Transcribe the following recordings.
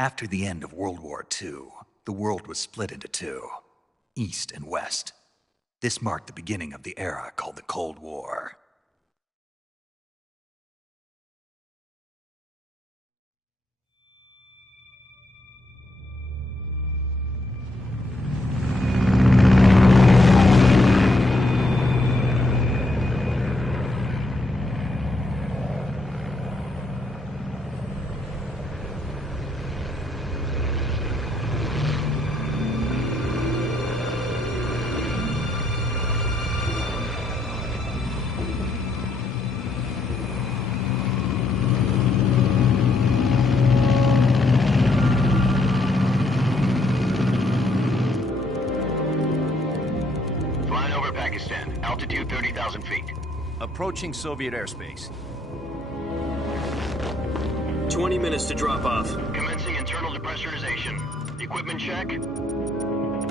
After the end of World War II, the world was split into two, East and West. This marked the beginning of the era called the Cold War. Altitude 30,000 feet. Approaching Soviet airspace. 20 minutes to drop off. Commencing internal depressurization. Equipment check.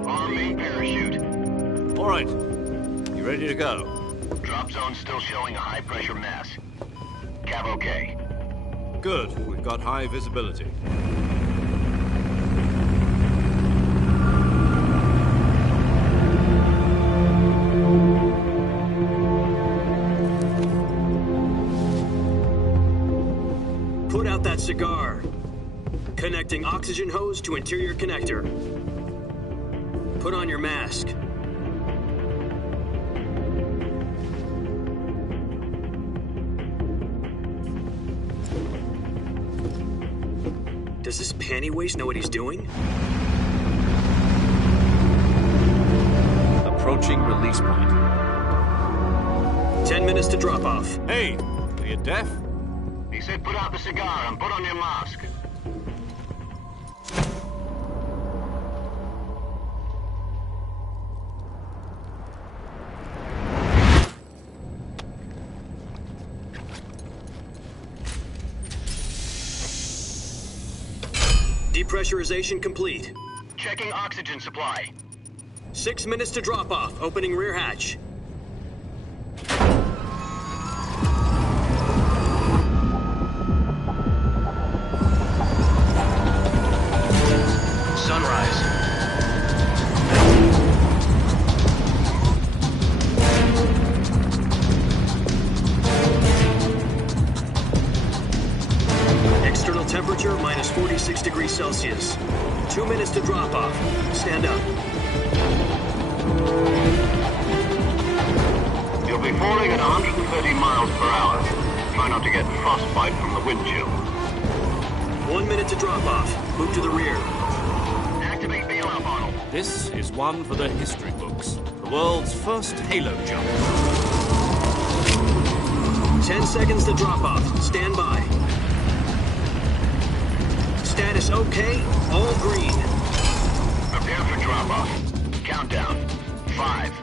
Arm main parachute. All right. You ready to go? Drop zone still showing a high pressure mass. Cav okay. Good. We've got high visibility. Put out that cigar. Connecting oxygen hose to interior connector. Put on your mask. Does this panty waste know what he's doing? Approaching release point. 10 minutes to drop off. Hey, are you deaf? He said put out the cigar and put on your mask. Depressurization complete. Checking oxygen supply. 6 minutes to drop off. Opening rear hatch. Sunrise. External temperature minus 46 degrees Celsius. 2 minutes to drop off. Stand up. You'll be falling at 130 miles per hour. Try not to get frostbite from the wind chill. 1 minute to drop off. Move to the rear. Activate bailout model. This is one for the history books. The world's first halo jump. 10 seconds to drop off. Stand by. Status okay. All green. Prepare for drop off. Countdown. 5,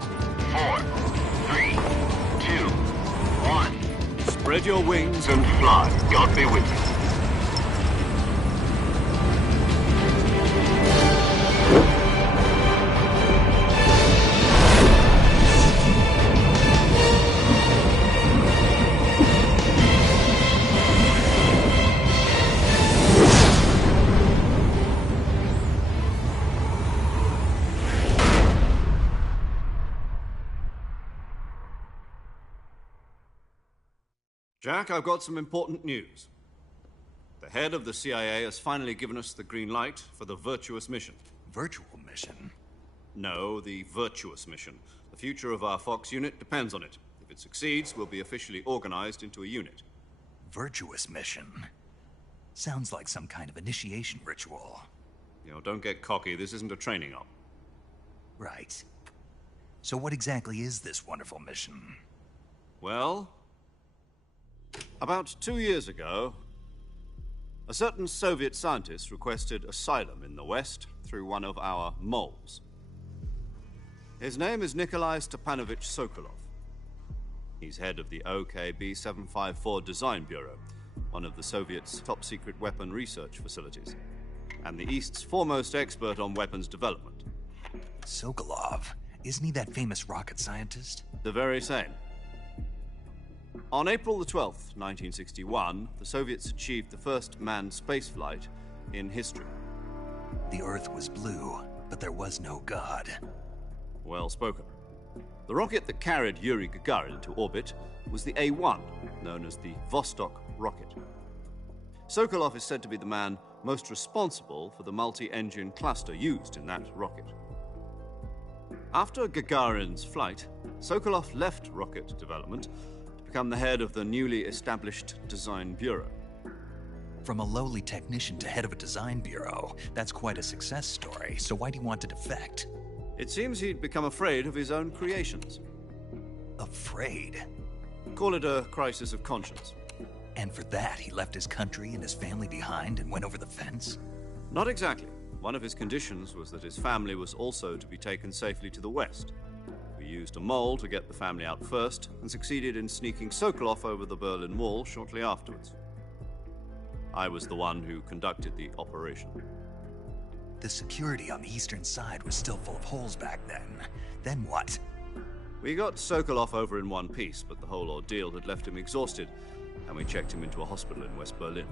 4, 3, 2, 1. Spread your wings And fly. God be with you. Jack, I've got some important news. The head of the CIA has finally given us the green light for the Virtuous mission. Virtual mission? No, the Virtuous mission. The future of our Fox unit depends on it. If it succeeds, we'll be officially organized into a unit. Virtuous mission? Sounds like some kind of initiation ritual. You know, don't get cocky. This isn't a training op. Right. So what exactly is this wonderful mission? Well, about 2 years ago, a certain Soviet scientist requested asylum in the West through one of our moles. His name is Nikolai Stepanovich Sokolov. He's head of the OKB-754 Design Bureau, one of the Soviets' top-secret weapon research facilities, and the East's foremost expert on weapons development. Sokolov? Isn't he that famous rocket scientist? The very same. On April the 12th, 1961, the Soviets achieved the first manned spaceflight in history. The Earth was blue, but there was no God. Well spoken. The rocket that carried Yuri Gagarin into orbit was the A-1, known as the Vostok rocket. Sokolov is said to be the man most responsible for the multi-engine cluster used in that rocket. After Gagarin's flight, Sokolov left rocket development to become the head of the newly established Design Bureau. From a lowly technician to head of a design bureau, that's quite a success story, so why'd he want to defect? It seems he'd become afraid of his own creations. Afraid? Call it a crisis of conscience. And for that, he left his country and his family behind and went over the fence? Not exactly. One of his conditions was that his family was also to be taken safely to the west. We used a mole to get the family out first and succeeded in sneaking Sokolov over the Berlin Wall shortly afterwards. I was the one who conducted the operation. The security on the eastern side was still full of holes back then. Then what? We got Sokolov over in one piece, but the whole ordeal had left him exhausted, and we checked him into a hospital in West Berlin.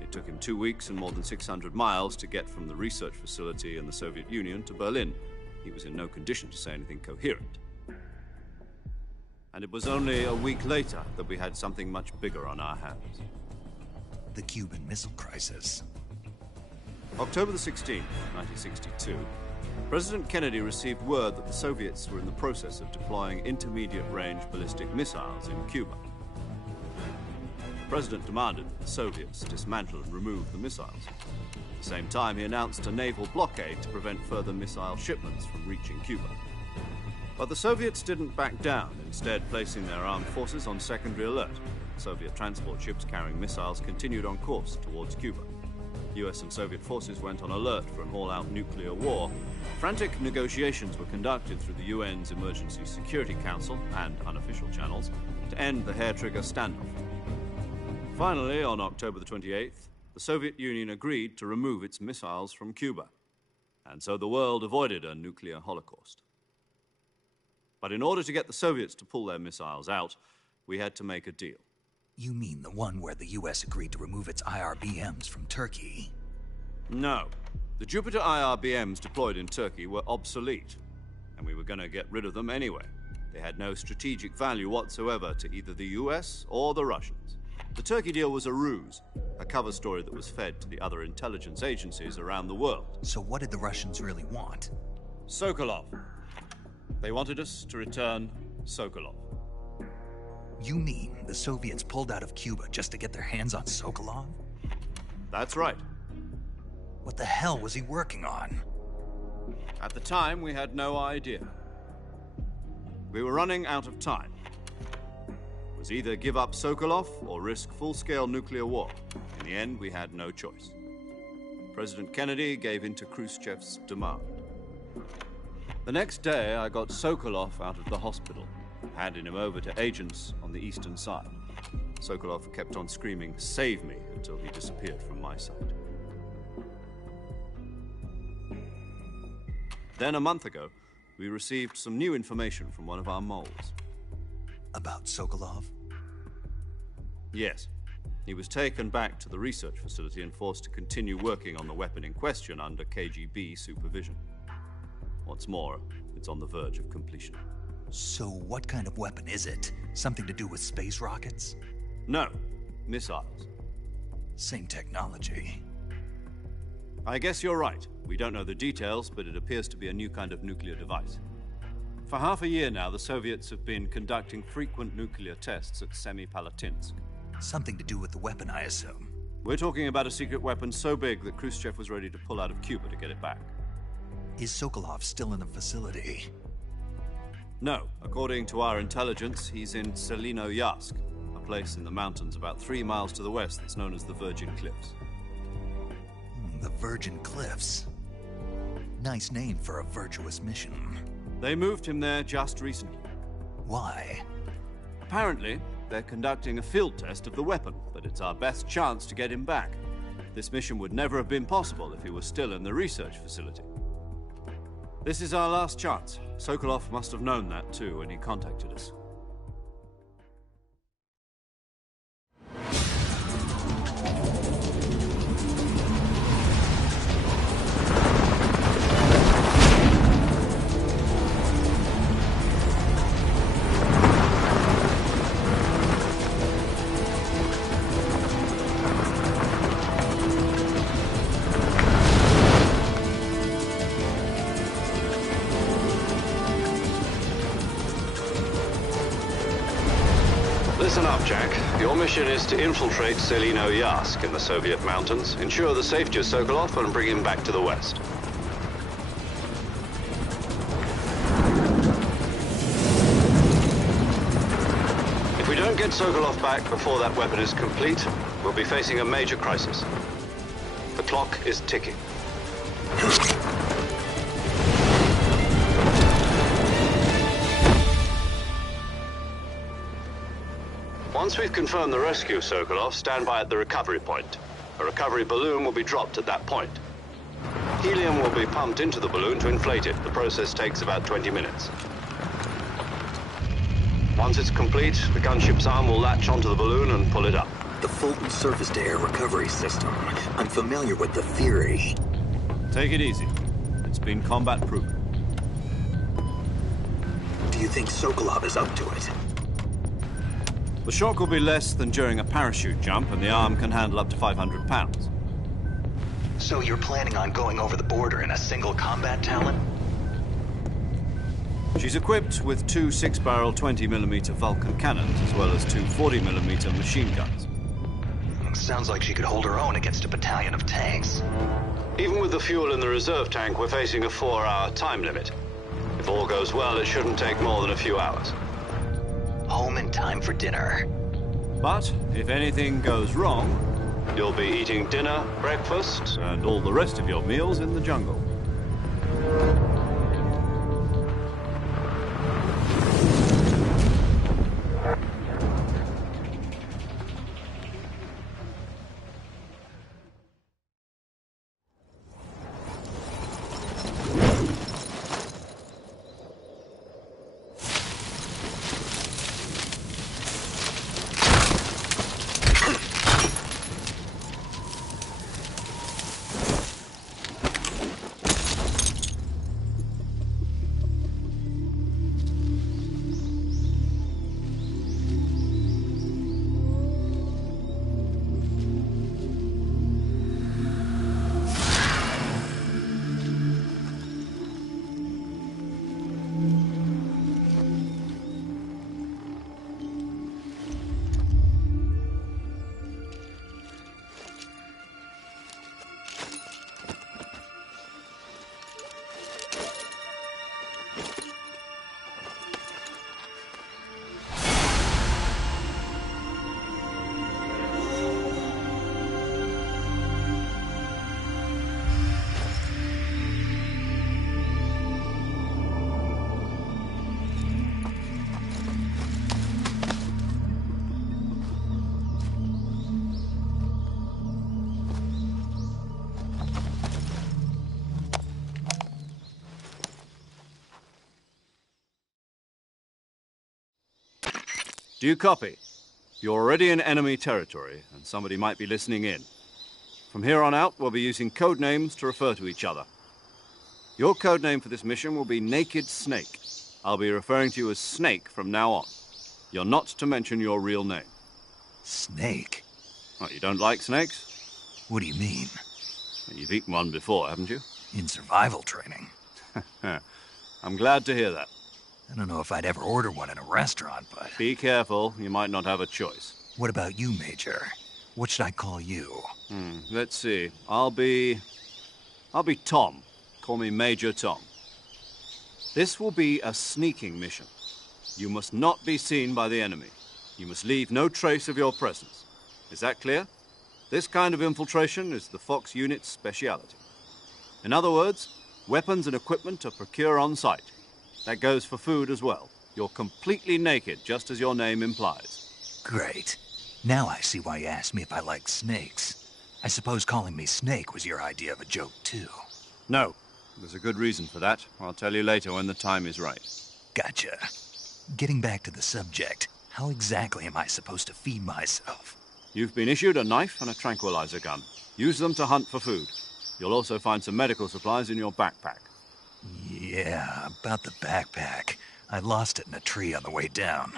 It took him 2 weeks and more than 600 miles to get from the research facility in the Soviet Union to Berlin. He was in no condition to say anything coherent. And it was only a week later that we had something much bigger on our hands. The Cuban Missile Crisis. October the 16th, 1962, President Kennedy received word that the Soviets were in the process of deploying intermediate-range ballistic missiles in Cuba. The President demanded that the Soviets dismantle and remove the missiles. At the same time, he announced a naval blockade to prevent further missile shipments from reaching Cuba. But the Soviets didn't back down, instead placing their armed forces on secondary alert. Soviet transport ships carrying missiles continued on course towards Cuba. US and Soviet forces went on alert for an all-out nuclear war. Frantic negotiations were conducted through the UN's Emergency Security Council and unofficial channels to end the hair-trigger standoff. Finally, on October the 28th, the Soviet Union agreed to remove its missiles from Cuba, and so the world avoided a nuclear holocaust. But in order to get the Soviets to pull their missiles out, we had to make a deal. You mean the one where the US agreed to remove its IRBMs from Turkey? No. The Jupiter IRBMs deployed in Turkey were obsolete, and we were going to get rid of them anyway. They had no strategic value whatsoever to either the US or the Russians. The Turkey deal was a ruse, a cover story that was fed to the other intelligence agencies around the world. So what did the Russians really want? Sokolov. They wanted us to return Sokolov. You mean the Soviets pulled out of Cuba just to get their hands on Sokolov? That's right. What the hell was he working on? At the time, we had no idea. We were running out of time. It was either give up Sokolov or risk full-scale nuclear war. In the end, we had no choice. President Kennedy gave in to Khrushchev's demand. The next day, I got Sokolov out of the hospital, handing him over to agents on the eastern side. Sokolov kept on screaming, "Save me," until he disappeared from my sight. Then a month ago, we received some new information from one of our moles. About Sokolov? Yes. He was taken back to the research facility and forced to continue working on the weapon in question under KGB supervision. What's more, it's on the verge of completion. So what kind of weapon is it? Something to do with space rockets? No, missiles. Same technology. I guess you're right. We don't know the details, but it appears to be a new kind of nuclear device. For half a year now, the Soviets have been conducting frequent nuclear tests at Semipalatinsk. Something to do with the weapon, I assume. We're talking about a secret weapon so big that Khrushchev was ready to pull out of Cuba to get it back. Is Sokolov still in the facility? No. According to our intelligence, he's in Selinoyarsk, a place in the mountains about 3 miles to the west that's known as the Virgin Cliffs. The Virgin Cliffs. Nice name for a virtuous mission. They moved him there just recently. Why? Apparently, they're conducting a field test of the weapon, but it's our best chance to get him back. This mission would never have been possible if he was still in the research facility. This is our last chance. Sokolov must have known that too when he contacted us. listen up, Jack. Your mission is to infiltrate Selino Yask in the Soviet mountains, ensure the safety of Sokolov, and bring him back to the West. If we don't get Sokolov back before that weapon is complete, we'll be facing a major crisis. The clock is ticking. Once we've confirmed the rescue of Sokolov, stand by at the recovery point. A recovery balloon will be dropped at that point. Helium will be pumped into the balloon to inflate it. The process takes about 20 minutes. Once it's complete, the gunship's arm will latch onto the balloon and pull it up. The Fulton surface-to-air recovery system. I'm familiar with the theory. Take it easy. It's been combat-proven. Do you think Sokolov is up to it? The shock will be less than during a parachute jump, and the arm can handle up to 500 pounds. So you're planning on going over the border in a single combat Talon? She's equipped with two 6-barrel 20mm Vulcan cannons, as well as two 40mm machine guns. Sounds like she could hold her own against a battalion of tanks. Even with the fuel in the reserve tank, we're facing a 4-hour time limit. If all goes well, it shouldn't take more than a few hours. Home in time for dinner. But if anything goes wrong, You'll be eating dinner, breakfast, and all the rest of your meals in the jungle. Do you copy? You're already in enemy territory, and somebody might be listening in. From here on out, we'll be using code names to refer to each other. Your code name for this mission will be Naked Snake. I'll be referring to you as Snake from now on. You're not to mention your real name. Snake? Oh, you don't like snakes? What do you mean? Well, you've eaten one before, haven't you? In survival training. I'm glad to hear that. I don't know if I'd ever order one in a restaurant, but... Be careful, you might not have a choice. What about you, Major? What should I call you? Let's see. I'll be Tom. Call me Major Tom. This will be a sneaking mission. You must not be seen by the enemy. You must leave no trace of your presence. Is that clear? This kind of infiltration is the Fox unit's speciality. In other words, weapons and equipment are procured on site. That goes for food as well. You're completely naked, just as your name implies. Great. Now I see why you asked me if I like snakes. I suppose calling me Snake was your idea of a joke, too. No. There's a good reason for that. I'll tell you later when the time is right. Gotcha. Getting back to the subject, how exactly am I supposed to feed myself? You've been issued a knife and a tranquilizer gun. Use them to hunt for food. You'll also find some medical supplies in your backpack. Yeah, about the backpack. I lost it in a tree on the way down.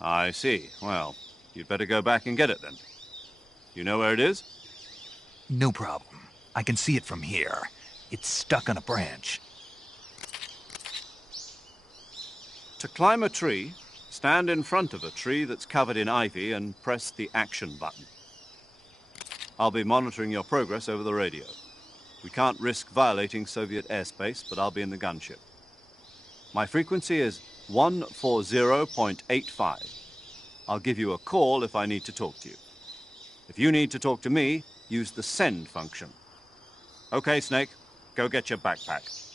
I see. Well, you'd better go back and get it then. You know where it is? No problem. I can see it from here. It's stuck on a branch. To climb a tree, Stand in front of a tree that's covered in ivy and press the action button. I'll be monitoring your progress over the radio. We can't risk violating Soviet airspace, but I'll be in the gunship. My frequency is 140.85. I'll give you a call if I need to talk to you. If you need to talk to me, use the send function. Okay, Snake, go get your backpack.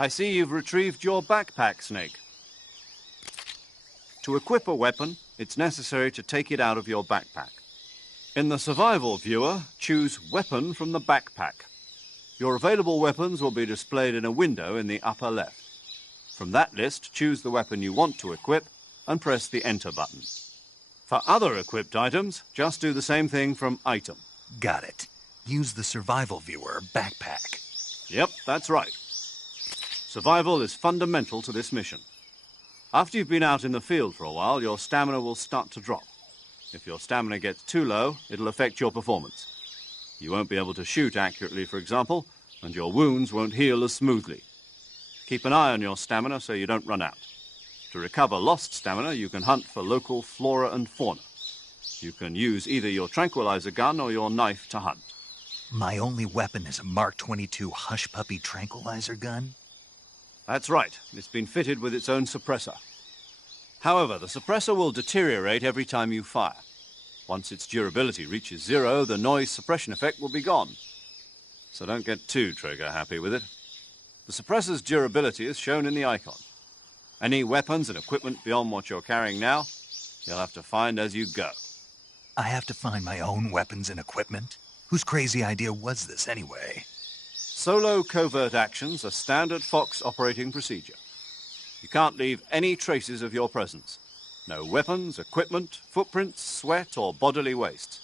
I see you've retrieved your backpack, Snake. To equip a weapon, it's necessary to take it out of your backpack. In the survival viewer, choose Weapon from the backpack. Your available weapons will be displayed in a window in the upper left. From that list, choose the weapon you want to equip and press the Enter button. For other equipped items, just do the same thing from Item. Got it. Use the survival viewer backpack. Yep, that's right. Survival is fundamental to this mission. After you've been out in the field for a while, your stamina will start to drop. If your stamina gets too low, it'll affect your performance. You won't be able to shoot accurately, for example, and your wounds won't heal as smoothly. Keep an eye on your stamina so you don't run out. To recover lost stamina, you can hunt for local flora and fauna. You can use either your tranquilizer gun or your knife to hunt. My only weapon is a Mark 22 Hush Puppy tranquilizer gun? That's right. It's been fitted with its own suppressor. However, the suppressor will deteriorate every time you fire. Once its durability reaches 0, the noise suppression effect will be gone. So don't get too trigger-happy with it. The suppressor's durability is shown in the icon. Any weapons and equipment beyond what you're carrying now, you'll have to find as you go. I have to find my own weapons and equipment? Whose crazy idea was this anyway? Solo covert actions are standard Fox operating procedure. You can't leave any traces of your presence. No weapons, equipment, footprints, sweat, or bodily waste.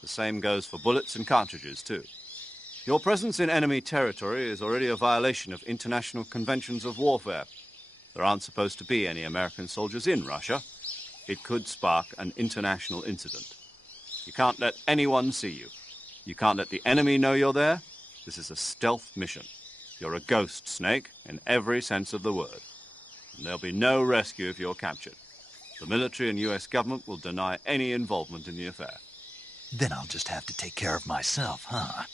The same goes for bullets and cartridges, too. Your presence in enemy territory is already a violation of international conventions of warfare. There aren't supposed to be any American soldiers in Russia. It could spark an international incident. You can't let anyone see you. You can't let the enemy know you're there. This is a stealth mission. You're a ghost, Snake, in every sense of the word. And there'll be no rescue if you're captured. The military and U.S. government will deny any involvement in the affair. Then I'll just have to take care of myself, huh?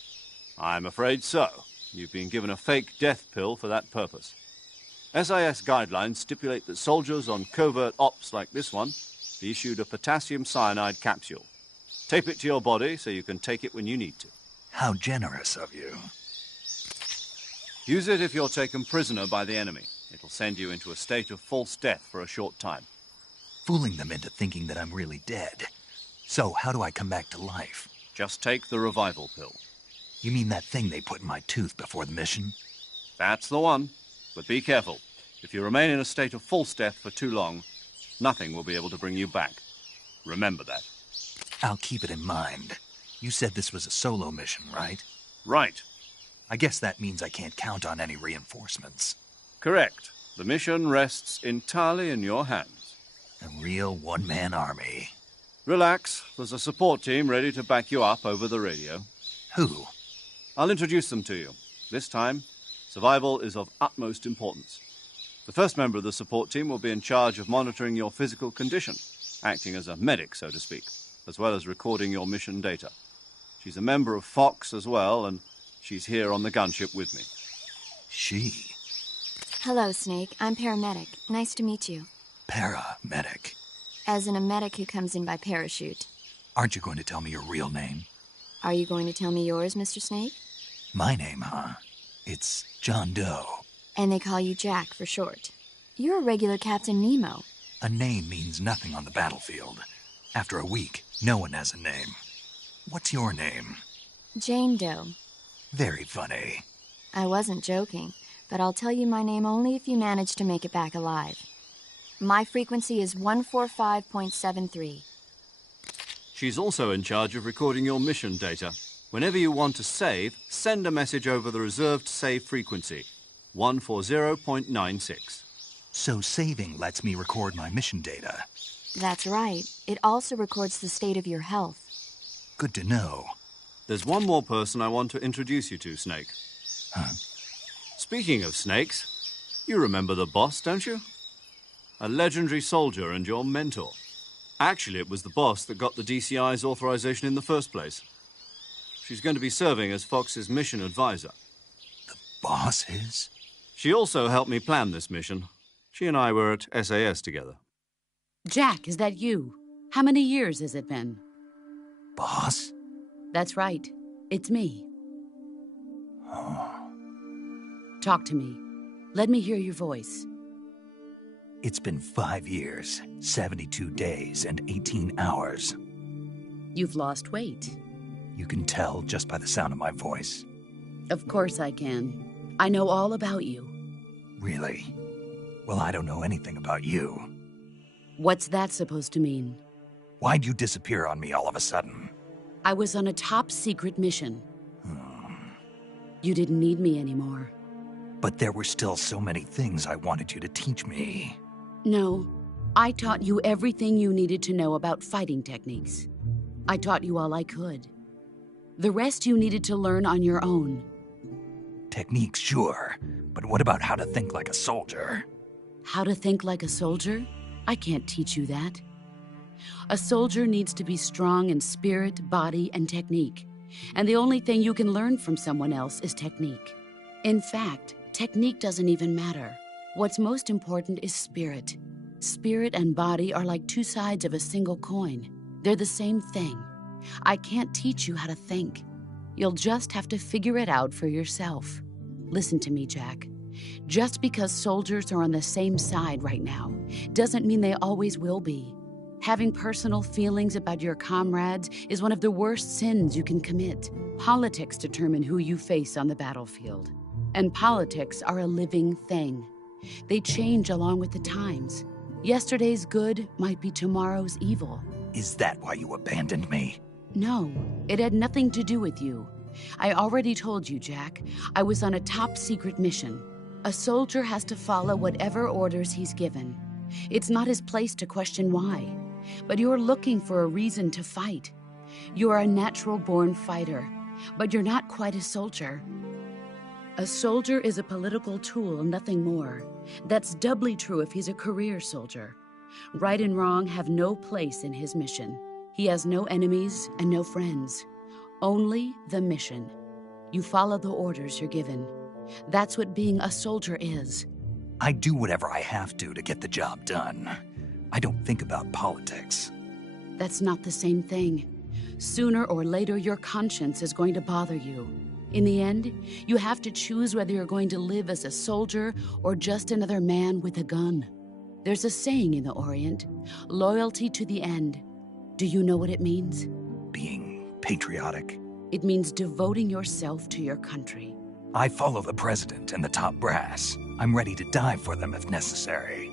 I'm afraid so. You've been given a fake death pill for that purpose. SIS guidelines stipulate that soldiers on covert ops like this one be issued a potassium cyanide capsule. Tape it to your body so you can take it when you need to. How generous of you. Use it if you're taken prisoner by the enemy. It'll send you into a state of false death for a short time. Fooling them into thinking that I'm really dead. So, how do I come back to life? Just take the revival pill. You mean that thing they put in my tooth before the mission? That's the one. But be careful. If you remain in a state of false death for too long, nothing will be able to bring you back. Remember that. I'll keep it in mind. You said this was a solo mission, right? Right. I guess that means I can't count on any reinforcements. Correct. The mission rests entirely in your hands. A real one-man army. Relax. There's a support team ready to back you up over the radio. Who? I'll introduce them to you. This time, survival is of utmost importance. The first member of the support team will be in charge of monitoring your physical condition, acting as a medic, so to speak, as well as recording your mission data. She's a member of Fox as well, and she's here on the gunship with me. She? Hello, Snake. I'm paramedic. Nice to meet you. Paramedic. As in a medic who comes in by parachute. Aren't you going to tell me your real name? Are you going to tell me yours, Mr. Snake? My name, huh? It's John Doe. And they call you Jack for short. You're a regular Captain Nemo. A name means nothing on the battlefield. After a week, no one has a name. What's your name? Jane Doe. Very funny. I wasn't joking, but I'll tell you my name only if you manage to make it back alive. My frequency is 145.73. She's also in charge of recording your mission data. Whenever you want to save, send a message over the reserved save frequency, 140.96. So saving lets me record my mission data. That's right. It also records the state of your health. Good to know. There's one more person I want to introduce you to, Snake. Huh? Speaking of snakes, you remember the boss, don't you? A legendary soldier and your mentor. Actually, it was the boss that got the DCI's authorization in the first place. She's going to be serving as Fox's mission advisor. The boss is? She also helped me plan this mission. She and I were at SAS together. Jack, is that you? How many years has it been? Boss? That's right. It's me. Talk to me. Let me hear your voice. It's been 5 years, 72 days, and 18 hours. You've lost weight. You can tell just by the sound of my voice. Of course I can. I know all about you. Really? Well, I don't know anything about you. What's that supposed to mean? Why'd you disappear on me all of a sudden? I was on a top-secret mission. You didn't need me anymore. But there were still so many things I wanted you to teach me. No, I taught you everything you needed to know about fighting techniques. I taught you all I could. The rest you needed to learn on your own. Techniques, sure. But what about how to think like a soldier? How to think like a soldier? I can't teach you that. A soldier needs to be strong in spirit, body, and technique. And the only thing you can learn from someone else is technique. In fact, technique doesn't even matter. What's most important is spirit. Spirit and body are like two sides of a single coin. They're the same thing. I can't teach you how to think. You'll just have to figure it out for yourself. Listen to me, Jack. Just because soldiers are on the same side right now doesn't mean they always will be. Having personal feelings about your comrades is one of the worst sins you can commit. Politics determine who you face on the battlefield. And politics are a living thing. They change along with the times. Yesterday's good might be tomorrow's evil. Is that why you abandoned me? No, it had nothing to do with you. I already told you, Jack. I was on a top-secret mission. A soldier has to follow whatever orders he's given. It's not his place to question why. But you're looking for a reason to fight. You're a natural-born fighter, but you're not quite a soldier. A soldier is a political tool, nothing more. That's doubly true if he's a career soldier. Right and wrong have no place in his mission. He has no enemies and no friends. Only the mission. You follow the orders you're given. That's what being a soldier is. I do whatever I have to get the job done. I don't think about politics. That's not the same thing. Sooner or later, your conscience is going to bother you. In the end, you have to choose whether you're going to live as a soldier or just another man with a gun. There's a saying in the Orient, loyalty to the end. Do you know what it means? Being patriotic. It means devoting yourself to your country. I follow the president and the top brass. I'm ready to die for them if necessary.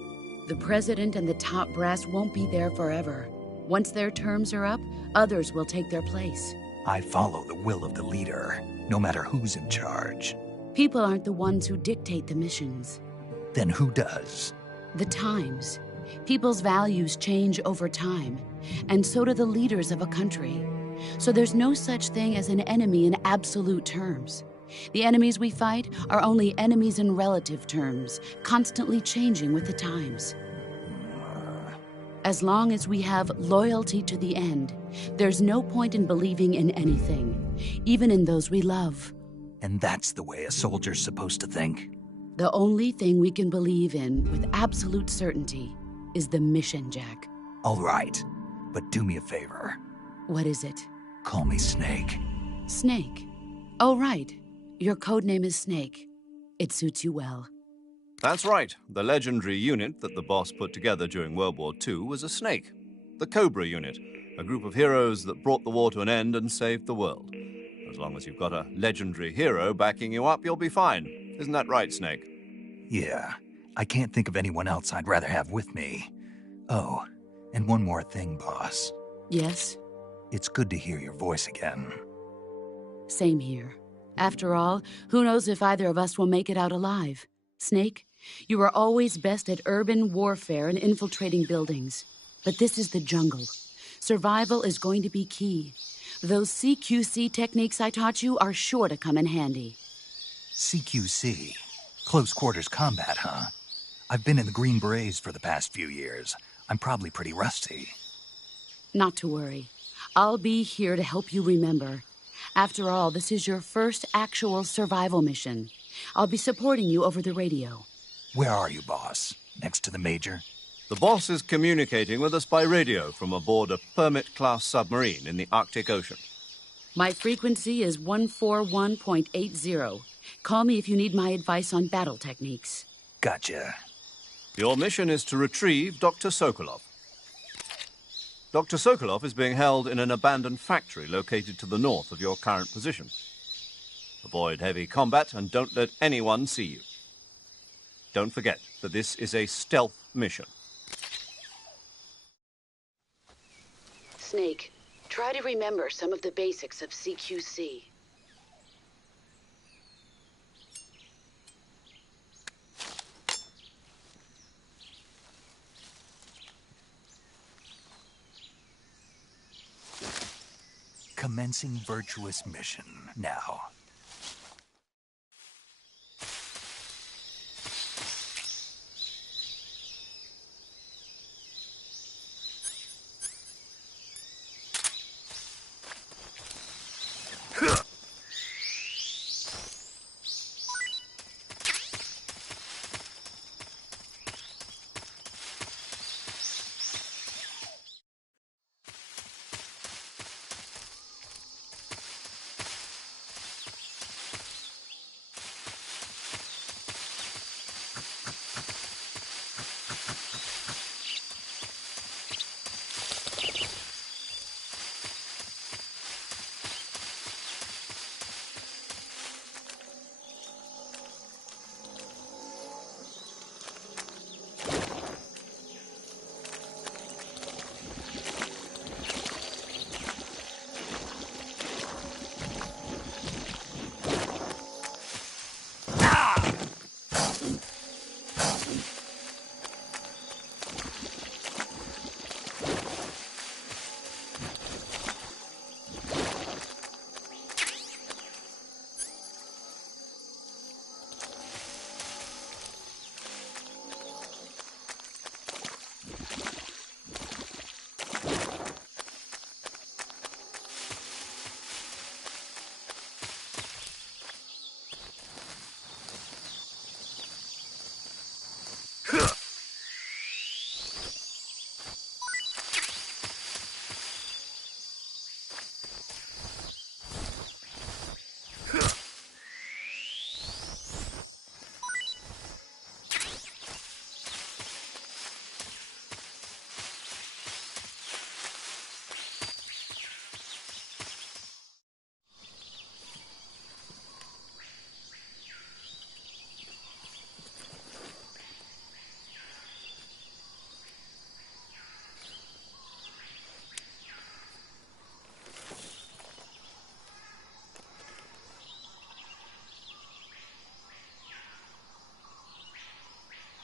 The president and the top brass won't be there forever. Once their terms are up, others will take their place. I follow the will of the leader, no matter who's in charge. People aren't the ones who dictate the missions. Then who does? The times. People's values change over time, and so do the leaders of a country. So there's no such thing as an enemy in absolute terms. The enemies we fight are only enemies in relative terms, constantly changing with the times. As long as we have loyalty to the end, there's no point in believing in anything, even in those we love. And that's the way a soldier's supposed to think? The only thing we can believe in with absolute certainty is the mission, Jack. All right, but do me a favor. What is it? Call me Snake. Snake. Oh, right. Your code name is Snake. It suits you well. That's right. The legendary unit that the boss put together during World War II was a snake. The Cobra unit, a group of heroes that brought the war to an end and saved the world. As long as you've got a legendary hero backing you up, you'll be fine. Isn't that right, Snake? Yeah, I can't think of anyone else I'd rather have with me. Oh, and one more thing, boss. Yes? It's good to hear your voice again. Same here. After all, who knows if either of us will make it out alive? Snake, you are always best at urban warfare and infiltrating buildings. But this is the jungle. Survival is going to be key. Those CQC techniques I taught you are sure to come in handy. CQC? Close quarters combat, huh? I've been in the Green Berets for the past few years. I'm probably pretty rusty. Not to worry. I'll be here to help you remember. After all, this is your first actual survival mission. I'll be supporting you over the radio. Where are you, boss? Next to the Major? The boss is communicating with us by radio from aboard a Permit-class submarine in the Arctic Ocean. My frequency is 141.80. Call me if you need my advice on battle techniques. Gotcha. Your mission is to retrieve Dr. Sokolov. Dr. Sokolov is being held in an abandoned factory located to the north of your current position. Avoid heavy combat and don't let anyone see you. Don't forget that this is a stealth mission. Snake, try to remember some of the basics of CQC. Commencing virtuous mission now.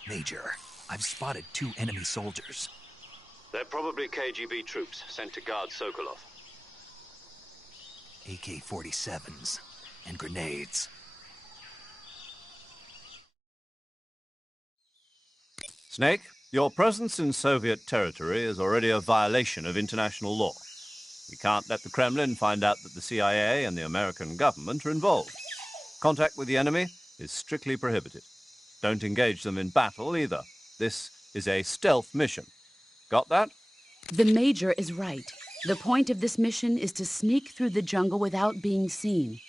Major, I've spotted 2 enemy soldiers. They're probably KGB troops sent to guard Sokolov. AK-47s and grenades. Snake, your presence in Soviet territory is already a violation of international law. We can't let the Kremlin find out that the CIA and the American government are involved. Contact with the enemy is strictly prohibited. Don't engage them in battle either. This is a stealth mission. Got that? The Major is right. The point of this mission is to sneak through the jungle without being seen.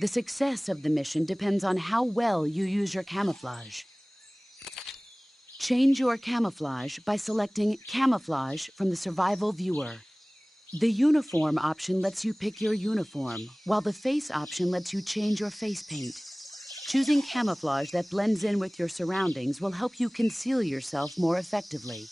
The success of the mission depends on how well you use your camouflage. Change your camouflage by selecting Camouflage from the Survival Viewer. The Uniform option lets you pick your uniform, while the Face option lets you change your face paint. Choosing camouflage that blends in with your surroundings will help you conceal yourself more effectively.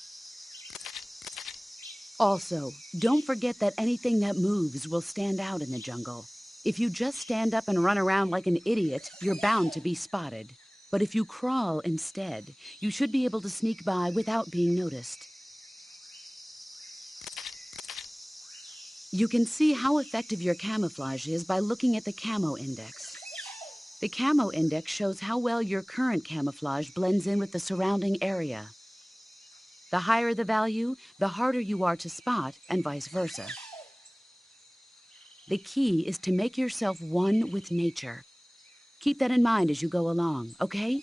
Also, don't forget that anything that moves will stand out in the jungle. If you just stand up and run around like an idiot, you're bound to be spotted. But if you crawl instead, you should be able to sneak by without being noticed. You can see how effective your camouflage is by looking at the Camo Index. The Camo Index shows how well your current camouflage blends in with the surrounding area. The higher the value, the harder you are to spot, and vice versa. The key is to make yourself one with nature. Keep that in mind as you go along, okay?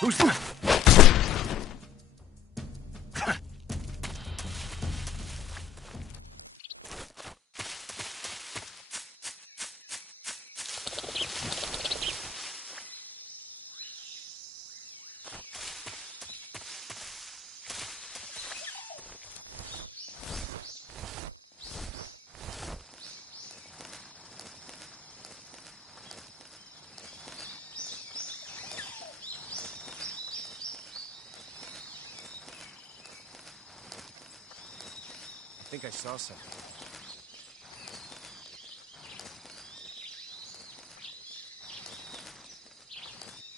Who's that? I think I saw something.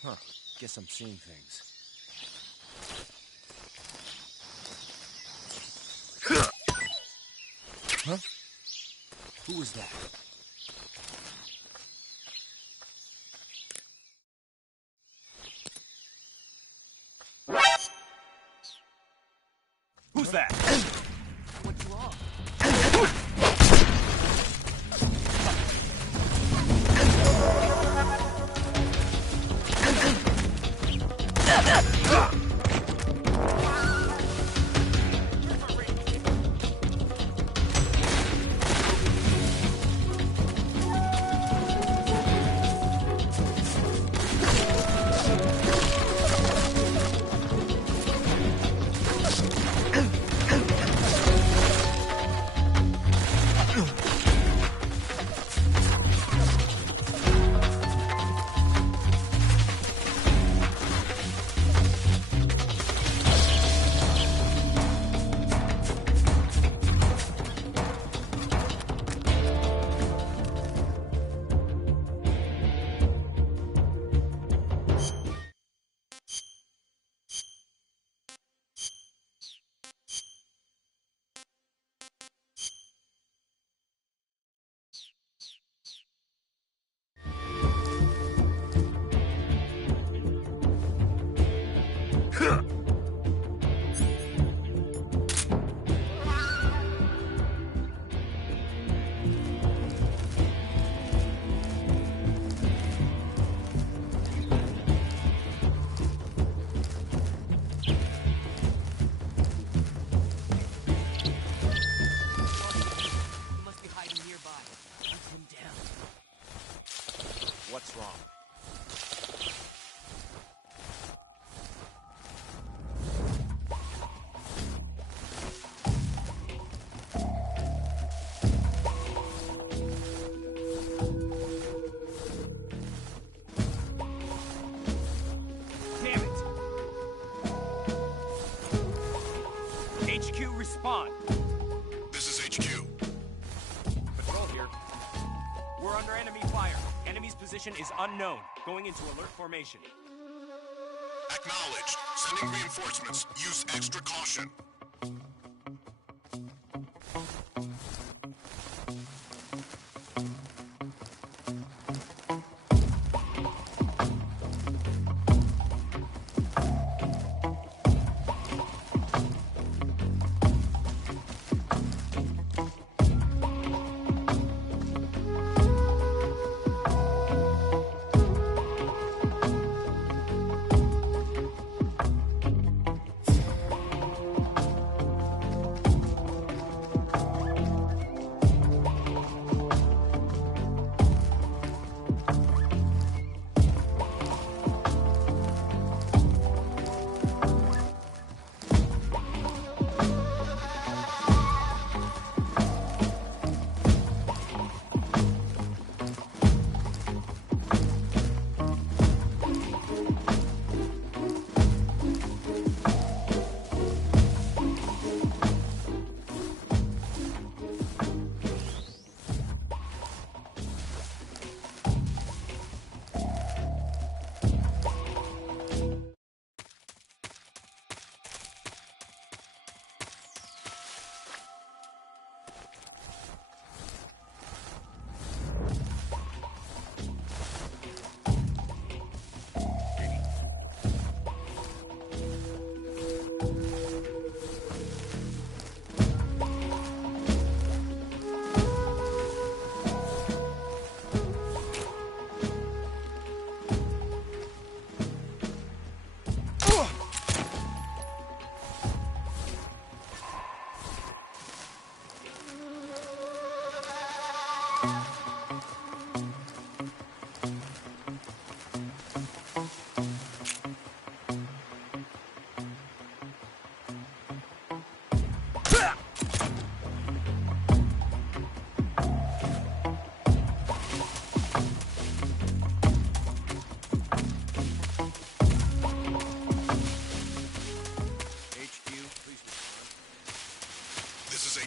Huh. Guess I'm seeing things. Huh? Who was that? Who's that? What's wrong? must be hiding nearby. Hunt him down. What's wrong? Damn it! HQ, respond. This is HQ. Patrol here. We're under enemy fire. Enemy's position is unknown. Going into alert formation. Acknowledged. Sending reinforcements. Use extra caution.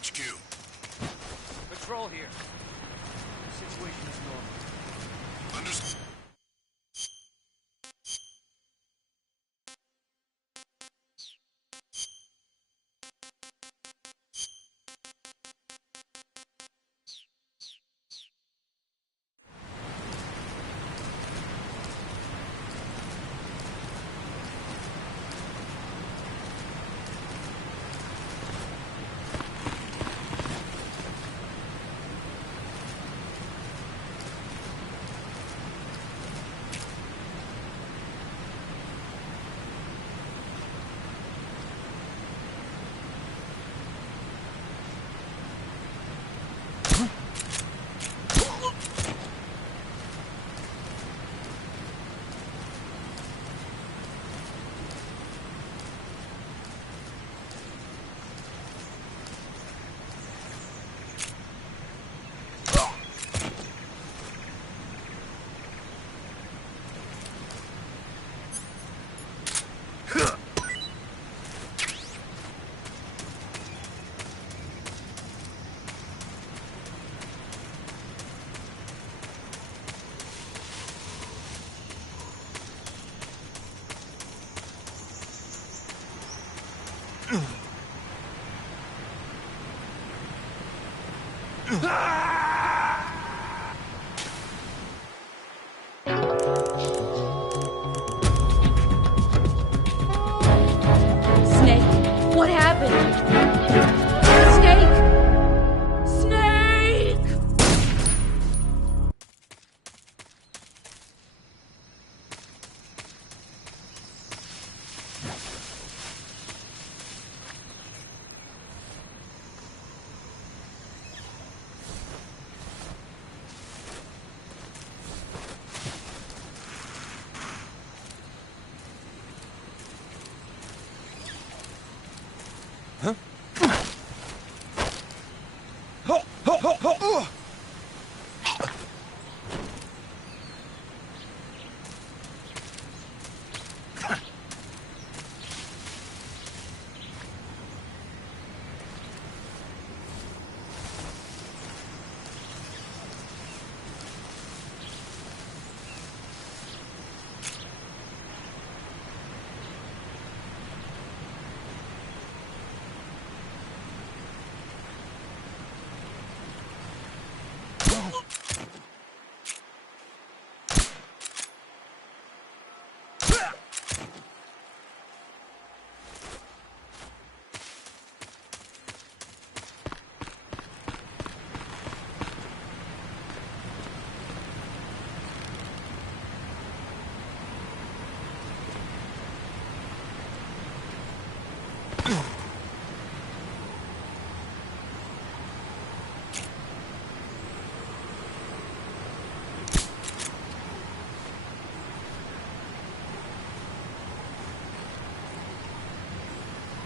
HQ. Patrol here. Situation is normal. Understood.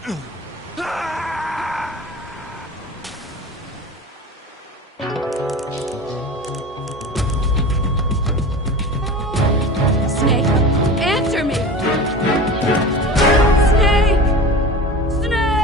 Snake, answer me! Snake! Snake!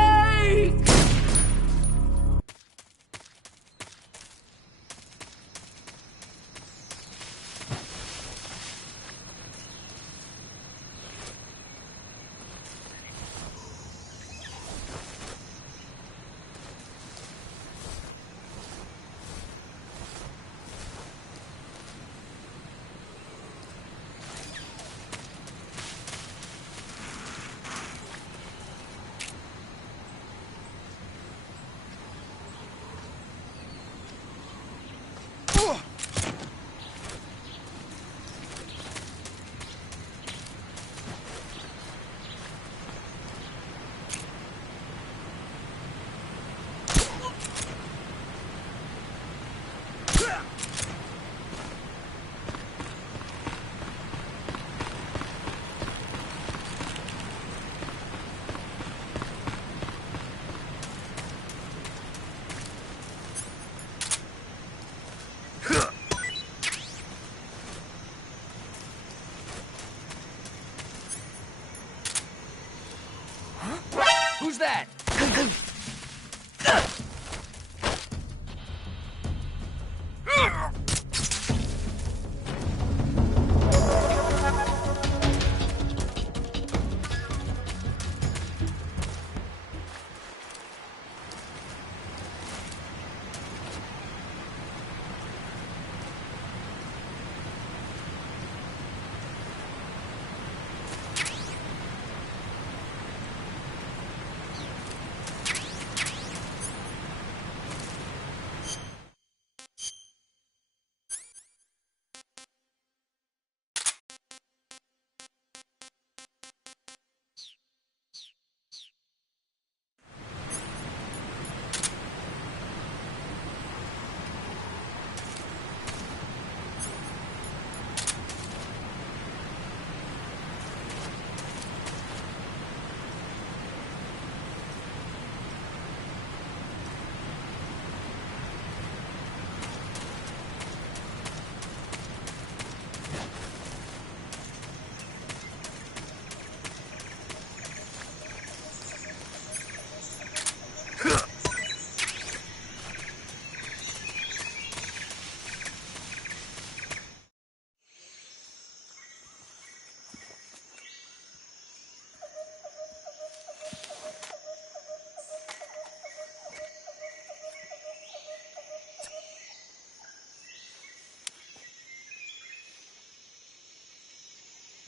Who's that?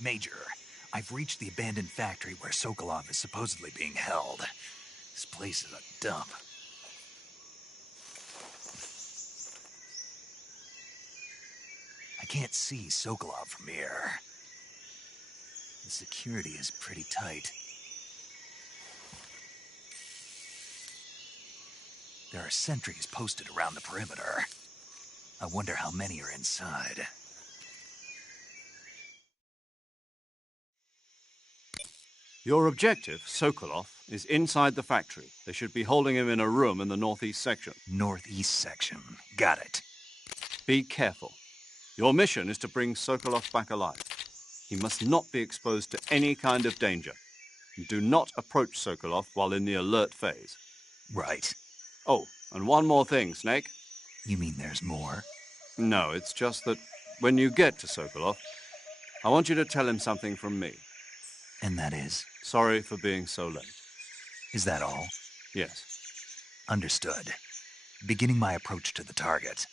Major, I've reached the abandoned factory where Sokolov is supposedly being held. This place is a dump. I can't see Sokolov from here. The security is pretty tight. There are sentries posted around the perimeter. I wonder how many are inside. Your objective, Sokolov, is inside the factory. They should be holding him in a room in the northeast section. Northeast section. Got it. Be careful. Your mission is to bring Sokolov back alive. He must not be exposed to any kind of danger. Do not approach Sokolov while in the alert phase. Right. Oh, and one more thing, Snake. You mean there's more? No, it's just that when you get to Sokolov, I want you to tell him something from me. And that is? Sorry for being so late. Is that all? Yes. Understood. Beginning my approach to the target.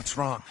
What's wrong?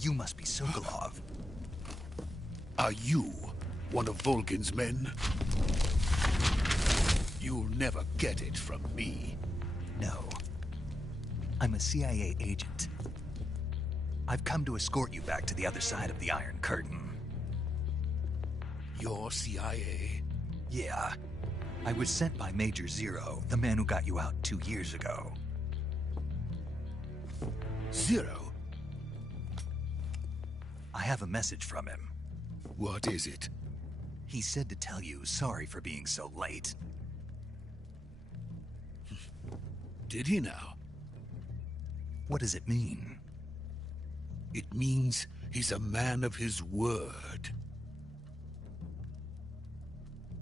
You must be Sokolov. Are you one of Volgin's men? You'll never get it from me. No. I'm a CIA agent. I've come to escort you back to the other side of the Iron Curtain. You're CIA? Yeah. I was sent by Major Zero, the man who got you out 2 years ago. Zero? I have a message from him. What is it? He said to tell you sorry for being so late. Did he now? What does it mean? It means he's a man of his word.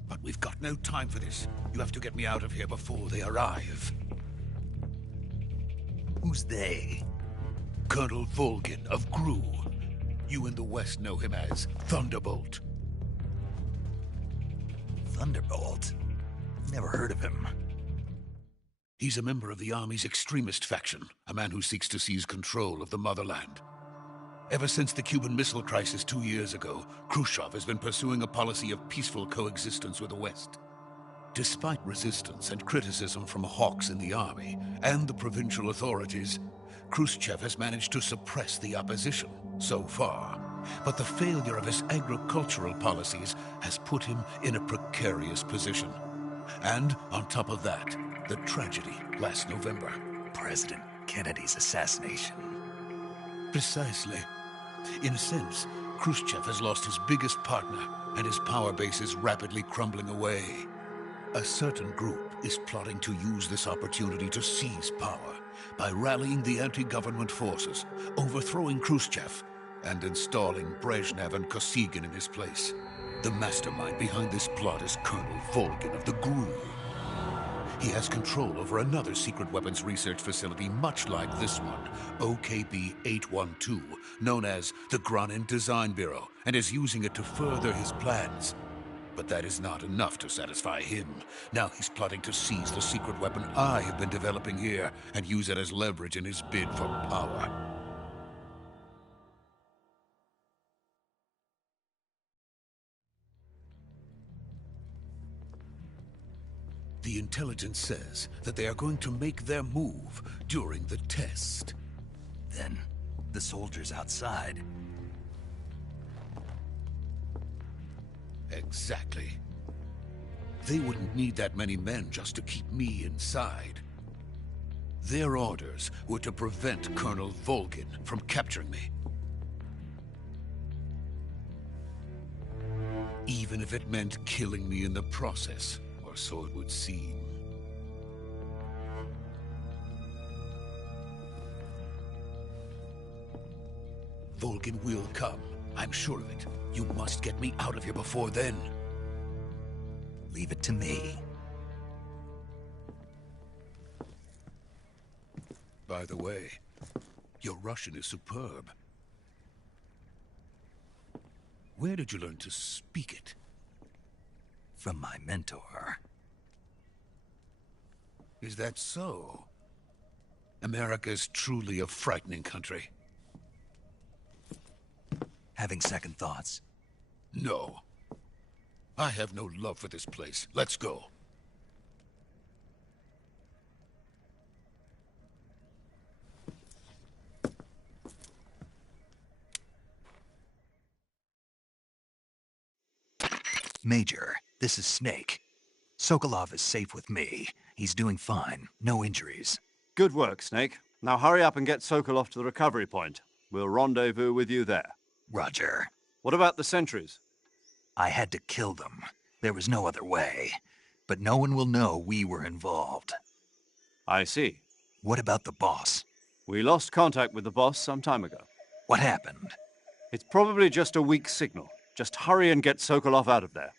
But we've got no time for this. You have to get me out of here before they arrive. Who's they? Colonel Volgin of Gru. You in the West know him as Thunderbolt. Thunderbolt? Never heard of him. He's a member of the Army's extremist faction, a man who seeks to seize control of the motherland. Ever since the Cuban Missile Crisis 2 years ago, Khrushchev has been pursuing a policy of peaceful coexistence with the West. Despite resistance and criticism from hawks in the army and the provincial authorities, Khrushchev has managed to suppress the opposition so far. But the failure of his agricultural policies has put him in a precarious position. And on top of that, the tragedy last November. President Kennedy's assassination. Precisely. In a sense, Khrushchev has lost his biggest partner, and his power base is rapidly crumbling away. A certain group is plotting to use this opportunity to seize power by rallying the anti-government forces, overthrowing Khrushchev, and installing Brezhnev and Kosygin in his place. The mastermind behind this plot is Colonel Volgin of the GRU. He has control over another secret weapons research facility much like this one, OKB-812, known as the Granin Design Bureau, and is using it to further his plans. But that is not enough to satisfy him. Now he's plotting to seize the secret weapon I have been developing here and use it as leverage in his bid for power. The intelligence says that they are going to make their move during the test. Then, the soldiers outside. Exactly. They wouldn't need that many men just to keep me inside. Their orders were to prevent Colonel Volgin from capturing me. Even if it meant killing me in the process. So it would seem. Volgin will come. I'm sure of it. You must get me out of here before then. Leave it to me. By the way, your Russian is superb. Where did you learn to speak it? From my mentor. Is that so? America is truly a frightening country. Having second thoughts? No. I have no love for this place. Let's go. Major, this is Snake. Sokolov is safe with me. He's doing fine. No injuries. Good work, Snake. Now hurry up and get Sokolov to the recovery point. We'll rendezvous with you there. Roger. What about the sentries? I had to kill them. There was no other way. But no one will know we were involved. I see. What about the boss? We lost contact with the boss some time ago. What happened? It's probably just a weak signal. Just hurry and get Sokolov out of there.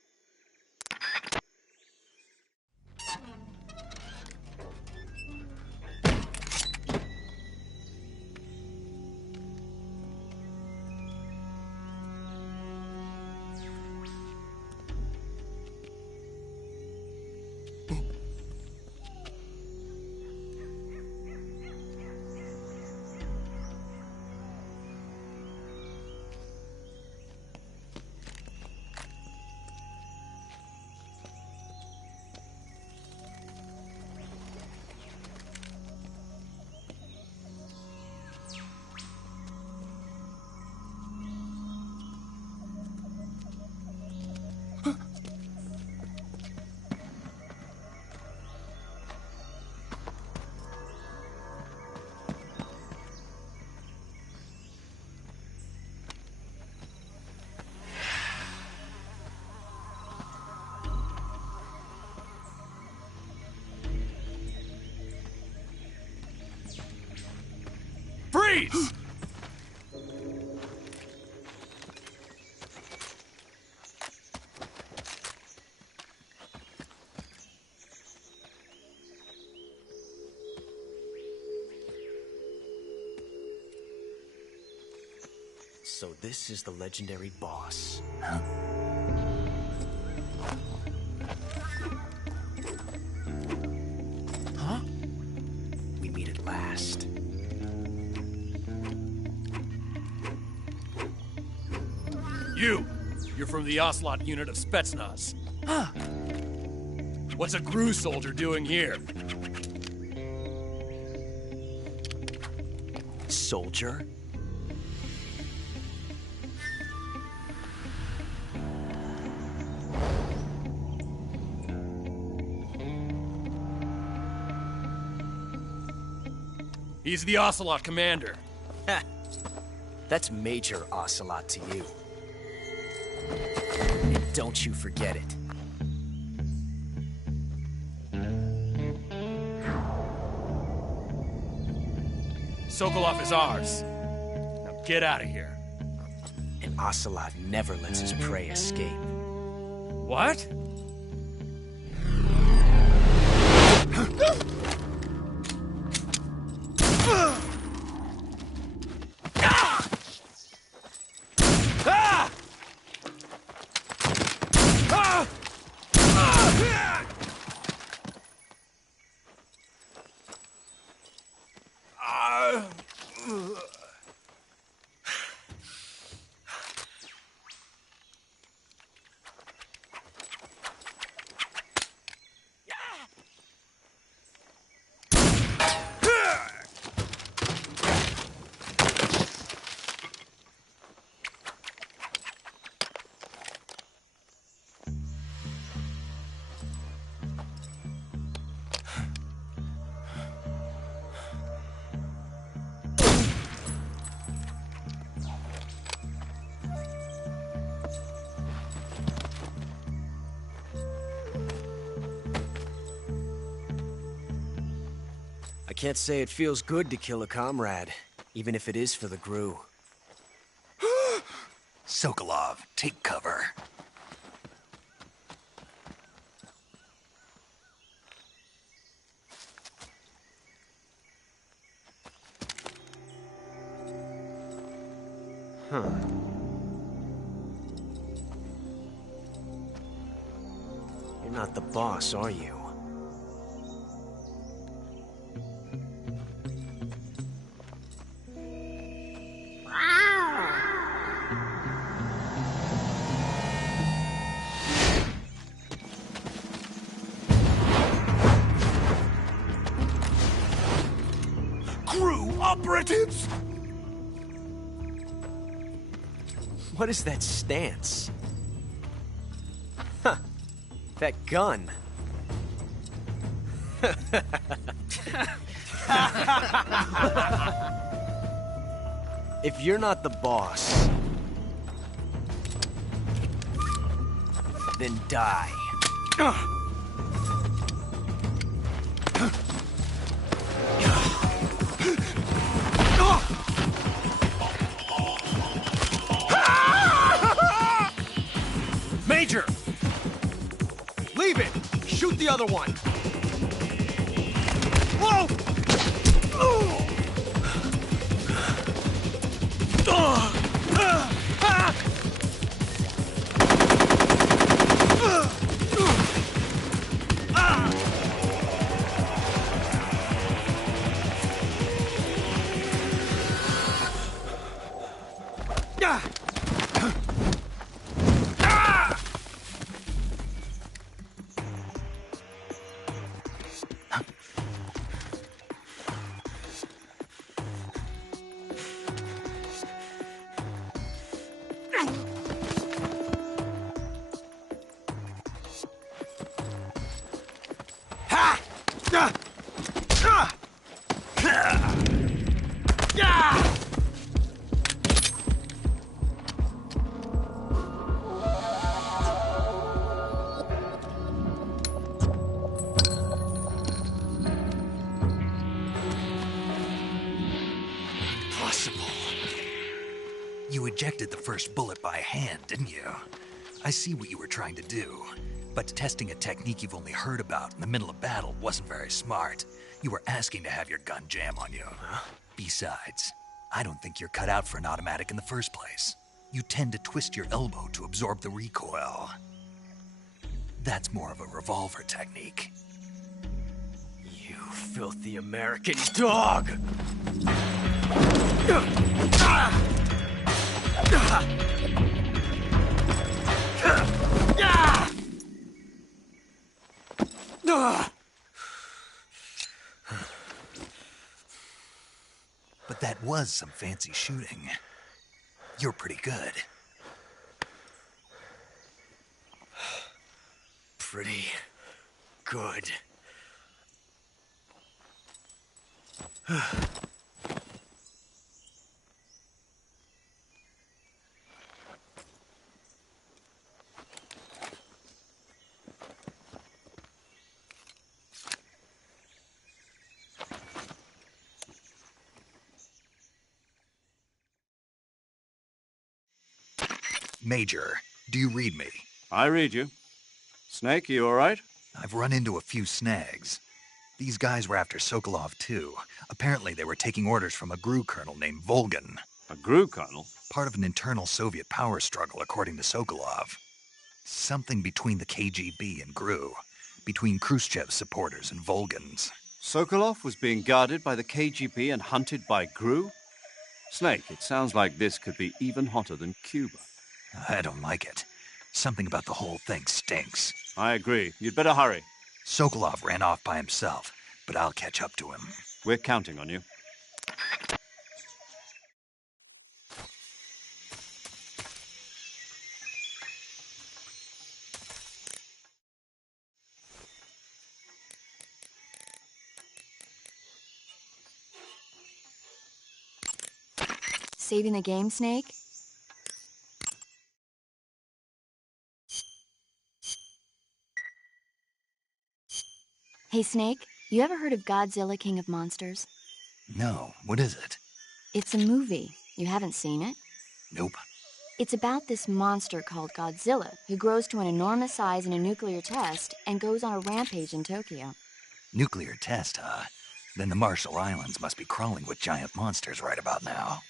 Freeze! So this is the legendary boss. Huh? Huh? We meet at last. You're from the Ocelot unit of Spetsnaz. Huh. What's a GRU soldier doing here? Soldier? He's the Ocelot commander. That's Major Ocelot to you. And don't you forget it. Sokolov is ours. Now get out of here. And Ocelot never lets his prey escape. What? I can't say it feels good to kill a comrade, even if it is for the GRU. Sokolov, take cover. Huh. You're not the boss, are you? GRU operatives! What is that stance? Huh. That gun. If you're not the boss, then die. Major! Leave it! Shoot the other one! Whoa! You ejected the first bullet by hand, didn't you? I see what you were trying to do. But testing a technique you've only heard about in the middle of battle wasn't very smart. You were asking to have your gun jam on you. Besides, I don't think you're cut out for an automatic in the first place. You tend to twist your elbow to absorb the recoil. That's more of a revolver technique. You filthy American dog! But that was some fancy shooting. You're pretty good. Pretty good. Major, do you read me? I read you. Snake, you all right? I've run into a few snags. These guys were after Sokolov, too. Apparently they were taking orders from a GRU colonel named Volgan. A GRU colonel? Part of an internal Soviet power struggle, according to Sokolov. Something between the KGB and GRU. Between Khrushchev's supporters and Volgan's. Sokolov was being guarded by the KGB and hunted by GRU? Snake, it sounds like this could be even hotter than Cuba. I don't like it. Something about the whole thing stinks. I agree. You'd better hurry. Sokolov ran off by himself, but I'll catch up to him. We're counting on you. Saving the game, Snake? Hey, Snake, you ever heard of Godzilla, King of Monsters? No, what is it? It's a movie. You haven't seen it? Nope. It's about this monster called Godzilla, who grows to an enormous size in a nuclear test and goes on a rampage in Tokyo. Nuclear test, huh? Then the Marshall Islands must be crawling with giant monsters right about now.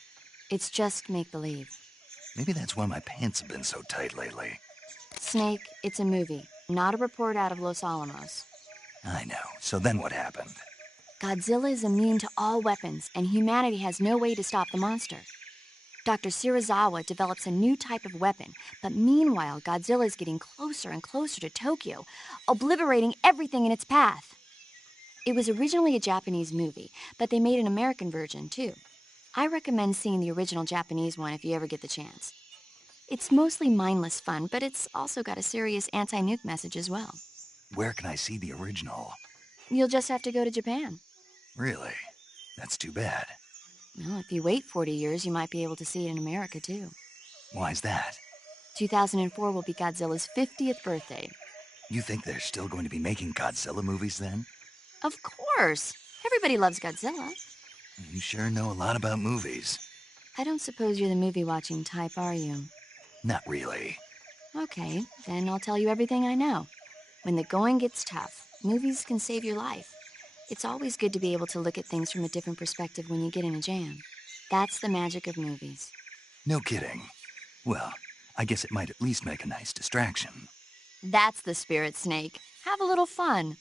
It's just make-believe. Maybe that's why my pants have been so tight lately. Snake, it's a movie, not a report out of Los Alamos. I know. So then what happened? Godzilla is immune to all weapons, and humanity has no way to stop the monster. Dr. Shirazawa develops a new type of weapon, but meanwhile, Godzilla is getting closer and closer to Tokyo, obliterating everything in its path. It was originally a Japanese movie, but they made an American version, too. I recommend seeing the original Japanese one if you ever get the chance. It's mostly mindless fun, but it's also got a serious anti-nuke message as well. Where can I see the original? You'll just have to go to Japan. Really? That's too bad. Well, if you wait 40 years, you might be able to see it in America, too. Why's that? 2004 will be Godzilla's 50th birthday. You think they're still going to be making Godzilla movies then? Of course. Everybody loves Godzilla. You sure know a lot about movies. I don't suppose you're the movie-watching type, are you? Not really. Okay, then I'll tell you everything I know. When the going gets tough, movies can save your life. It's always good to be able to look at things from a different perspective when you get in a jam. That's the magic of movies. No kidding. Well, I guess it might at least make a nice distraction. That's the spirit, Snake. Have a little fun.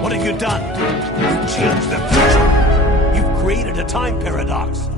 What have you done? You changed the future. You've created a time paradox.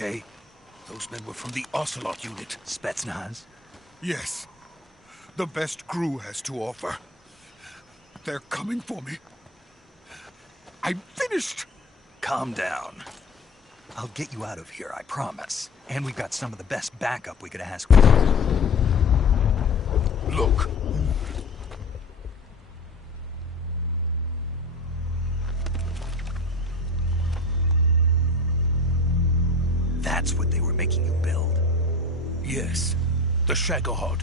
okay? Those men were from the Ocelot unit. Spetsnaz? Yes. The best crew has to offer. They're coming for me. I'm finished! Calm down. I'll get you out of here, I promise. And we've got some of the best backup we could ask for. Look. That's what they were making you build? Yes. The Shagohod.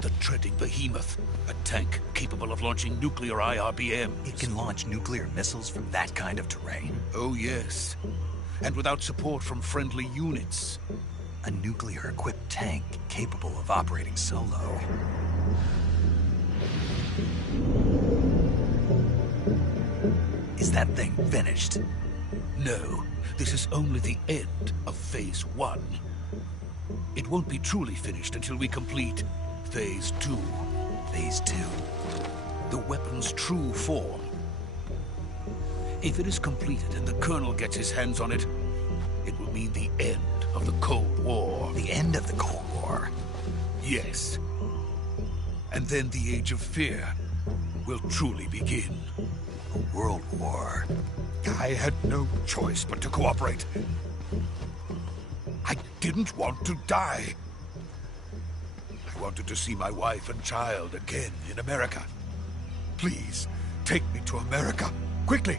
The treading behemoth. A tank capable of launching nuclear IRBMs. It can launch nuclear missiles from that kind of terrain? Oh, yes. And without support from friendly units. A nuclear-equipped tank capable of operating solo. Is that thing finished? No. This is only the end of Phase 1. It won't be truly finished until we complete Phase 2. Phase 2? The weapon's true form. If it is completed and the Colonel gets his hands on it, it will mean the end of the Cold War. The end of the Cold War? Yes. And then the Age of Fear will truly begin. A world war? I had no choice but to cooperate. I didn't want to die. I wanted to see my wife and child again in America. Please, take me to America, quickly.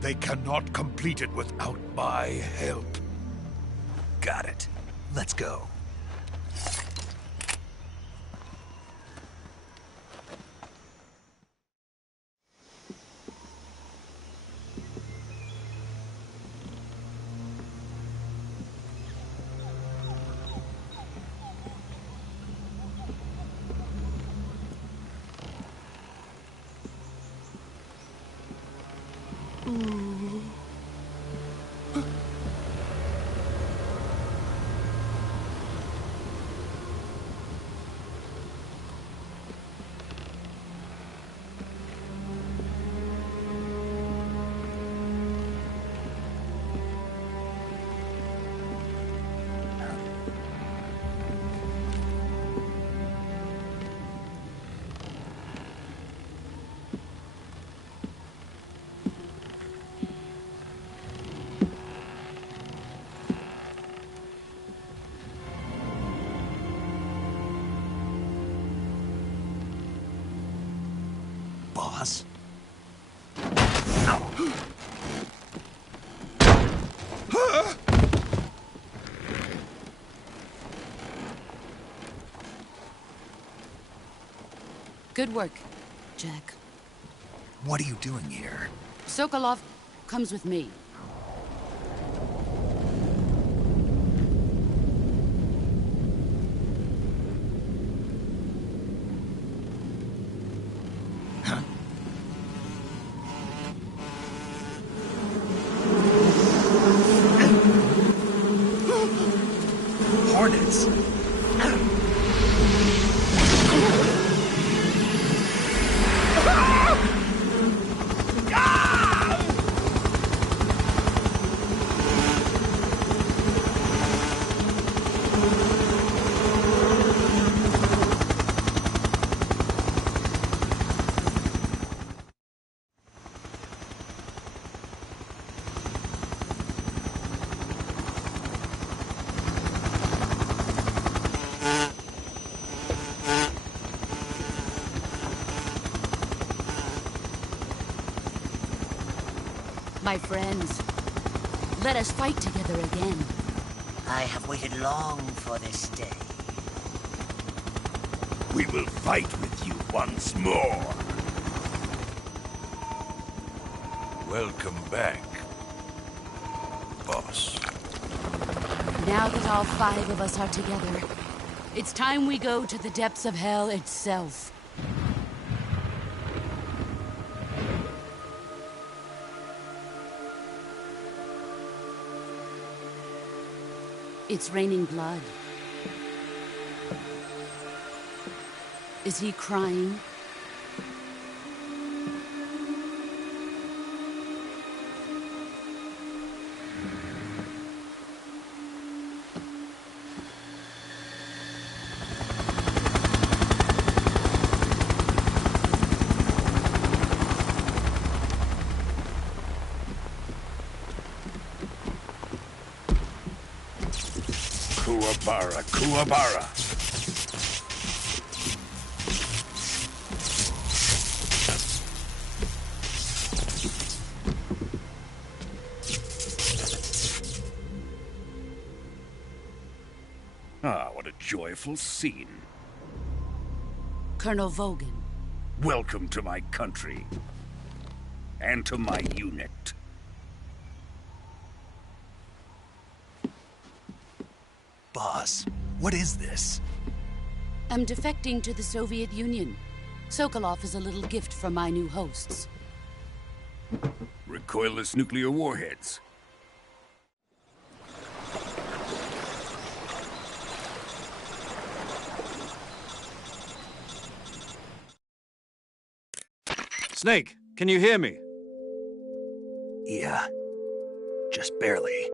They cannot complete it without my help. Got it. Let's go. Boss? Good work, Jack. What are you doing here? Sokolov comes with me. Hornets! My friends, let us fight together again. I have waited long for this day. We will fight with you once more. Welcome back, boss. Now that all 5 of us are together, it's time we go to the depths of hell itself. It's raining blood. Is he crying? Kuwabara, Kuwabara. Ah, what a joyful scene. Colonel Vogan. Welcome to my country. And to my unit. Boss, what is this? I'm defecting to the Soviet Union. Sokolov is a little gift from my new hosts. Recoilless nuclear warheads. Snake, can you hear me? Yeah, just barely.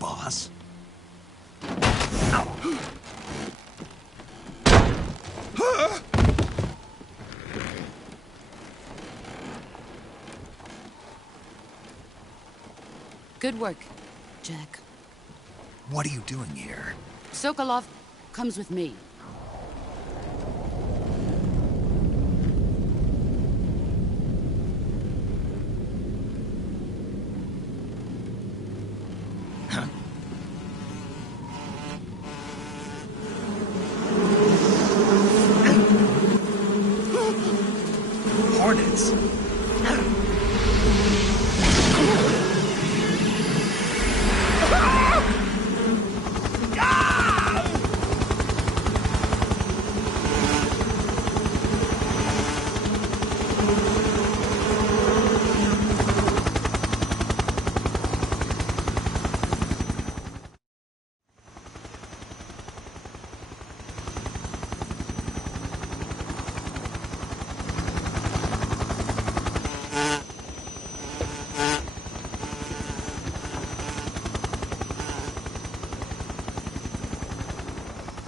Boss? Good work, Jack. What are you doing here? Sokolov comes with me.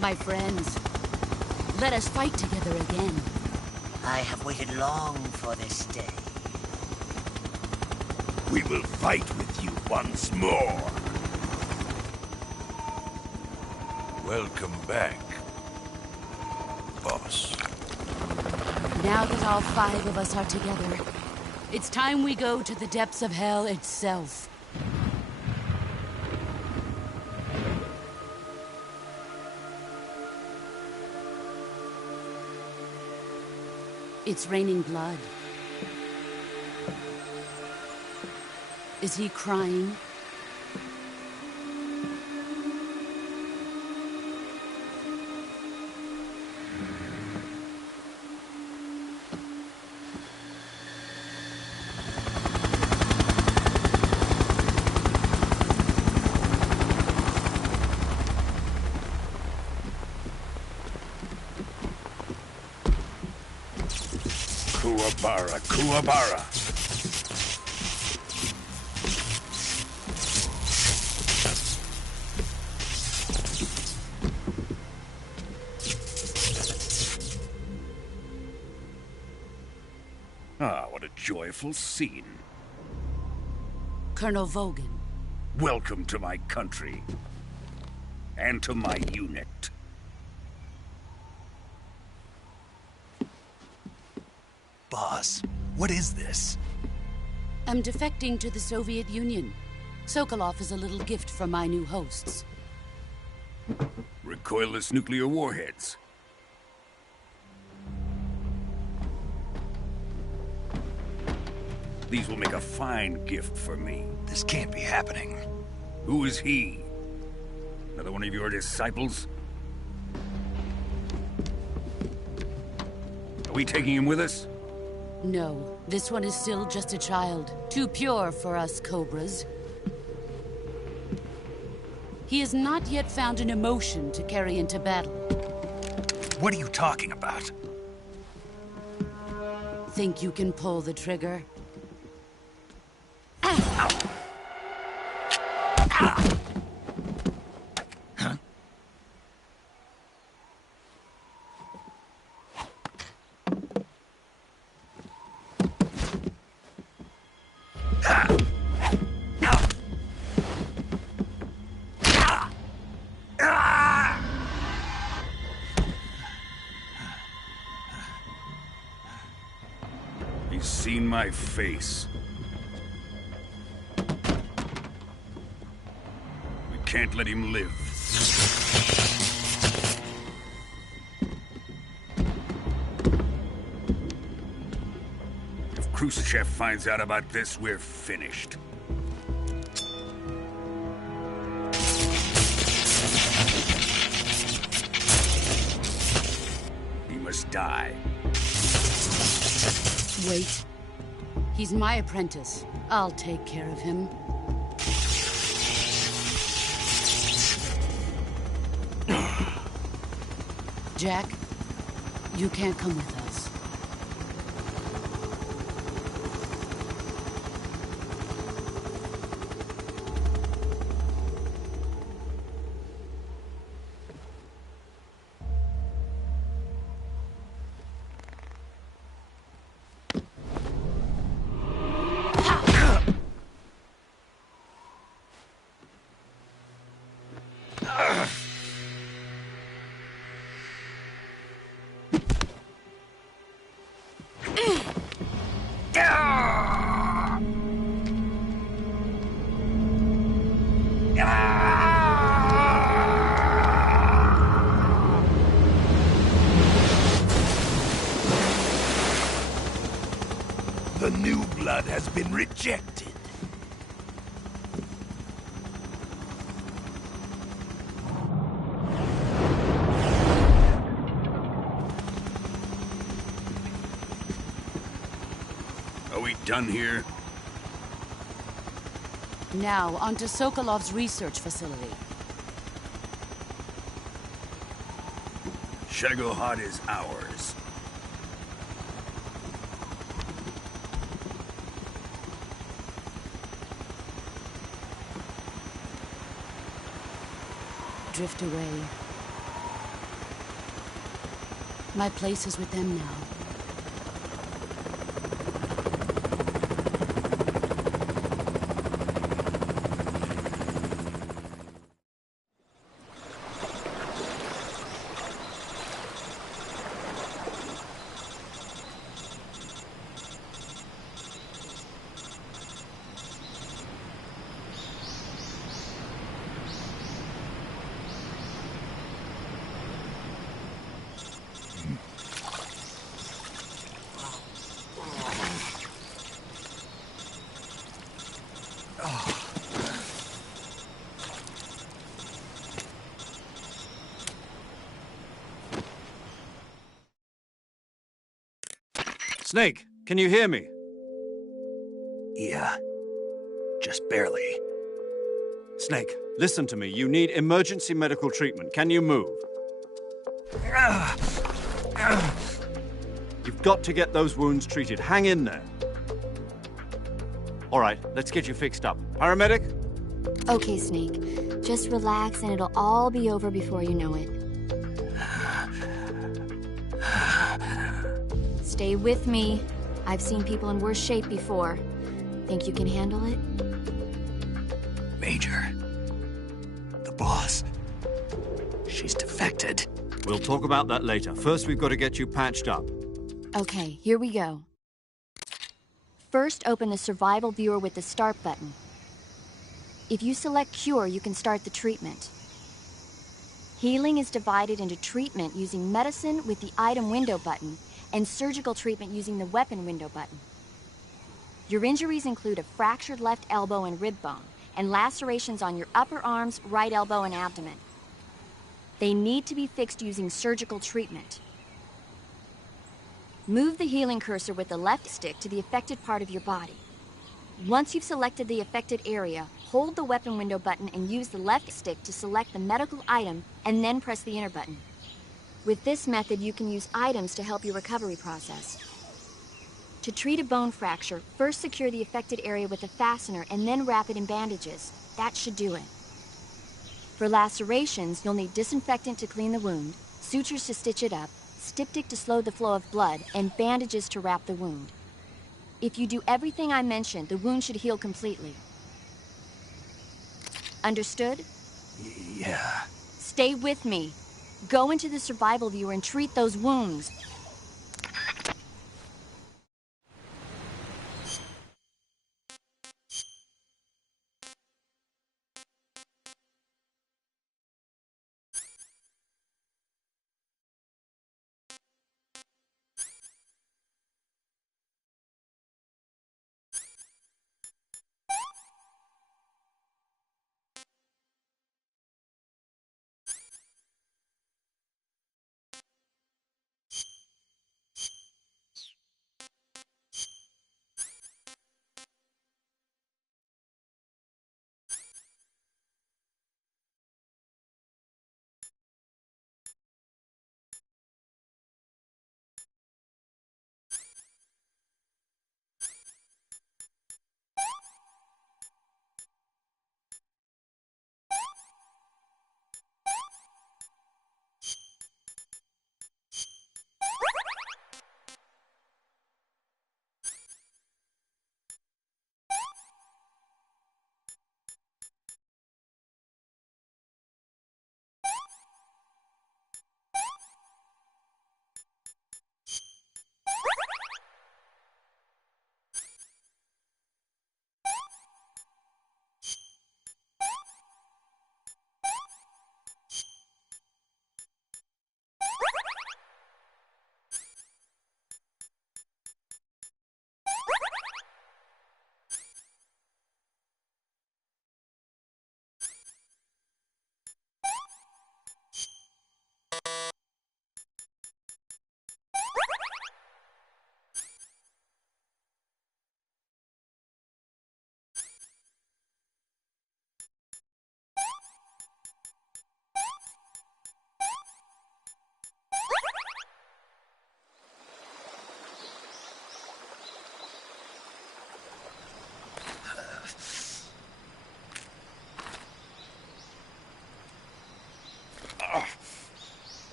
My friends, let us fight together again. I have waited long for this day. We will fight with you once more. Welcome back, boss. Now that all 5 of us are together, it's time we go to the depths of hell itself. It's raining blood. Is he crying? Kuwabara, Kuwabara. Ah, what a joyful scene. Colonel Vogan. Welcome to my country. And to my unit. Boss, what is this? I'm defecting to the Soviet Union. Sokolov is a little gift from my new hosts. Recoilless nuclear warheads. These will make a fine gift for me. This can't be happening. Who is he? Another one of your disciples? Are we taking him with us? No, this one is still just a child. Too pure for us Cobras. He has not yet found an emotion to carry into battle. What are you talking about? Think you can pull the trigger? He's seen my face. We can't let him live. If Khrushchev finds out about this, we're finished. He must die. Wait. He's my apprentice. I'll take care of him. Jack, you can't come with us. The new blood has been rejected. Are we done here? Now, onto Sokolov's research facility. Shagohod is ours. Drift away. My place is with them now. Snake, can you hear me? Yeah. Just barely. Snake, listen to me. You need emergency medical treatment. Can you move? You've got to get those wounds treated. Hang in there. All right, let's get you fixed up. Paramedic? Okay, Snake. Just relax and it'll all be over before you know it. Stay with me. I've seen people in worse shape before. Think you can handle it? Major. The boss. She's defected. We'll talk about that later. First, we've got to get you patched up. Okay, here we go. First, open the survival viewer with the start button. If you select cure, you can start the treatment. Healing is divided into treatment using medicine with the item window button and surgical treatment using the weapon window button. Your injuries include a fractured left elbow and rib bone, and lacerations on your upper arms, right elbow, and abdomen. They need to be fixed using surgical treatment. Move the healing cursor with the left stick to the affected part of your body. Once you've selected the affected area, hold the weapon window button and use the left stick to select the medical item, and then press the enter button. With this method, you can use items to help your recovery process. To treat a bone fracture, first secure the affected area with a fastener and then wrap it in bandages. That should do it. For lacerations, you'll need disinfectant to clean the wound, sutures to stitch it up, styptic to slow the flow of blood, and bandages to wrap the wound. If you do everything I mentioned, the wound should heal completely. Understood? Yeah. Stay with me. Go into the survival viewer and treat those wounds.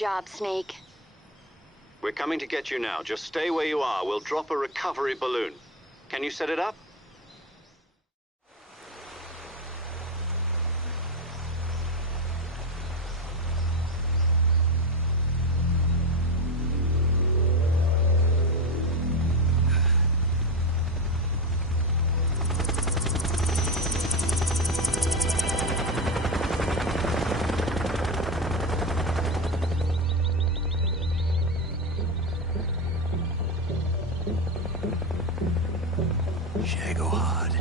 job, Snake. We're coming to get you now. Just stay where you are. We'll drop a recovery balloon. Can you set it up? Shagohod.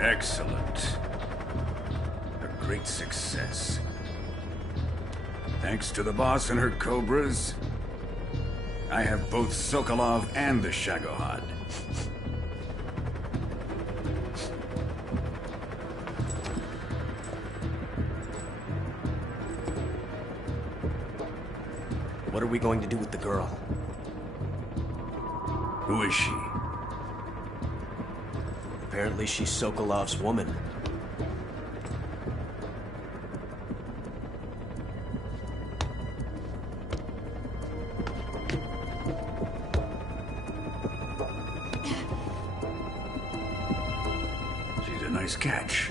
Excellent. A great success. Thanks to the boss and her Cobras, I have both Sokolov and the Shagohod. What are we going to do with the girl? Who is she? Apparently she's Sokolov's woman. She's a nice catch.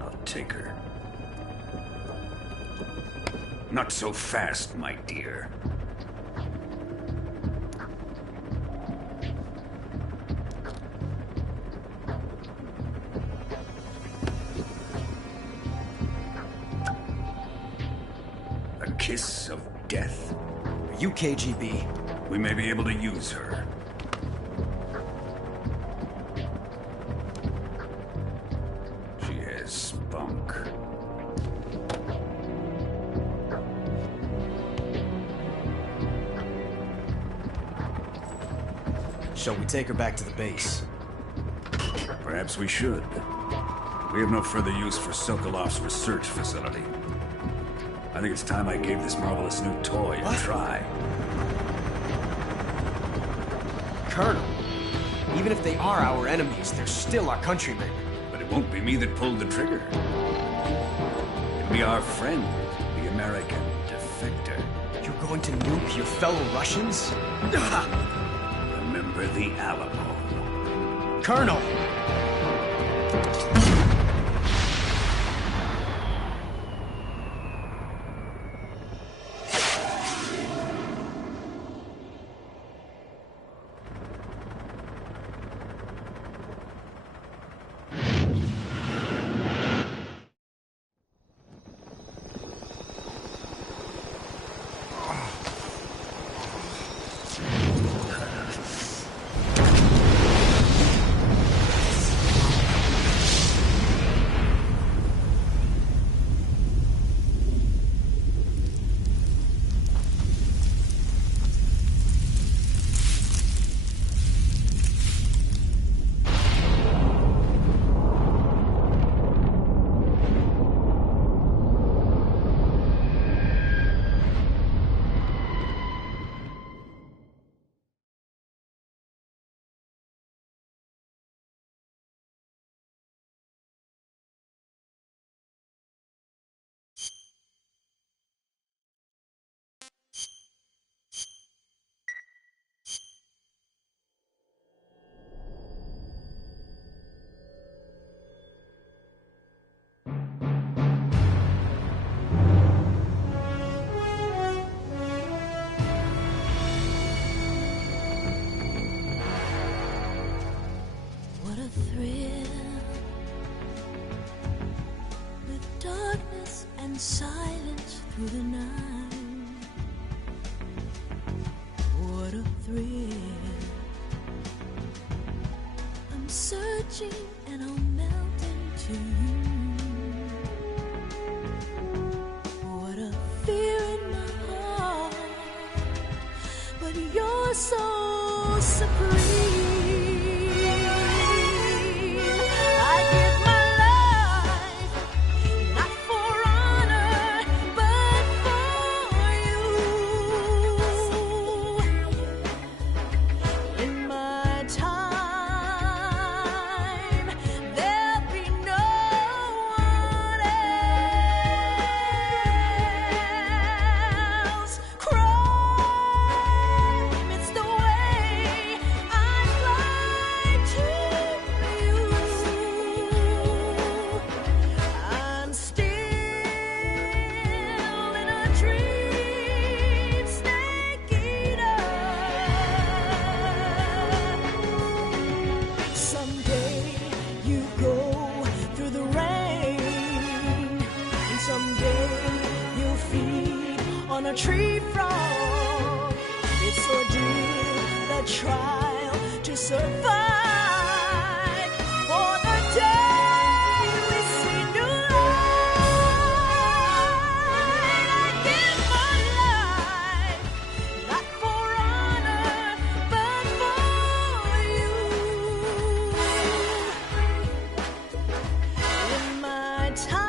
I'll take her. Not so fast, my dear. A kiss of death. Are you KGB? We may be able to use her. She has spunk. Shall we take her back to the base? Perhaps we should. We have no further use for Sokolov's research facility. I think it's time I gave this marvelous new toy a try. Colonel, even if they are our enemies, they're still our countrymen. But it won't be me that pulled the trigger. It'll be our friend, the American defector. You're going to nuke your fellow Russians? Remember the Alamo. Colonel! silence through the night. What a thrill. I'm searching and I'll melt into you. What a fear in my heart, but you're so supreme. A tree frog, it's ordeal, the trial to survive. For the day we see new light, I give my life, not for honor, but for you. In my time,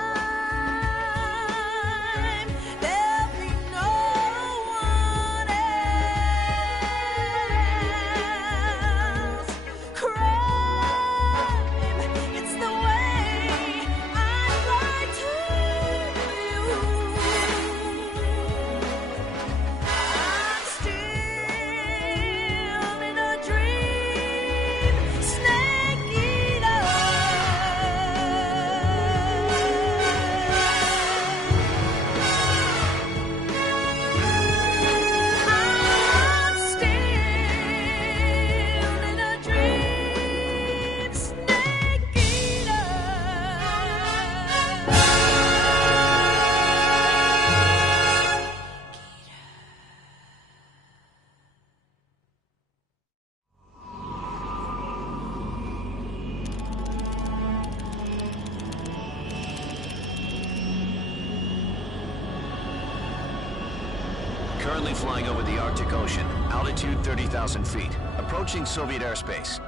Currently flying over the Arctic Ocean, altitude 30,000 feet, approaching Soviet airspace.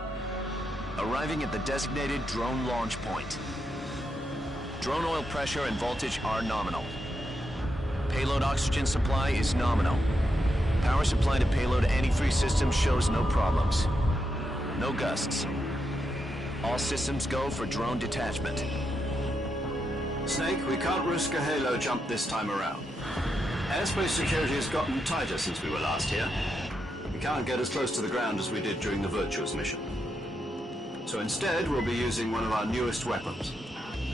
Arriving at the designated drone launch point. Drone oil pressure and voltage are nominal. Payload oxygen supply is nominal. Power supply to payload antifreeze system shows no problems. No gusts. All systems go for drone detachment. Snake, we can't risk a halo jump this time around. Airspace security has gotten tighter since we were last here. We can't get as close to the ground as we did during the Virtuous mission. So instead, we'll be using one of our newest weapons.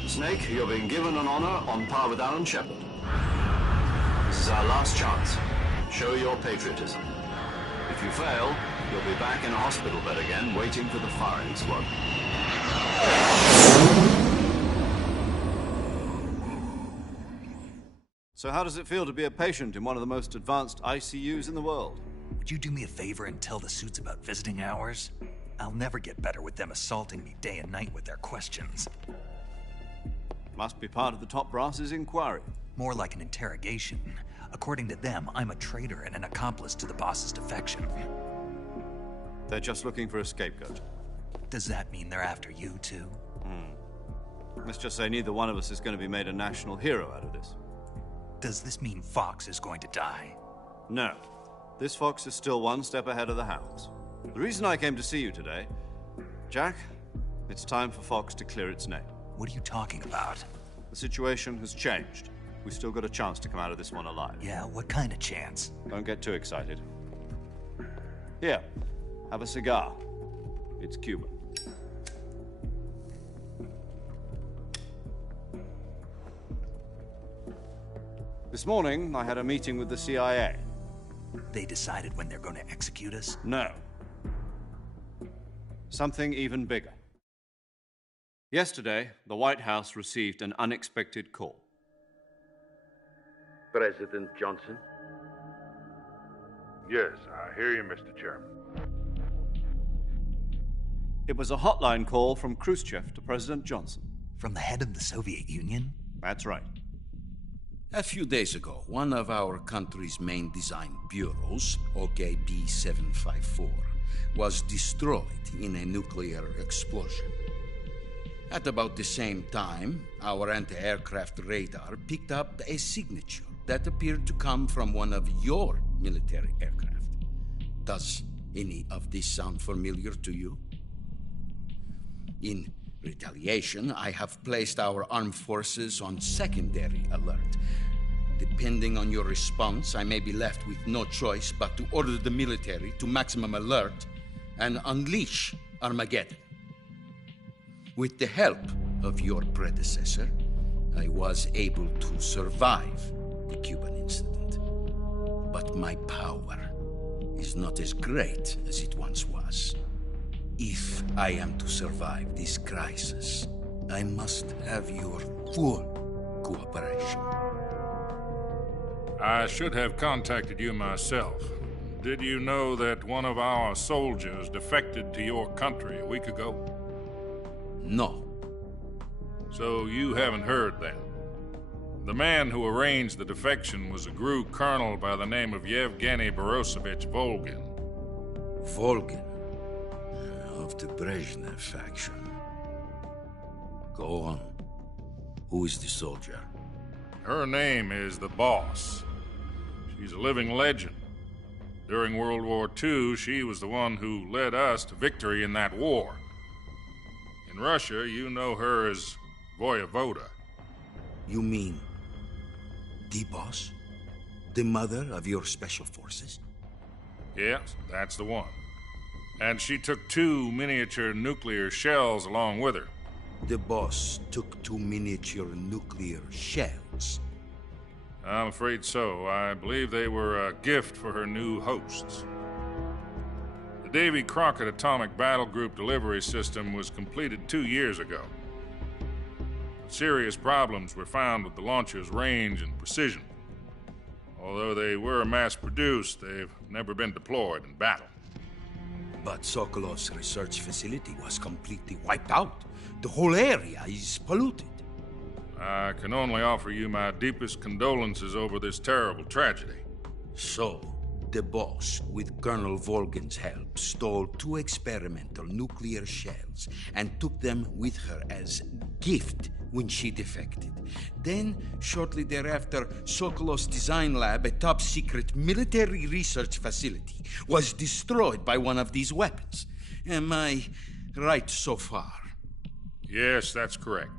Snake, you're being given an honor on par with Alan Shepard. This is our last chance. Show your patriotism. If you fail, you'll be back in a hospital bed again, waiting for the firing squad. So how does it feel to be a patient in one of the most advanced ICUs in the world? Would you do me a favor and tell the suits about visiting hours? I'll never get better with them assaulting me day and night with their questions. Must be part of the top brass's inquiry. More like an interrogation. According to them, I'm a traitor and an accomplice to the boss's defection. They're just looking for a scapegoat. Does that mean they're after you, too? Let's just say neither one of us is going to be made a national hero out of this. Does this mean Fox is going to die? No. This Fox is still one step ahead of the Hounds. The reason I came to see you today, Jack, it's time for Fox to clear its name. What are you talking about? The situation has changed. We've still got a chance to come out of this one alive. Yeah, what kind of chance? Don't get too excited. Here, have a cigar. It's Cuban. This morning, I had a meeting with the CIA. They decided when they're going to execute us? No. Something even bigger. Yesterday, the White House received an unexpected call. President Johnson? Yes, I hear you, Mr. Chairman. It was a hotline call from Khrushchev to President Johnson. From the head of the Soviet Union? That's right. A few days ago, one of our country's main design bureaus, OKB 754, was destroyed in a nuclear explosion. At about the same time, our anti-aircraft radar picked up a signature that appeared to come from one of your military aircraft. Does any of this sound familiar to you? In retaliation, I have placed our armed forces on secondary alert. Depending on your response, I may be left with no choice but to order the military to maximum alert and unleash Armageddon. With the help of your predecessor, I was able to survive the Cuban incident. But my power is not as great as it once was. If I am to survive this crisis, I must have your full cooperation. I should have contacted you myself. Did you know that one of our soldiers defected to your country a week ago? No. So you haven't heard then? The man who arranged the defection was a GRU colonel by the name of Yevgeny Borosovich Volgin. Volgin? Of the Brezhnev faction. Go on. Who is the soldier? Her name is the Boss. She's a living legend. During World War II, she was the one who led us to victory in that war. In Russia, you know her as Voyevoda. You mean the Boss? The mother of your special forces? Yes, that's the one. And she took 2 miniature nuclear shells along with her. The Boss took 2 miniature nuclear shells? I'm afraid so. I believe they were a gift for her new hosts. The Davy Crockett Atomic Battle Group delivery system was completed 2 years ago. Serious problems were found with the launcher's range and precision. Although they were mass-produced, they've never been deployed in battle. But Sokolov's research facility was completely wiped out. The whole area is polluted. I can only offer you my deepest condolences over this terrible tragedy. So, the Boss, with Colonel Volgin's help, stole 2 experimental nuclear shells and took them with her as gift when she defected. Then, shortly thereafter, Sokolov's design lab, a top-secret military research facility, was destroyed by one of these weapons. Am I right so far? Yes, that's correct.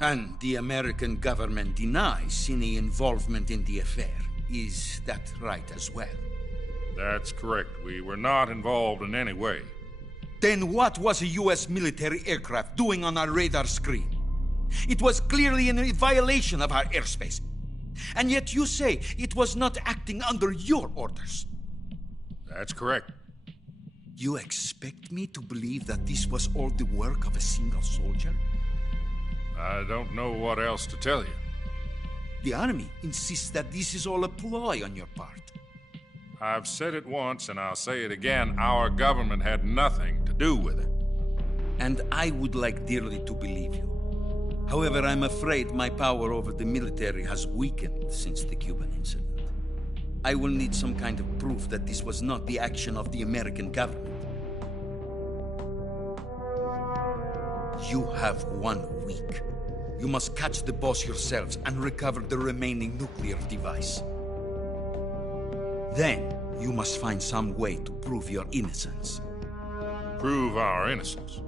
And the American government denies any involvement in the affair. Is that right as well? That's correct. We were not involved in any way. Then what was a U.S. military aircraft doing on our radar screen? It was clearly in violation of our airspace. And yet you say it was not acting under your orders. That's correct. You expect me to believe that this was all the work of a single soldier? I don't know what else to tell you. The Army insists that this is all a ploy on your part. I've said it once, and I'll say it again. Our government had nothing to do with it. And I would like dearly to believe you. However, I'm afraid my power over the military has weakened since the Cuban incident. I will need some kind of proof that this was not the action of the American government. You have 1 week. You must catch the Boss yourselves and recover the remaining nuclear device. Then, you must find some way to prove your innocence. Prove our innocence?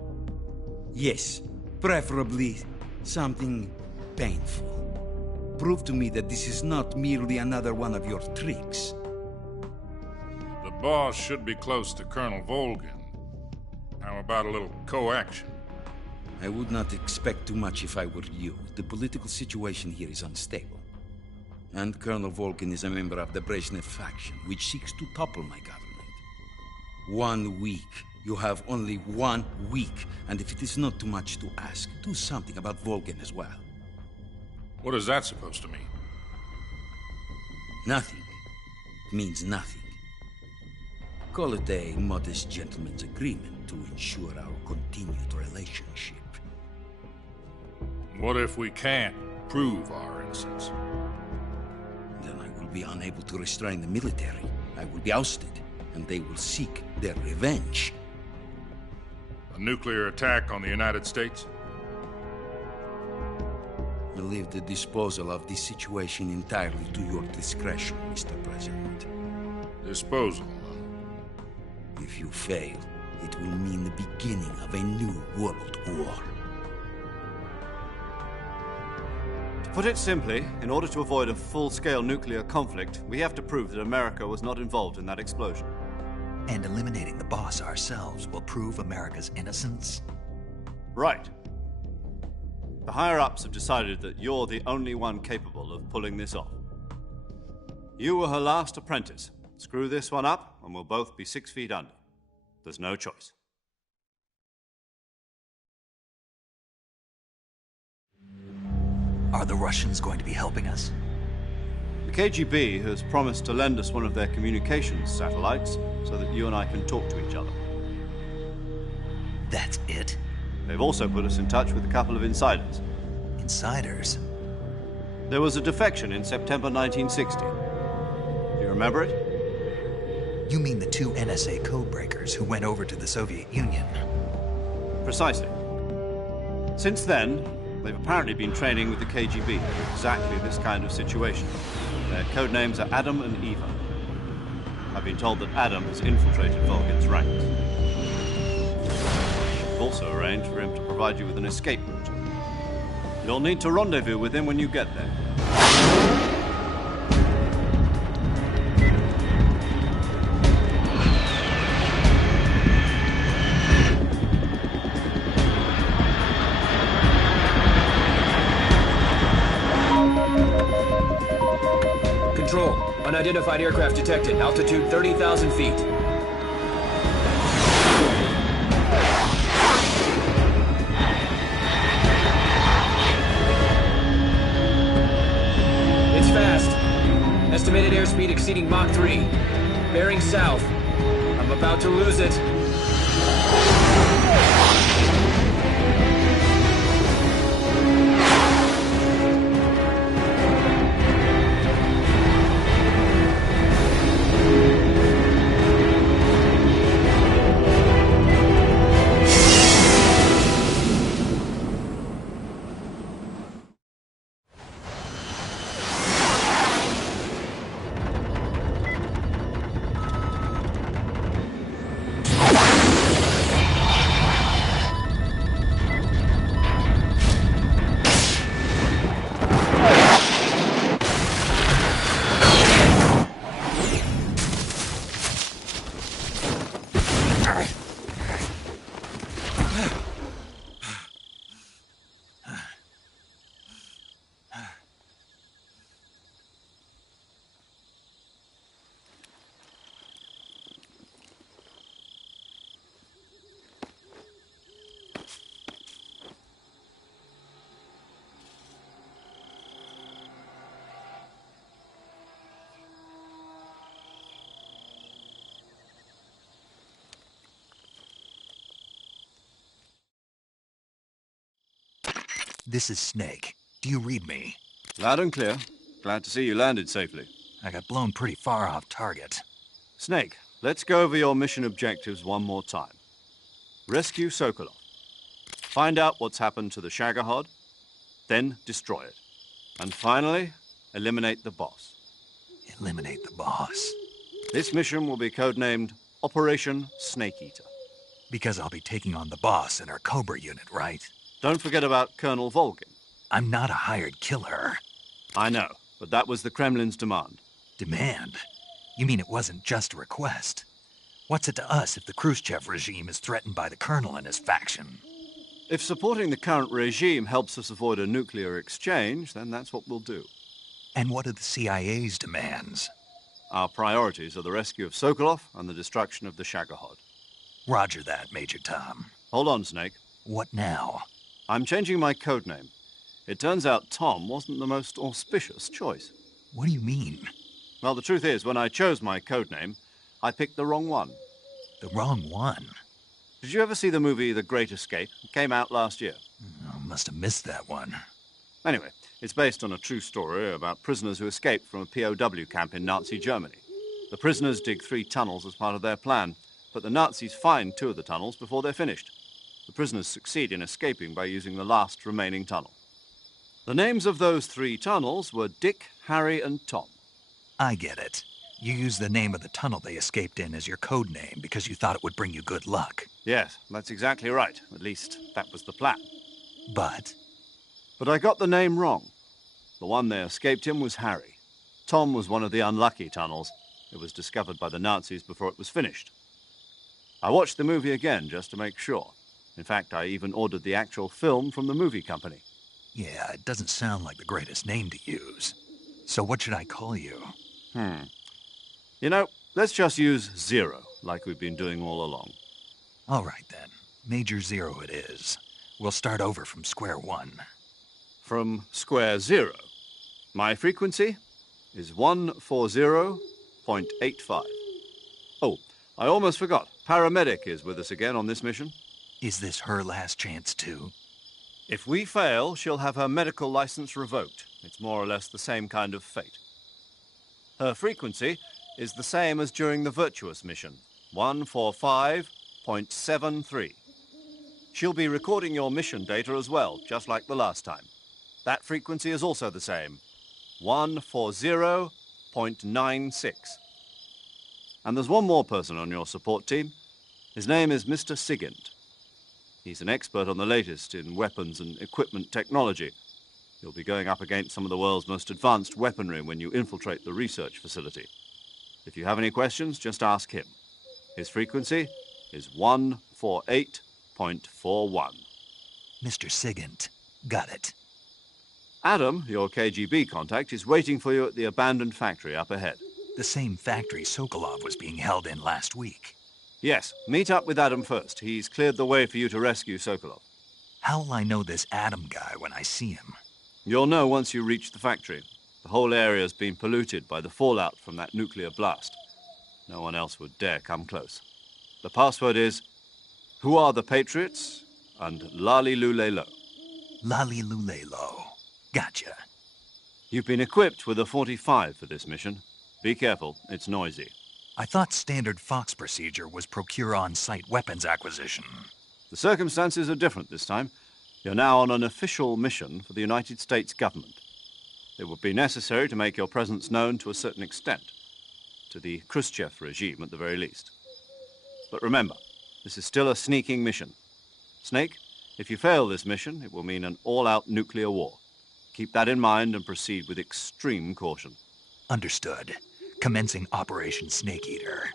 Yes, preferably something painful. Prove to me that this is not merely another one of your tricks. The Boss should be close to Colonel Volgin. How about a little co-action? I would not expect too much if I were you. The political situation here is unstable. And Colonel Volgin is a member of the Brezhnev faction, which seeks to topple my government. 1 week. You have only 1 week. And if it is not too much to ask, do something about Volgin as well. What is that supposed to mean? Nothing means nothing. Call it a modest gentleman's agreement to ensure our continued relationship. What if we can't prove our innocence? Then I will be unable to restrain the military. I will be ousted, and they will seek their revenge. A nuclear attack on the United States? I leave the disposal of this situation entirely to your discretion, Mr. President. Disposal? If you fail, it will mean the beginning of a new world war. To put it simply, in order to avoid a full-scale nuclear conflict, we have to prove that America was not involved in that explosion. And eliminating the boss ourselves will prove America's innocence? Right. The higher-ups have decided that you're the only one capable of pulling this off. You were her last apprentice. Screw this one up, and we'll both be 6 feet under. There's no choice. Are the Russians going to be helping us? The KGB has promised to lend us one of their communications satellites so that you and I can talk to each other. That's it? They've also put us in touch with a couple of insiders. Insiders? There was a defection in September 1960. Do you remember it? You mean the 2 NSA codebreakers who went over to the Soviet Union? Precisely. Since then, they've apparently been training with the KGB for exactly this kind of situation. Their codenames are Adam and Eva. I've been told that Adam has infiltrated Volgin's ranks. I've also arranged for him to provide you with an escape route. You'll need to rendezvous with him when you get there. Control. Unidentified aircraft detected. Altitude 30,000 feet. It's fast. Estimated airspeed exceeding Mach 3. Bearing south. I'm about to lose it. This is Snake. Do you read me? Loud and clear. Glad to see you landed safely. I got blown pretty far off target. Snake, let's go over your mission objectives one more time. Rescue Sokolov. Find out what's happened to the Shagohod, then destroy it. And finally, eliminate the boss. Eliminate the boss? This mission will be codenamed Operation Snake Eater. Because I'll be taking on the boss in our Cobra unit, right? Don't forget about Colonel Volgin. I'm not a hired killer. I know, but that was the Kremlin's demand. Demand? You mean it wasn't just a request? What's it to us if the Khrushchev regime is threatened by the Colonel and his faction? If supporting the current regime helps us avoid a nuclear exchange, then that's what we'll do. And what are the CIA's demands? Our priorities are the rescue of Sokolov and the destruction of the Shagohod. Roger that, Major Tom. Hold on, Snake. What now? I'm changing my codename. It turns out Tom wasn't the most auspicious choice. What do you mean? Well, the truth is, when I chose my codename, I picked the wrong one. The wrong one? Did you ever see the movie The Great Escape? It came out last year. Oh, must have missed that one. Anyway, it's based on a true story about prisoners who escaped from a POW camp in Nazi Germany. The prisoners dig 3 tunnels as part of their plan, but the Nazis find 2 of the tunnels before they're finished. The prisoners succeed in escaping by using the last remaining tunnel. The names of those 3 tunnels were Dick, Harry, and Tom. I get it. You used the name of the tunnel they escaped in as your code name because you thought it would bring you good luck. Yes, that's exactly right. At least, that was the plan. But I got the name wrong. The one they escaped in was Harry. Tom was one of the unlucky tunnels. It was discovered by the Nazis before it was finished. I watched the movie again just to make sure. In fact, I even ordered the actual film from the movie company. yeah, it doesn't sound like the greatest name to use. So what should I call you? You know, let's just use Zero, like we've been doing all along. All right, then. Major Zero it is. We'll start over from square one. From square zero. My frequency is 140.85. Oh, I almost forgot. Paramedic is with us again on this mission. Is this her last chance, too? If we fail, she'll have her medical license revoked. It's more or less the same kind of fate. Her frequency is the same as during the Virtuous mission, 145.73. She'll be recording your mission data as well, just like the last time. That frequency is also the same, 140.96. And there's one more person on your support team. His name is Mr. Sigint. He's an expert on the latest in weapons and equipment technology. You'll be going up against some of the world's most advanced weaponry when you infiltrate the research facility. If you have any questions, just ask him. His frequency is 148.41. Mr. Sigint. Got it. Adam, your KGB contact, is waiting for you at the abandoned factory up ahead. The same factory Sokolov was being held in last week. Yes, meet up with Adam first. He's cleared the way for you to rescue Sokolov. How will I know this Adam guy when I see him? You'll know once you reach the factory. The whole area's been polluted by the fallout from that nuclear blast. No one else would dare come close. The password is, Who are the Patriots? And Lali Lule Lo. Lali Lule Lo. Gotcha. You've been equipped with a 45 for this mission. Be careful, it's noisy. I thought standard Fox procedure was procure on-site weapons acquisition. The circumstances are different this time. You're now on an official mission for the United States government. It would be necessary to make your presence known to a certain extent. To the Khrushchev regime, at the very least. But remember, this is still a sneaking mission. Snake, if you fail this mission, it will mean an all-out nuclear war. Keep that in mind and proceed with extreme caution. Understood. Commencing Operation Snake Eater.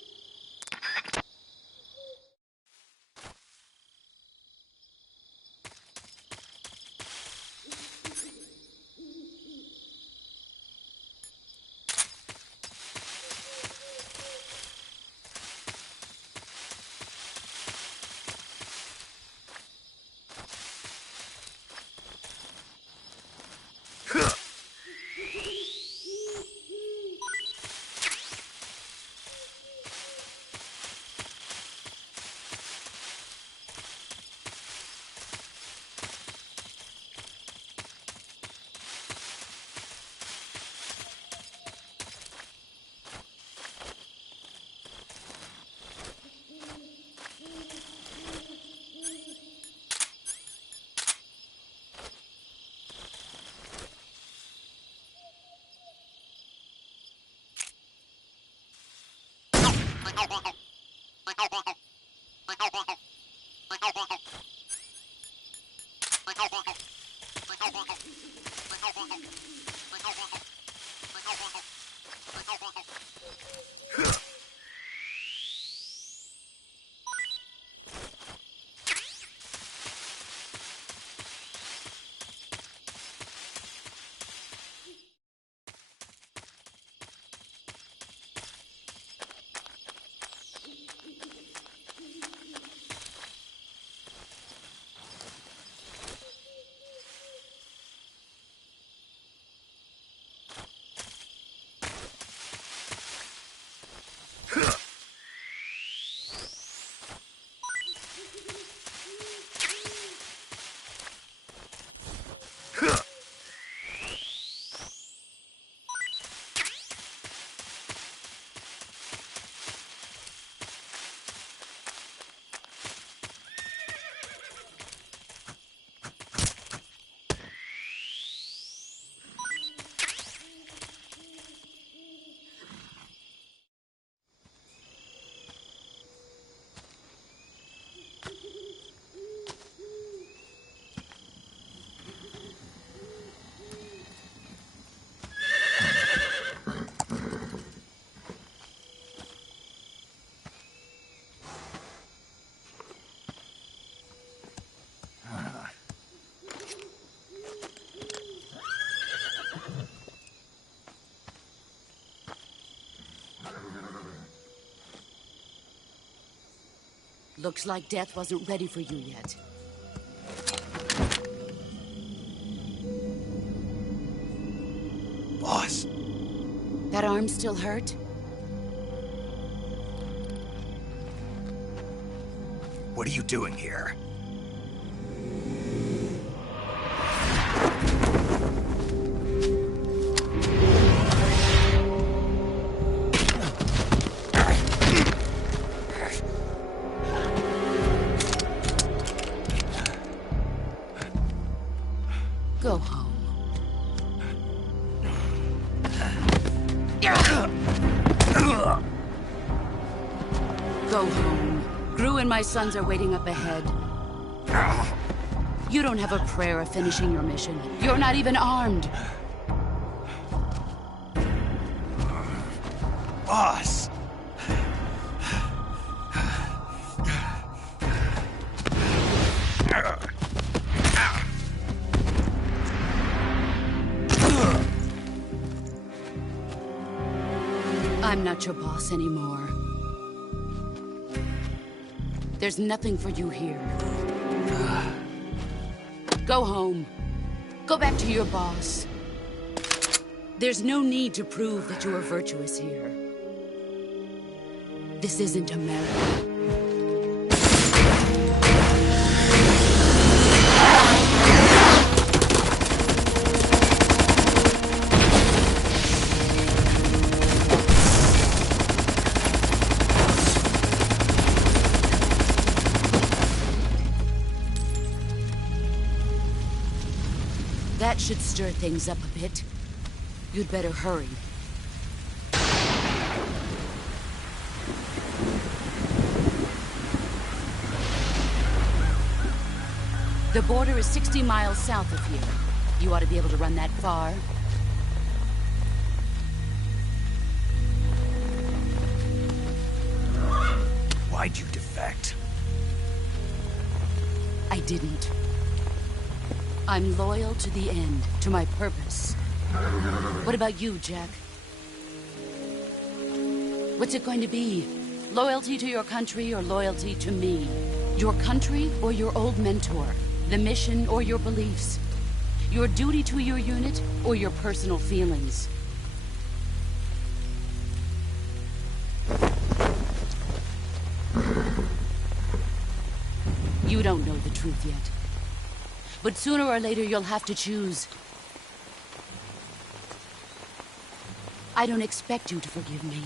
Looks like death wasn't ready for you yet. Boss. That arm still hurt? What are you doing here? Go home. Go home. Gru and my sons are waiting up ahead. You don't have a prayer of finishing your mission. You're not even armed. Boss! I'm not your boss anymore. There's nothing for you here. Go home. Go back to your boss. There's no need to prove that you are virtuous here. This isn't America. That should stir things up a bit. You'd better hurry. The border is 60 miles south of here. You ought to be able to run that far. Why'd you defect? I didn't. I'm loyal to the end, to my purpose. What about you, Jack? What's it going to be? Loyalty to your country or loyalty to me? Your country or your old mentor? The mission or your beliefs? Your duty to your unit or your personal feelings? You don't know the truth yet. But sooner or later, you'll have to choose. I don't expect you to forgive me.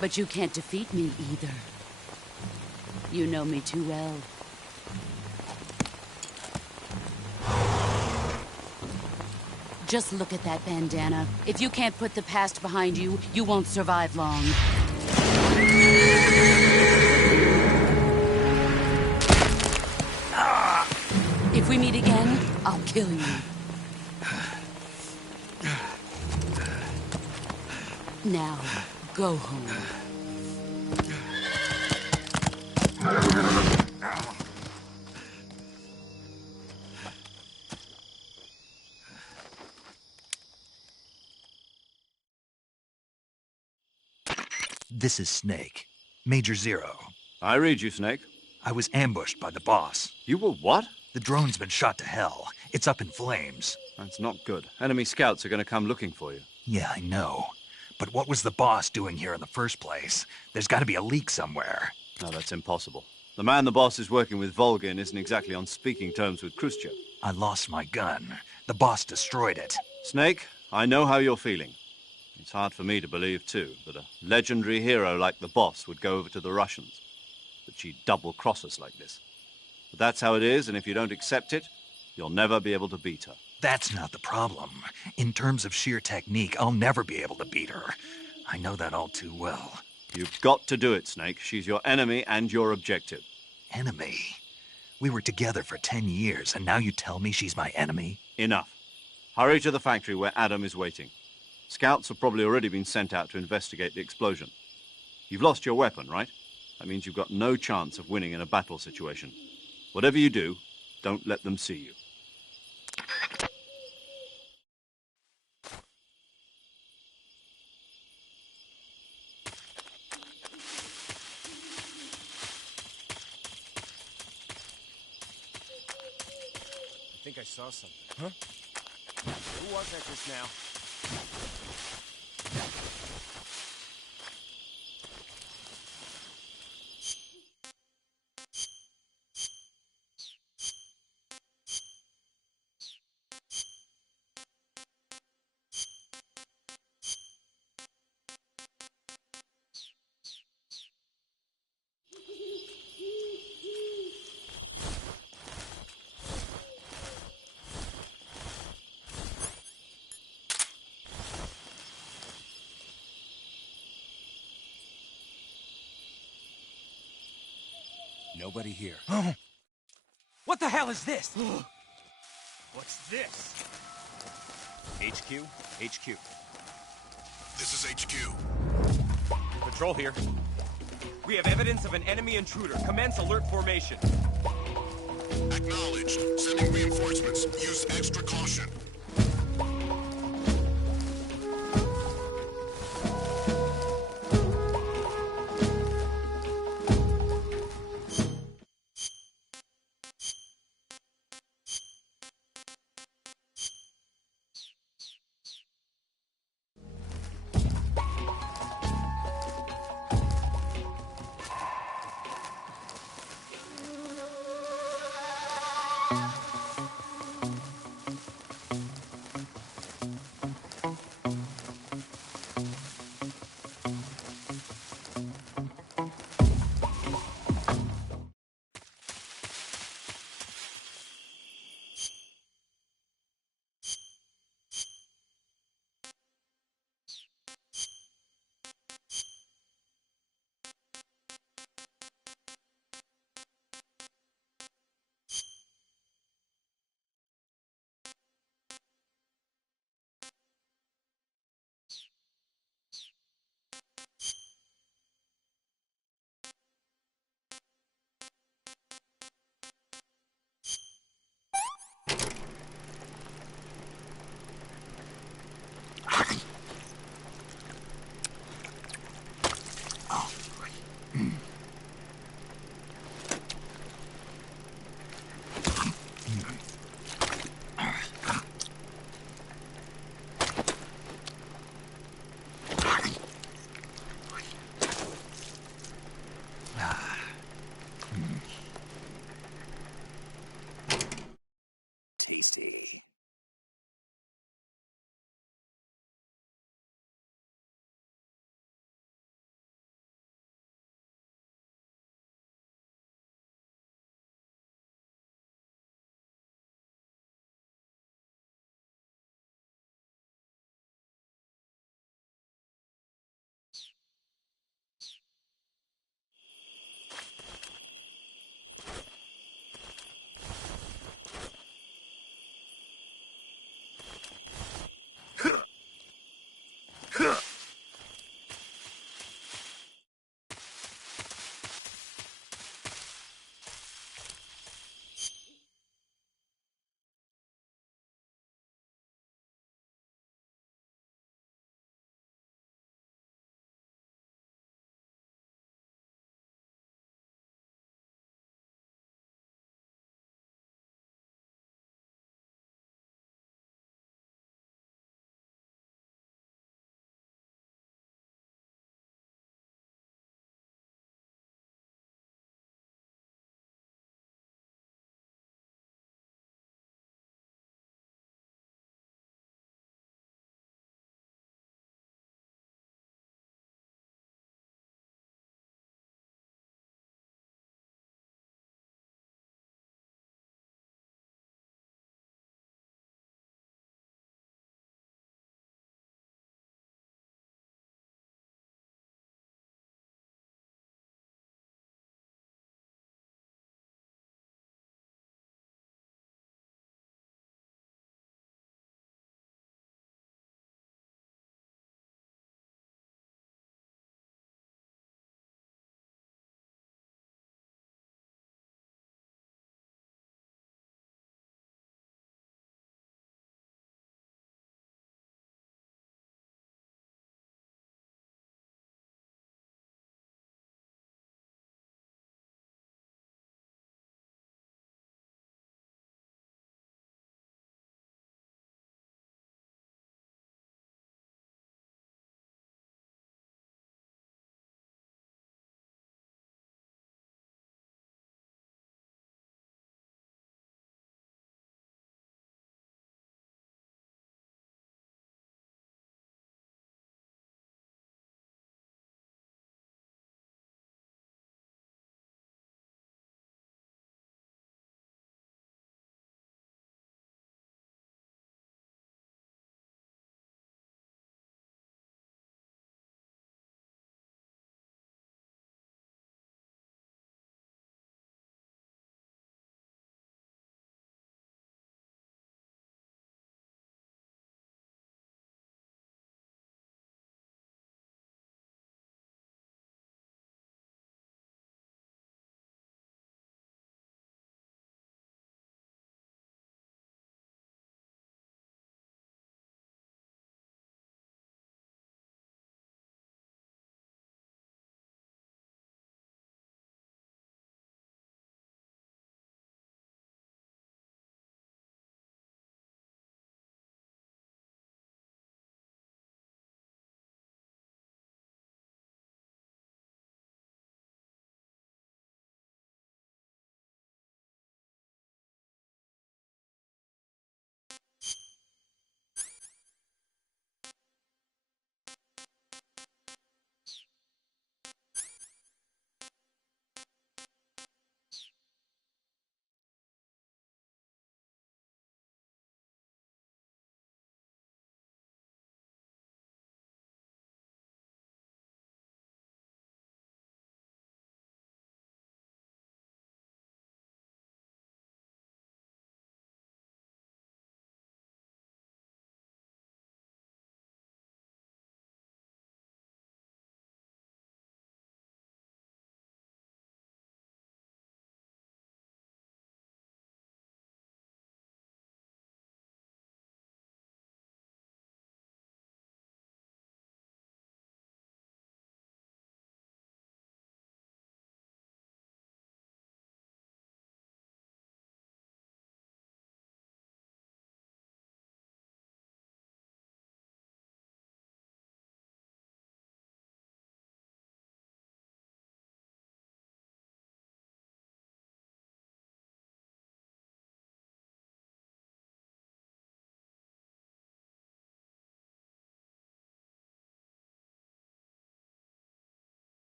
But you can't defeat me either. You know me too well. Just look at that bandana. If you can't put the past behind you, you won't survive long. If we meet again, I'll kill you. Now, go home. This is Snake. Major Zero. I read you, Snake. I was ambushed by the boss. You were what? The drone's been shot to hell. It's up in flames. That's not good. Enemy scouts are going to come looking for you. Yeah, I know. But what was the boss doing here in the first place? There's got to be a leak somewhere. No, that's impossible. The man the boss is working with, Volgin, isn't exactly on speaking terms with Khrushchev. I lost my gun. The boss destroyed it. Snake, I know how you're feeling. It's hard for me to believe, too, that a legendary hero like the boss would go over to the Russians. That she'd double-cross us like this. But that's how it is, and if you don't accept it, you'll never be able to beat her. That's not the problem. In terms of sheer technique, I'll never be able to beat her. I know that all too well. You've got to do it, Snake. She's your enemy and your objective. Enemy? We were together for 10 years, and now you tell me she's my enemy? Enough. Hurry to the factory where Adam is waiting. Scouts have probably already been sent out to investigate the explosion. You've lost your weapon, right? That means you've got no chance of winning in a battle situation. Whatever you do, don't let them see you. think I saw something. Huh? Who was that just now? Nobody here. What the hell is this? What's this? HQ? HQ. This is HQ. Patrol here. We have evidence of an enemy intruder. Commence alert formation. Acknowledged. Sending reinforcements. Use extra caution.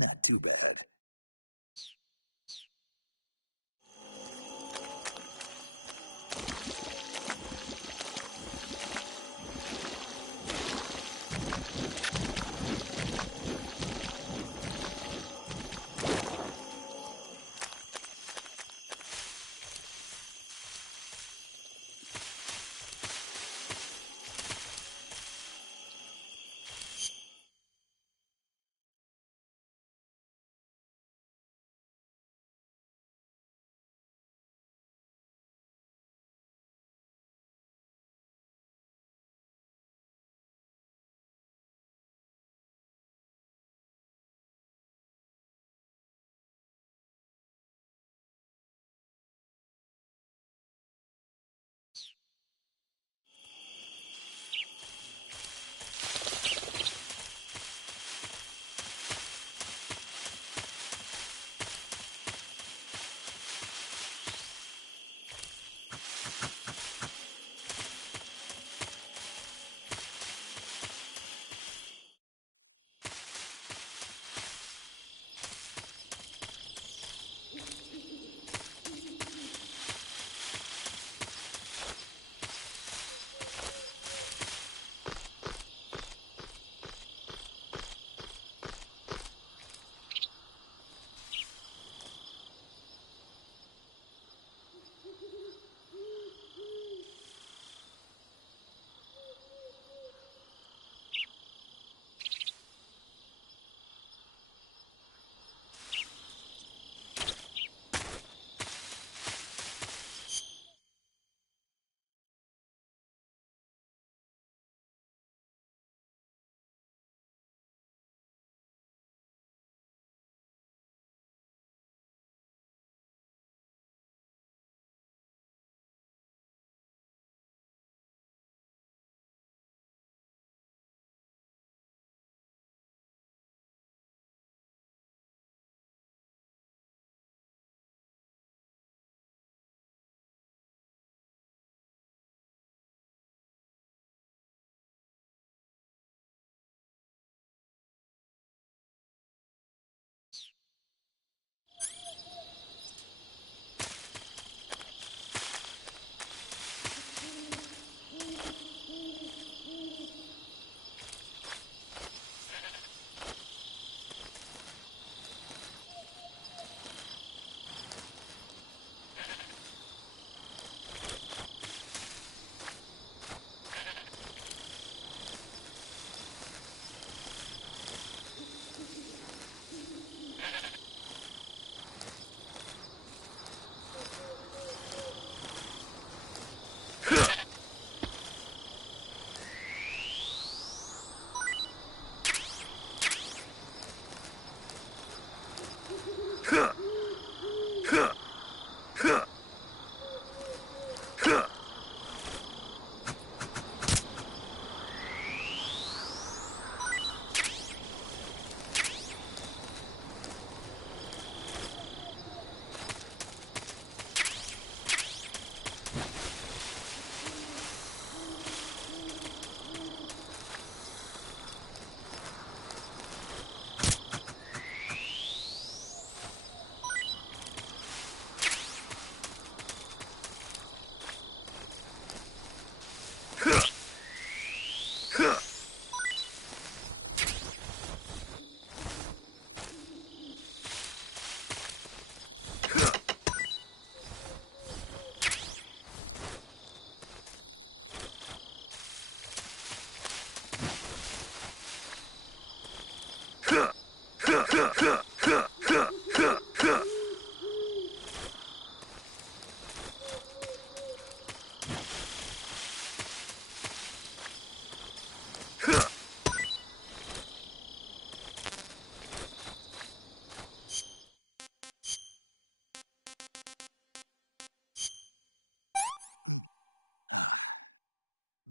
Not too bad.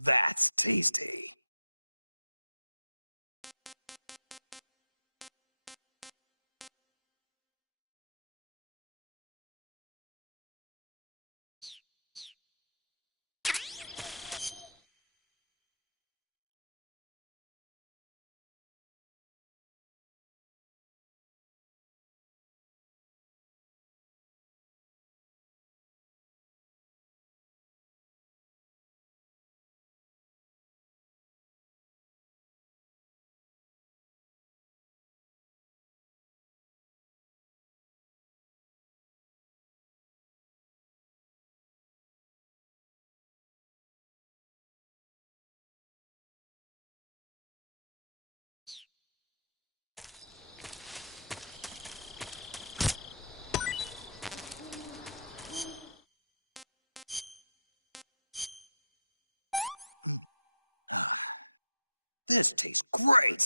That's safety. This tastes great.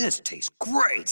This tastes great.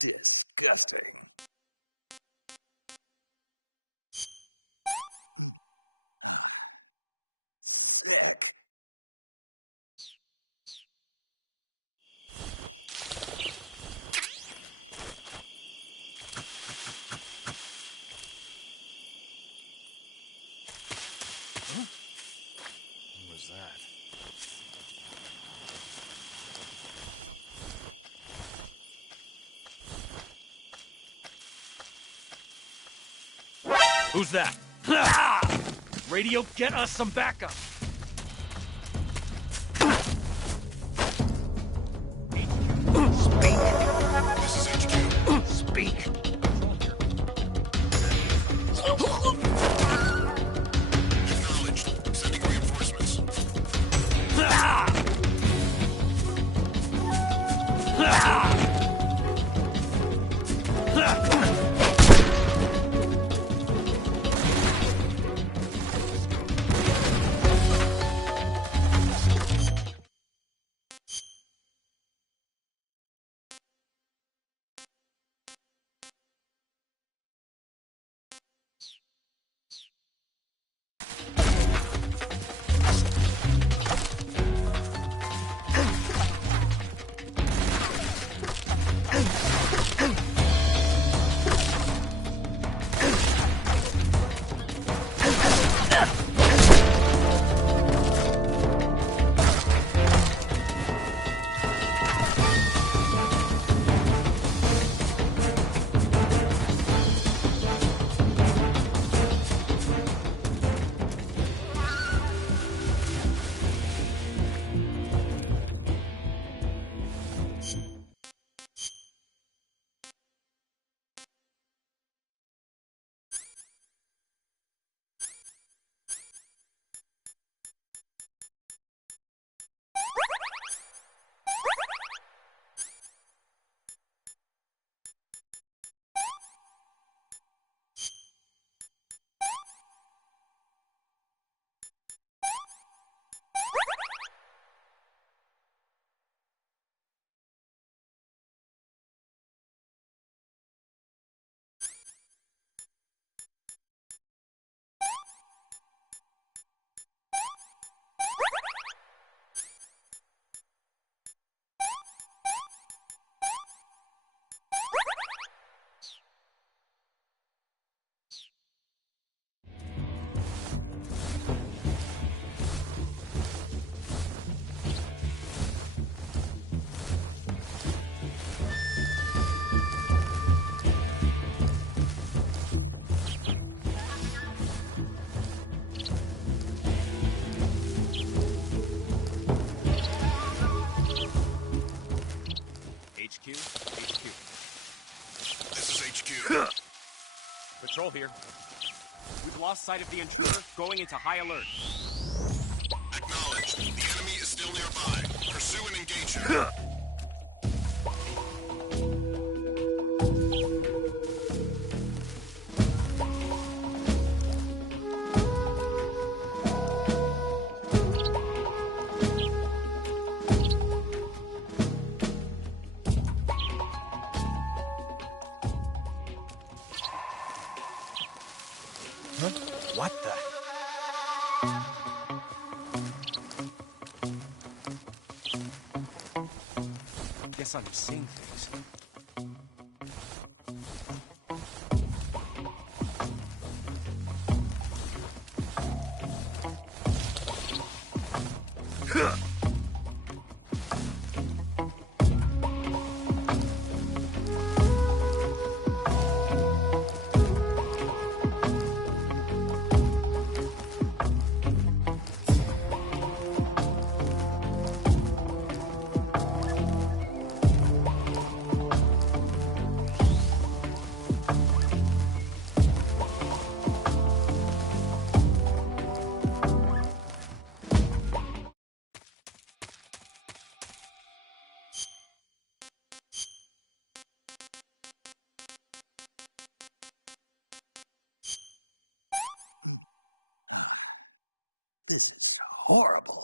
Disgusting. Sick. Huh? What was that? Who's that? Radio, get us some backup. Speak. This is HQ. Speak. Acknowledged. Sending reinforcements. Patrol here. We've lost sight of the intruder, going into high alert. Acknowledged. The enemy is still nearby. Pursue and engage him. What the? Guess I'm seeing things. Horrible.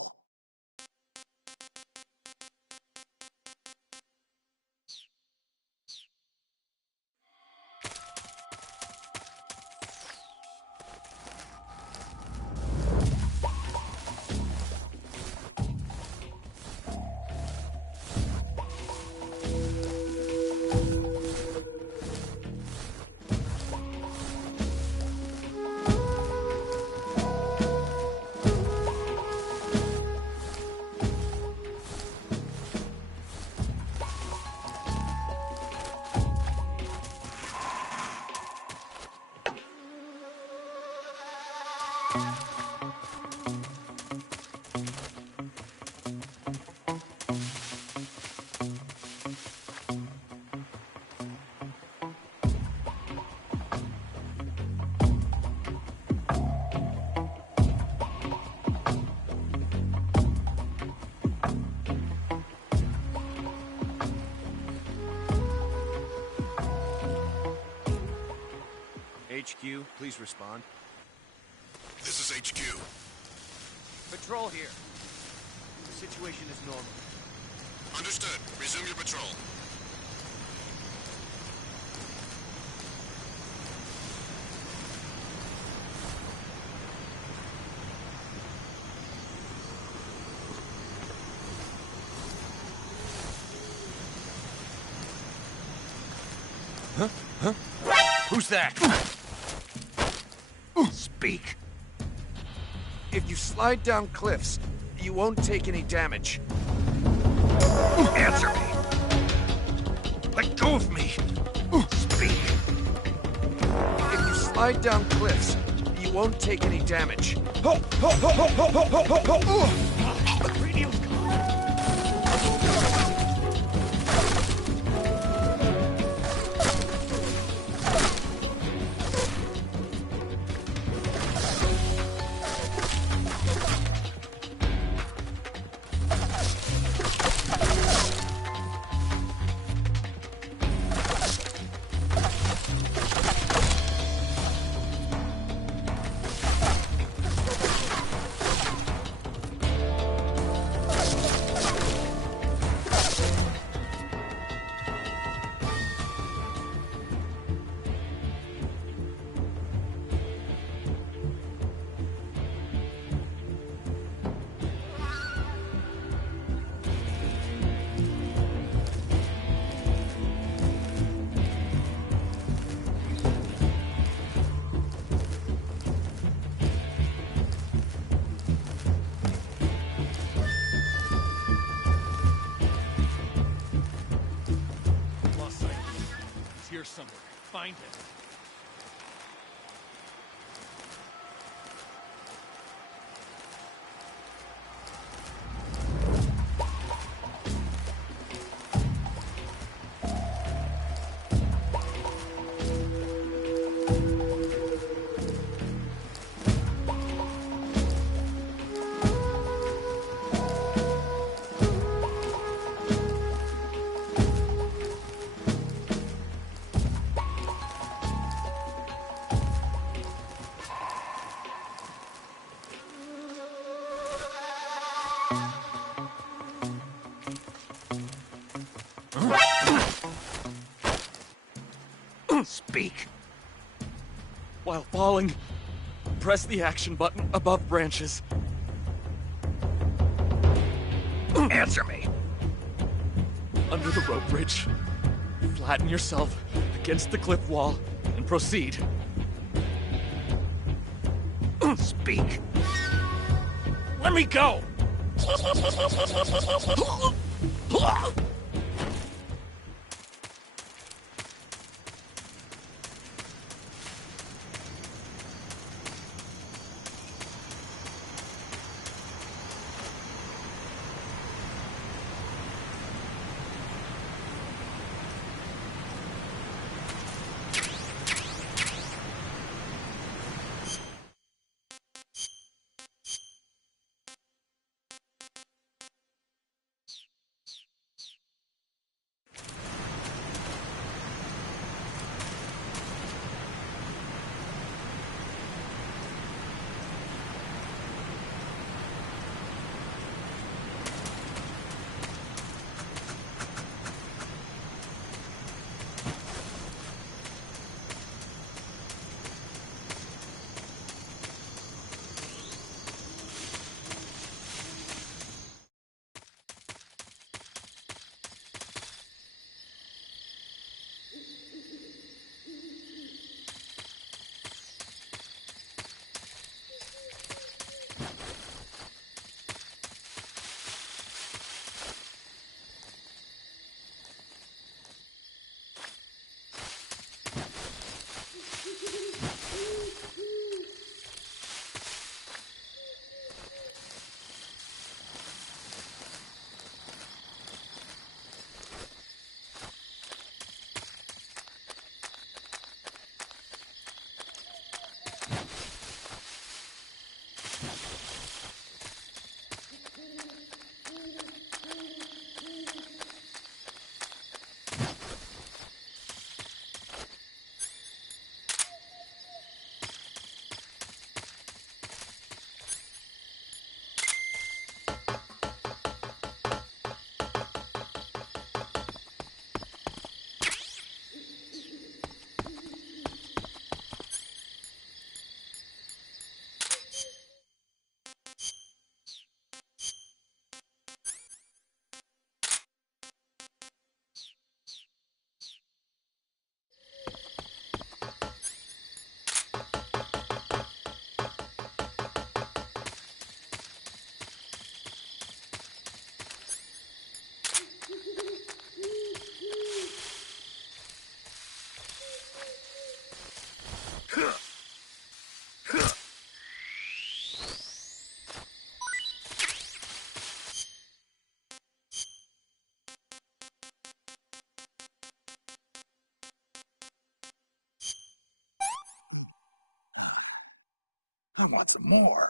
HQ, please respond. This is HQ. Patrol here. The situation is normal. Understood. Resume your patrol. Huh? Who's that? Speak. If you slide down cliffs, you won't take any damage. Answer me. Let go of me. Speak. If you slide down cliffs, you won't take any damage. Radio's gone. Here somewhere. Find him. Speak. While falling, press the action button above branches. Answer me. Under the rope bridge. Flatten yourself against the cliff wall and proceed. Speak. Let me go! I want some more.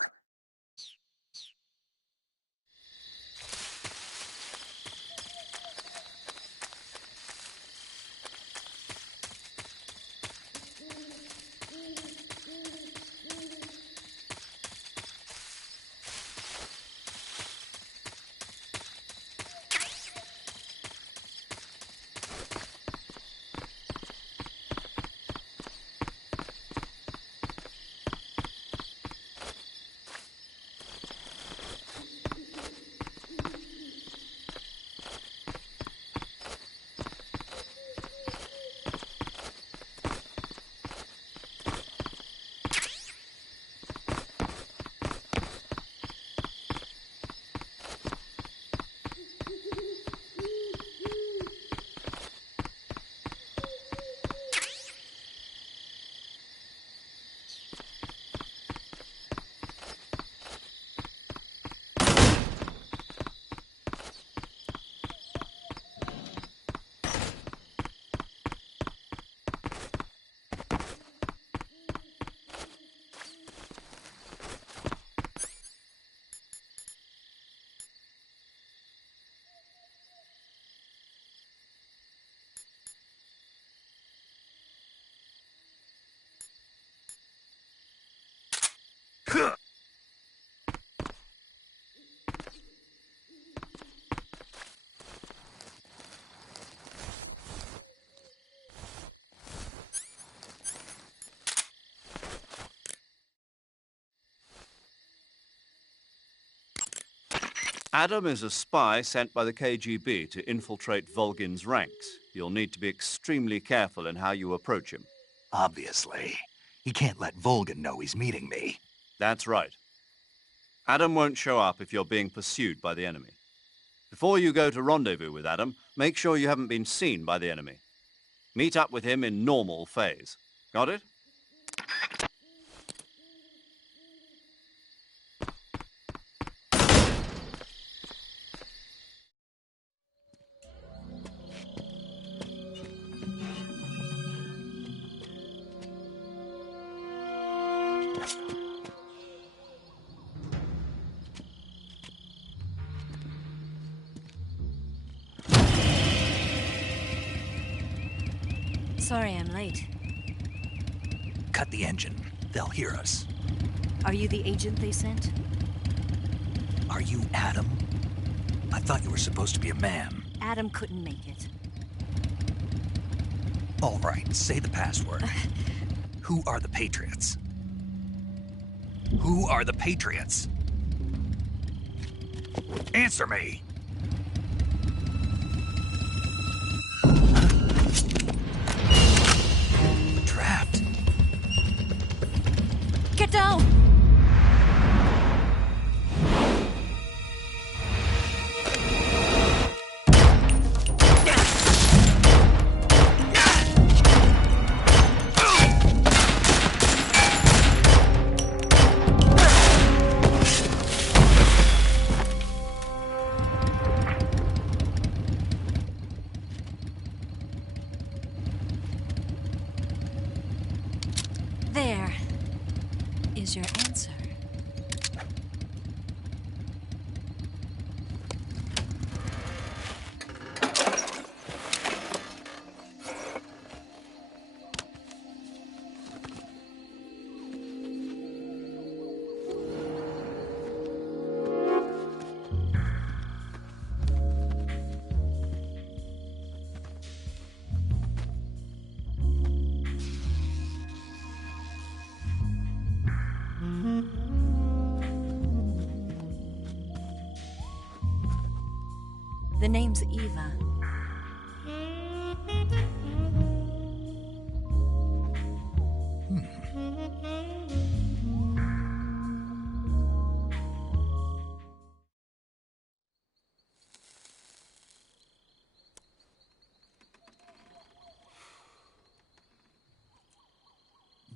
Adam is a spy sent by the KGB to infiltrate Volgin's ranks. You'll need to be extremely careful in how you approach him. Obviously. He can't let Volgin know he's meeting me. That's right. Adam won't show up if you're being pursued by the enemy. Before you go to rendezvous with Adam, make sure you haven't been seen by the enemy. Meet up with him in normal phase. Got it? Sorry I'm late. Cut the engine. They'll hear us. Are you the agent they sent? Are you Adam? I thought you were supposed to be a man. Adam couldn't make it. All right, say the password. Who are the Patriots? Who are the Patriots? Answer me! Trapped. Get down! There is your answer. The name's Eva.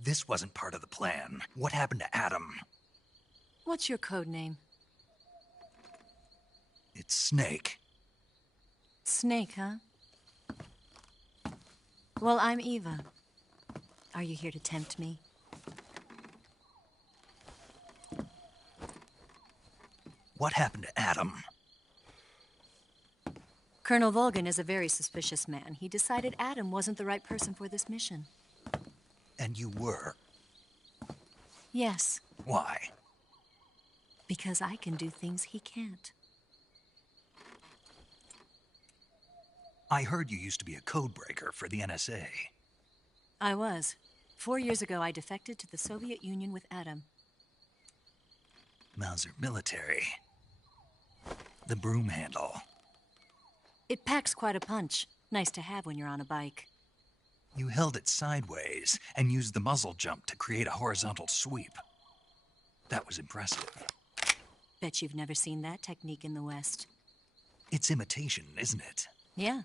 This wasn't part of the plan. What happened to Adam? What's your code name? It's Snake. Snake, huh? Well, I'm Eva. Are you here to tempt me? What happened to Adam? Colonel Volgin is a very suspicious man. He decided Adam wasn't the right person for this mission. And you were? Yes. Why? Because I can do things he can't. I heard you used to be a codebreaker for the NSA. I was. 4 years ago, I defected to the Soviet Union with Adam. Mauser military. The broom handle. It packs quite a punch. Nice to have when you're on a bike. You held it sideways and used the muzzle jump to create a horizontal sweep. That was impressive. Bet you've never seen that technique in the West. It's imitation, isn't it? Yeah.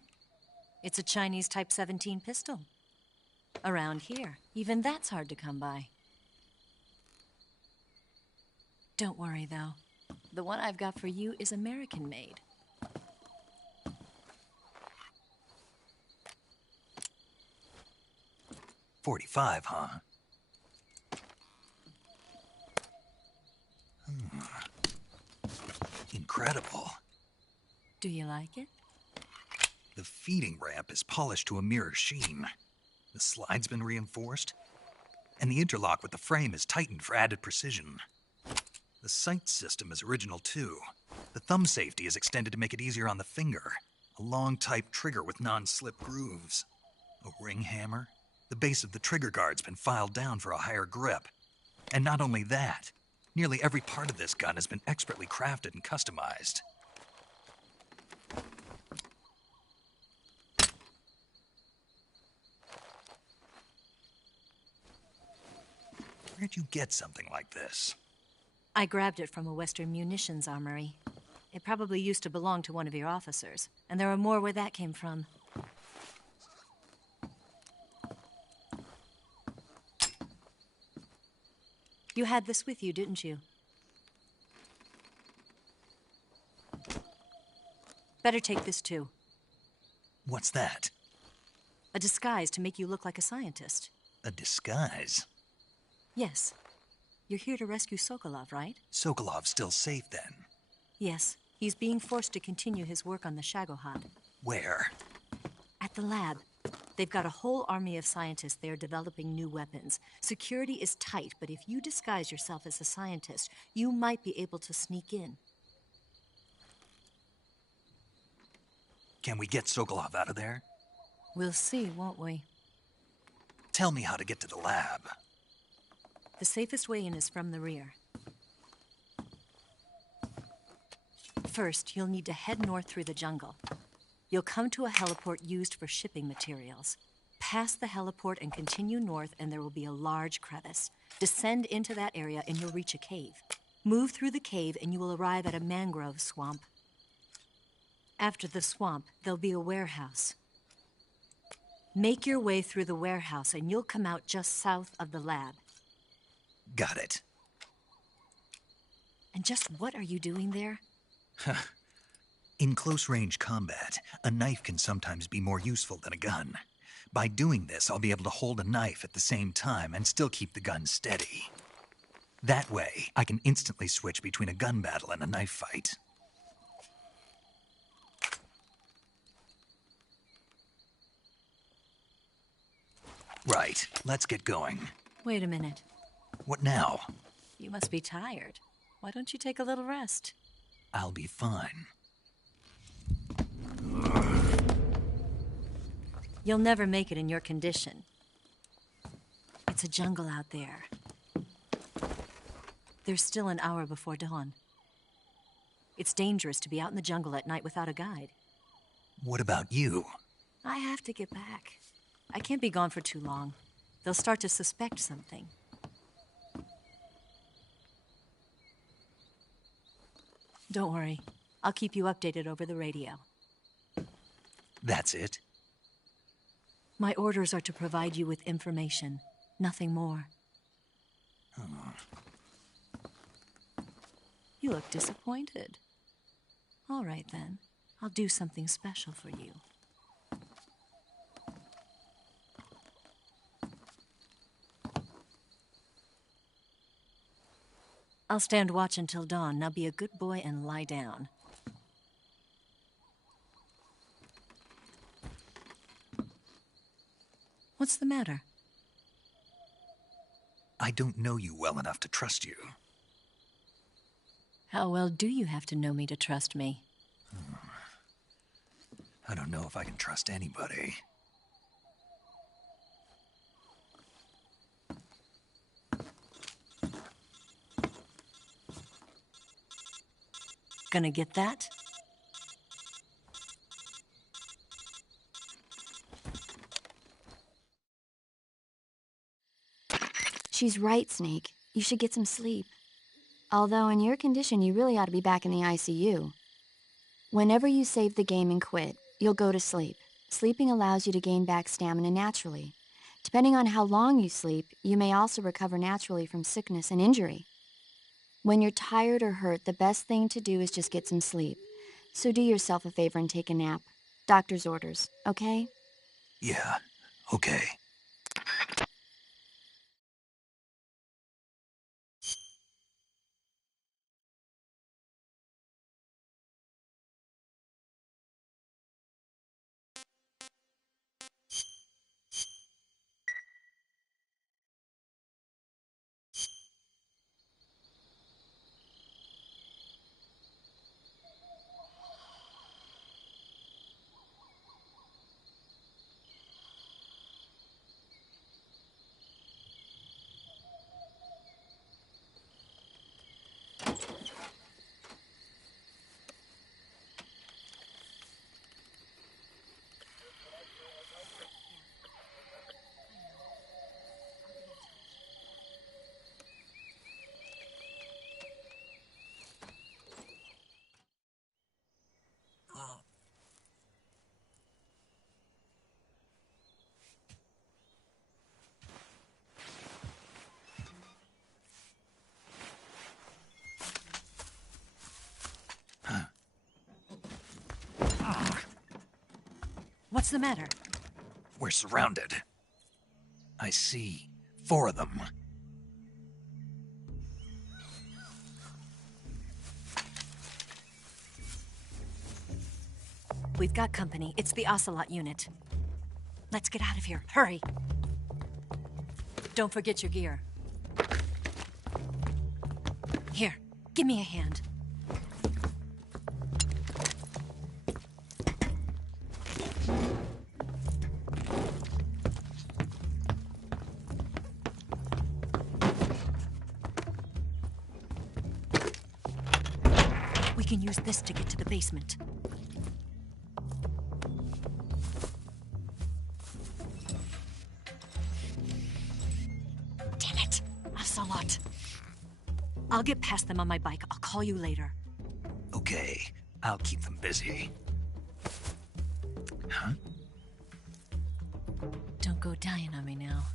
It's a Chinese Type 17 pistol. Around here, even that's hard to come by. Don't worry, though. The one I've got for you is American-made. .45, huh? Incredible. Do you like it? The feeding ramp is polished to a mirror sheen. The slide's been reinforced, and the interlock with the frame is tightened for added precision. The sight system is original too. The thumb safety is extended to make it easier on the finger. A long type trigger with non-slip grooves. A ring hammer. The base of the trigger guard's been filed down for a higher grip. And not only that, nearly every part of this gun has been expertly crafted and customized. Where'd you get something like this? I grabbed it from a Western munitions armory. It probably used to belong to one of your officers, and there are more where that came from. You had this with you, didn't you? Better take this too. What's that? A disguise to make you look like a scientist. A disguise? Yes. You're here to rescue Sokolov, right? Sokolov's still safe then? Yes. He's being forced to continue his work on the Shagohod. Where? At the lab. They've got a whole army of scientists there developing new weapons. Security is tight, but if you disguise yourself as a scientist, you might be able to sneak in. Can we get Sokolov out of there? We'll see, won't we? Tell me how to get to the lab. The safest way in is from the rear. First, you'll need to head north through the jungle. You'll come to a heliport used for shipping materials. Pass the heliport and continue north, and there will be a large crevice. Descend into that area, and you'll reach a cave. Move through the cave, and you will arrive at a mangrove swamp. After the swamp, there'll be a warehouse. Make your way through the warehouse, and you'll come out just south of the lab. Got it. And just what are you doing there? In close-range combat, a knife can sometimes be more useful than a gun. By doing this, I'll be able to hold a knife at the same time and still keep the gun steady. That way, I can instantly switch between a gun battle and a knife fight. Right, let's get going. Wait a minute. What now? You must be tired. Why don't you take a little rest? I'll be fine. You'll never make it in your condition. It's a jungle out there. There's still an hour before dawn. It's dangerous to be out in the jungle at night without a guide. What about you? I have to get back. I can't be gone for too long. They'll start to suspect something. Don't worry. I'll keep you updated over the radio. That's it? My orders are to provide you with information, nothing more. You look disappointed. All right, then. I'll do something special for you. I'll stand watch until dawn. Now be a good boy and lie down. What's the matter? I don't know you well enough to trust you. How well do you have to know me to trust me? I don't know if I can trust anybody. Gonna get that? She's right, Snake. You should get some sleep. Although in your condition, you really ought to be back in the ICU. Whenever you save the game and quit, you'll go to sleep. Sleeping allows you to gain back stamina naturally. Depending on how long you sleep, you may also recover naturally from sickness and injury. When you're tired or hurt, the best thing to do is just get some sleep. So do yourself a favor and take a nap. Doctor's orders, okay? Yeah, okay. What's the matter? We're surrounded. I see 4 of them. We've got company. It's the Ocelot unit. Let's get out of here. Hurry! Don't forget your gear. Here, give me a hand. We can use this to get to the basement. Damn it! Ocelot. I'll get past them on my bike. I'll call you later. Okay, I'll keep them busy. Huh? Don't go dying on me now.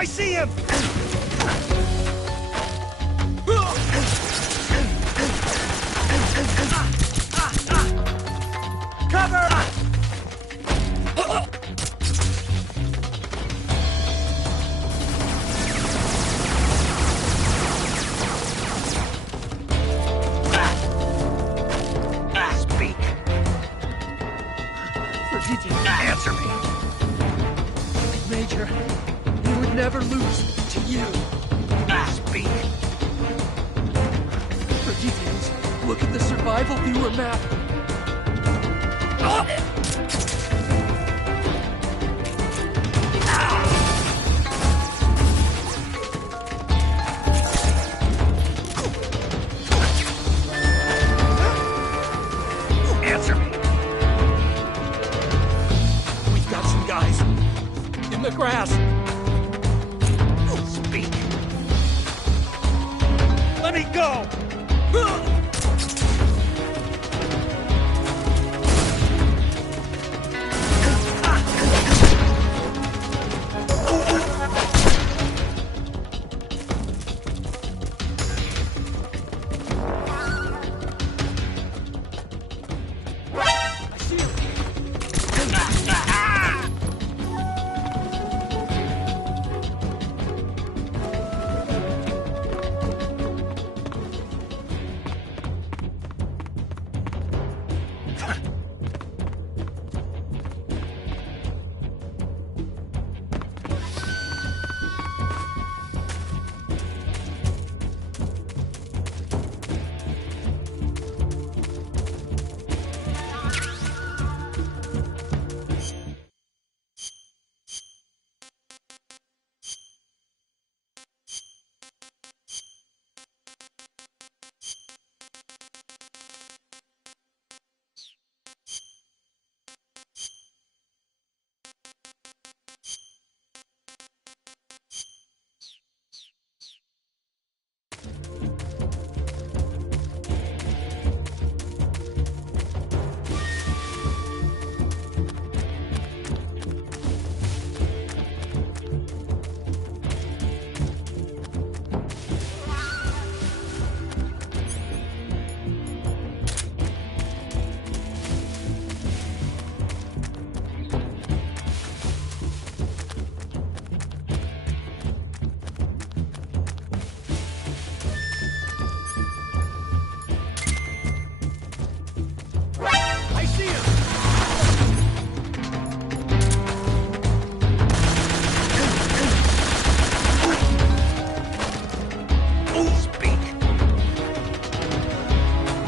I see him! Cover! Speak! Answer me! Major, we would never lose to you. Speak! For details, look at the survival viewer map. Answer me! We've got some guys in the grass. Speak! Let me go!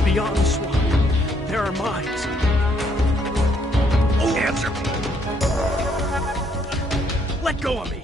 Beyond the swamp, there are mines. Answer me! Let go of me!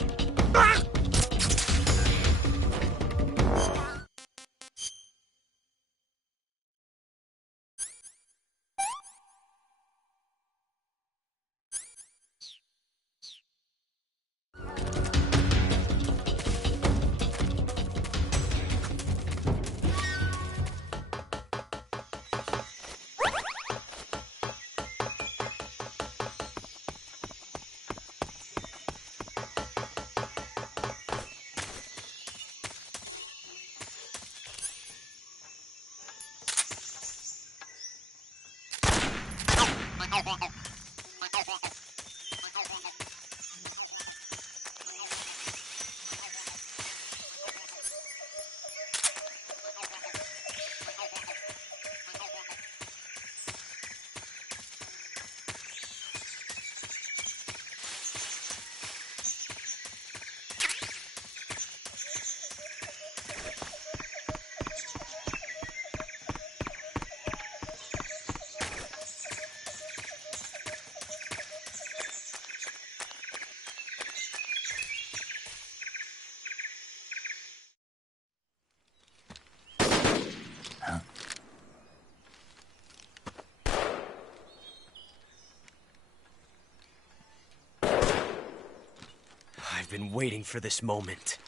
I've been waiting for this moment.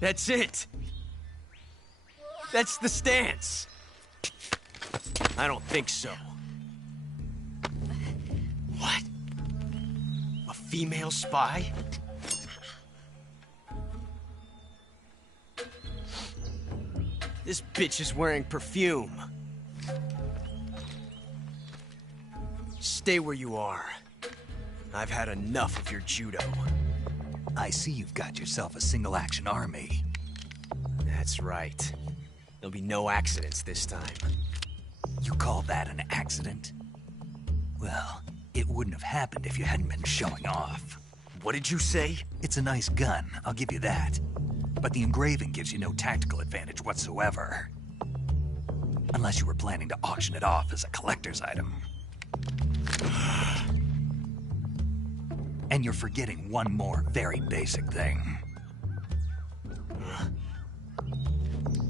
That's it! That's the stance! I don't think so. What? A female spy? This bitch is wearing perfume. Stay where you are. I've had enough of your judo. I see you've got yourself a single-action army. That's right. There'll be no accidents this time. You call that an accident? Well, it wouldn't have happened if you hadn't been showing off. What did you say? It's a nice gun, I'll give you that. But the engraving gives you no tactical advantage whatsoever. Unless you were planning to auction it off as a collector's item. And you're forgetting one more very basic thing.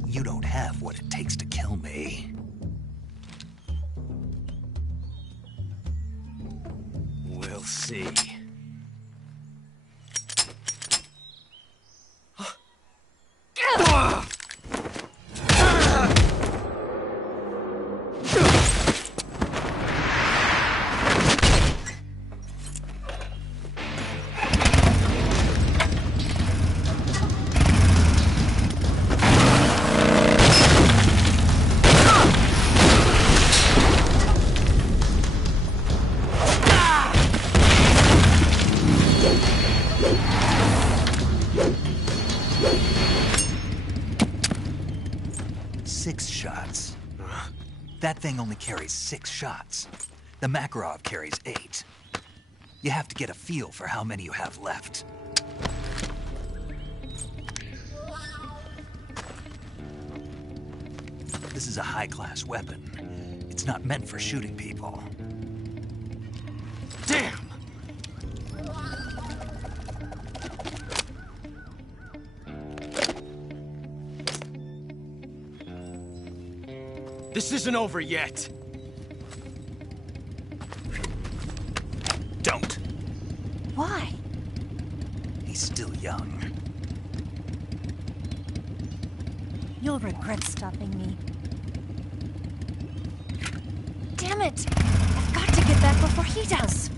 You don't have what it takes to kill me. We'll see. That thing only carries 6 shots. The Makarov carries 8. You have to get a feel for how many you have left. This is a high-class weapon. It's not meant for shooting people. Damn! This isn't over yet. Don't. Why? He's still young. You'll regret stopping me. Damn it! I've got to get back before he does.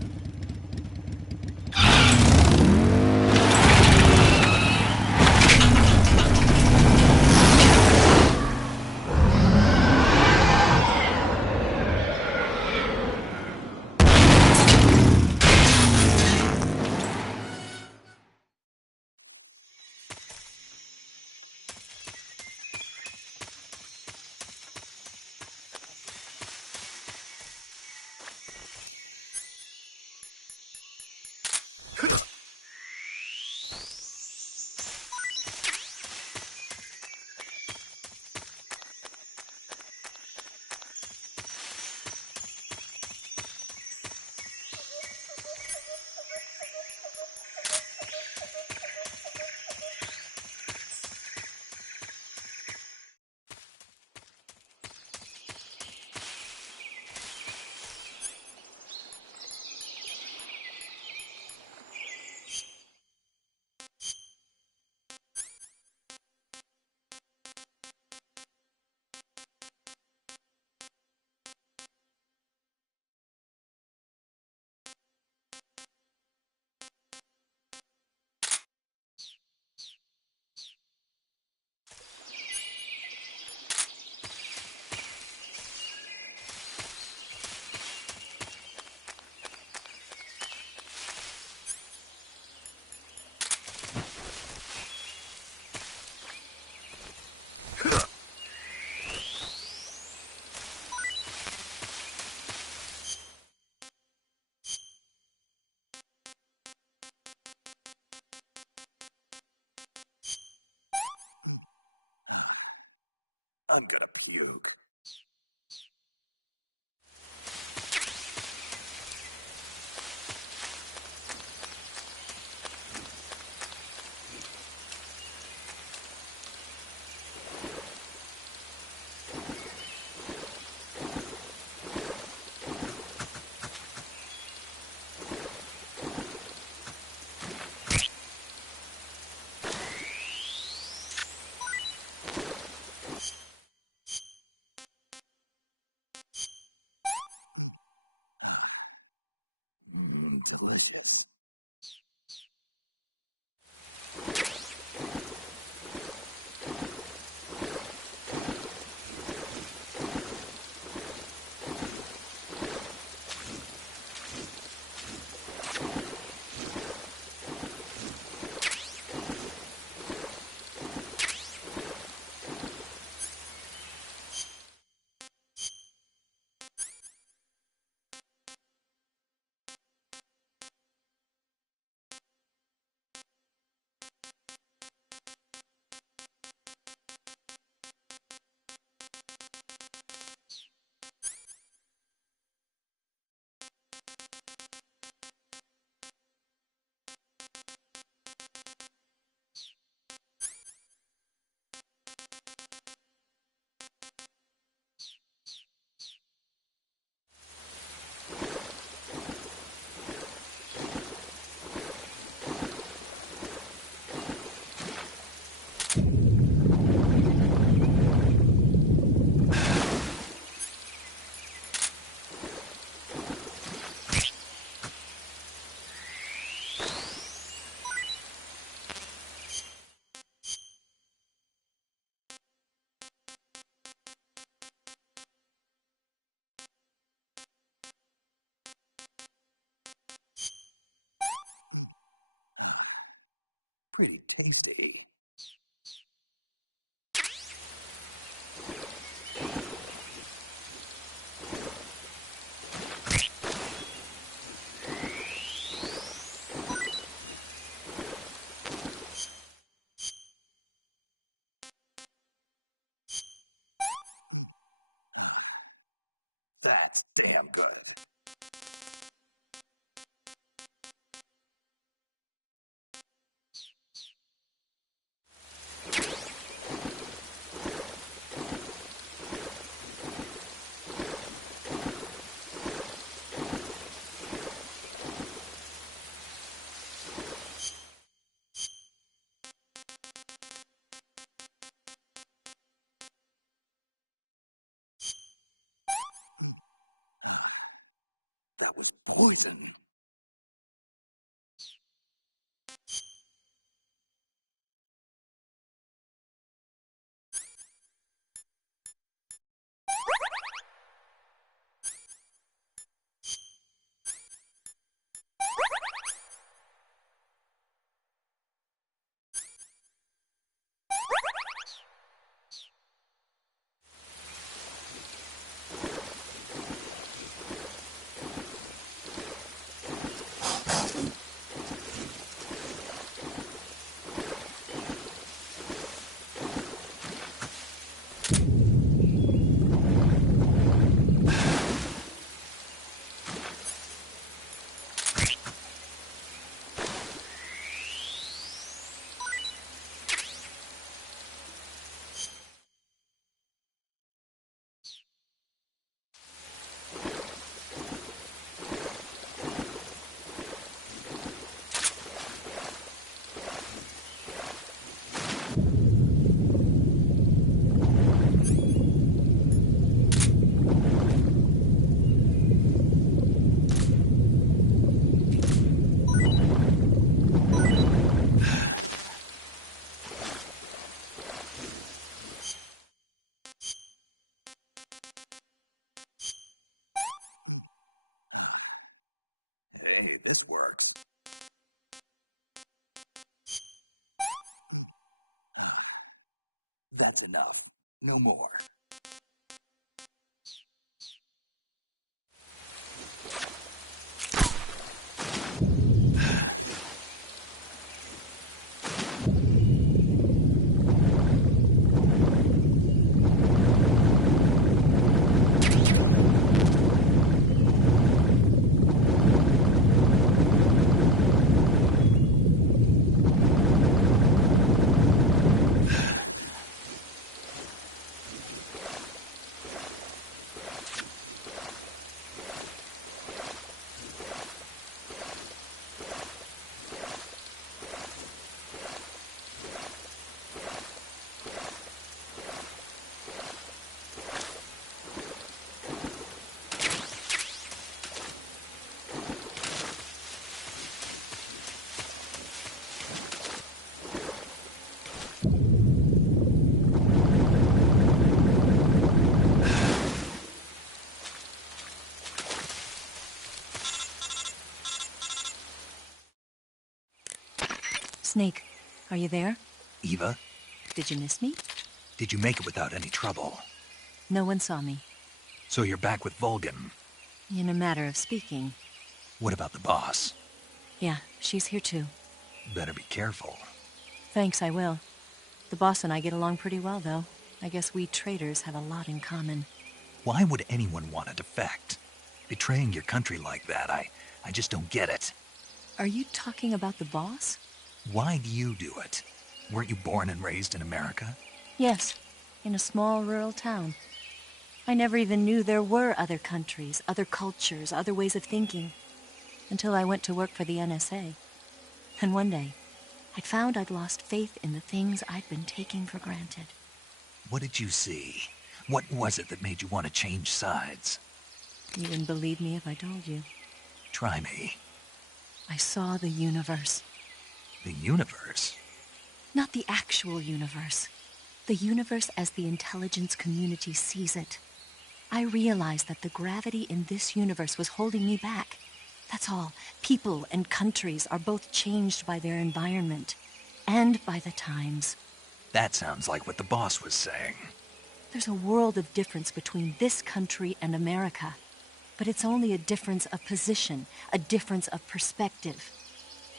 I'm gonna puke. safety. That's damn good. That was poison. Hey, this works. That's enough. No more. Snake, are you there? Eva, Did you miss me? did you make it without any trouble? No one saw me. So you're back with Vulcan. In a matter of speaking. What about the boss? Yeah, she's here too. Better be careful. Thanks, I will. The boss and I get along pretty well, though. I guess we traitors have a lot in common. Why would anyone want to defect? Betraying your country like that, I just don't get it. Are you talking about the boss? Why do you do it? Weren't you born and raised in America? Yes, in a small rural town. I never even knew there were other countries, other cultures, other ways of thinking, until I went to work for the NSA. And one day, I'd found I'd lost faith in the things I'd been taking for granted. What did you see? What was it that made you want to change sides? You wouldn't believe me if I told you. Try me. I saw the universe. The universe? Not the actual universe. The universe as the intelligence community sees it. I realized that the gravity in this universe was holding me back. That's all. People and countries are both changed by their environment. and by the times. That sounds like what the boss was saying. There's a world of difference between this country and America. But it's only a difference of position, a difference of perspective.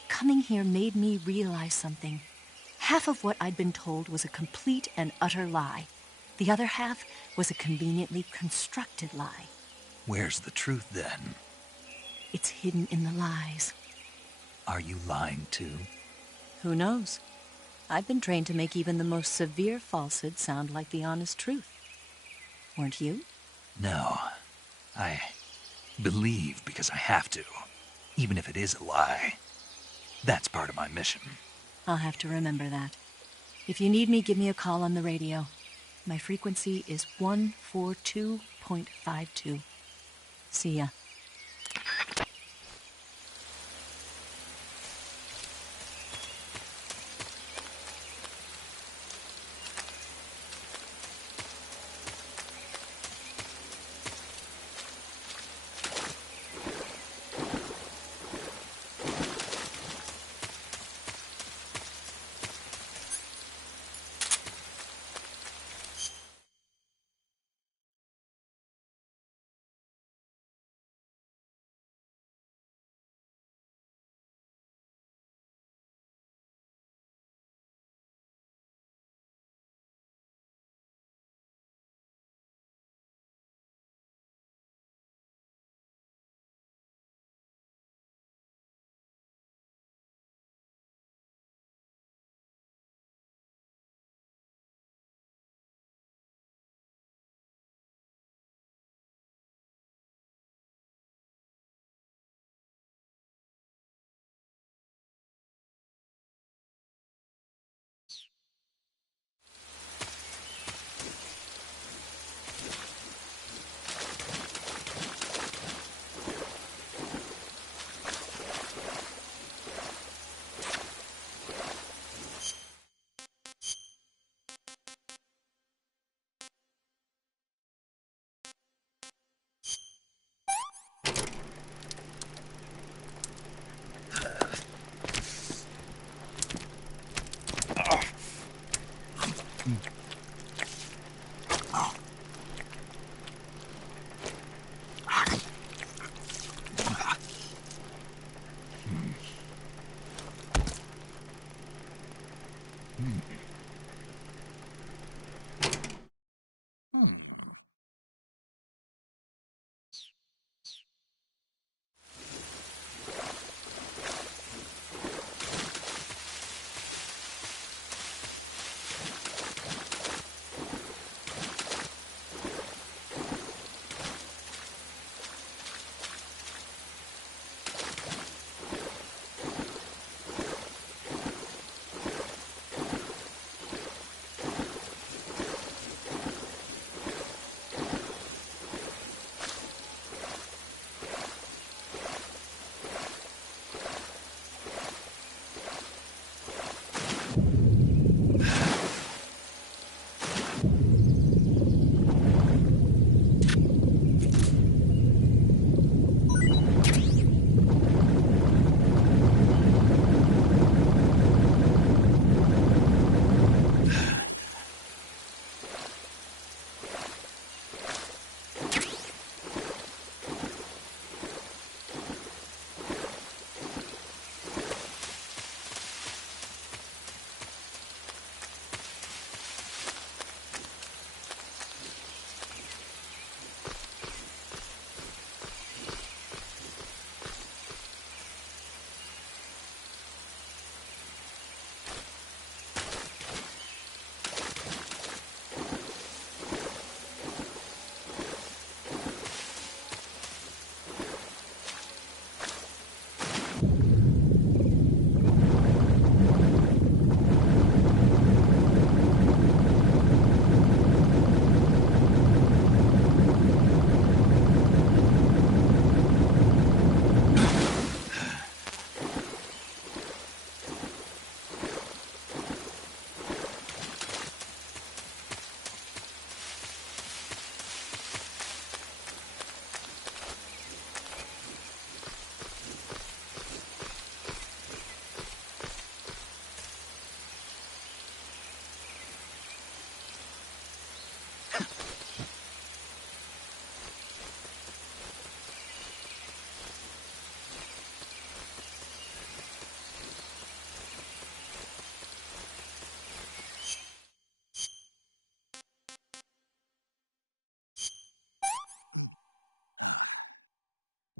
Coming here made me realize something. Half of what I'd been told was a complete and utter lie. The other half was a conveniently constructed lie. Where's the truth, then? It's hidden in the lies. Are you lying, too? Who knows? I've been trained to make even the most severe falsehood sound like the honest truth. Weren't you? No. I believe because I have to, even if it is a lie. That's part of my mission. I'll have to remember that. If you need me, give me a call on the radio. My frequency is 142.52. See ya.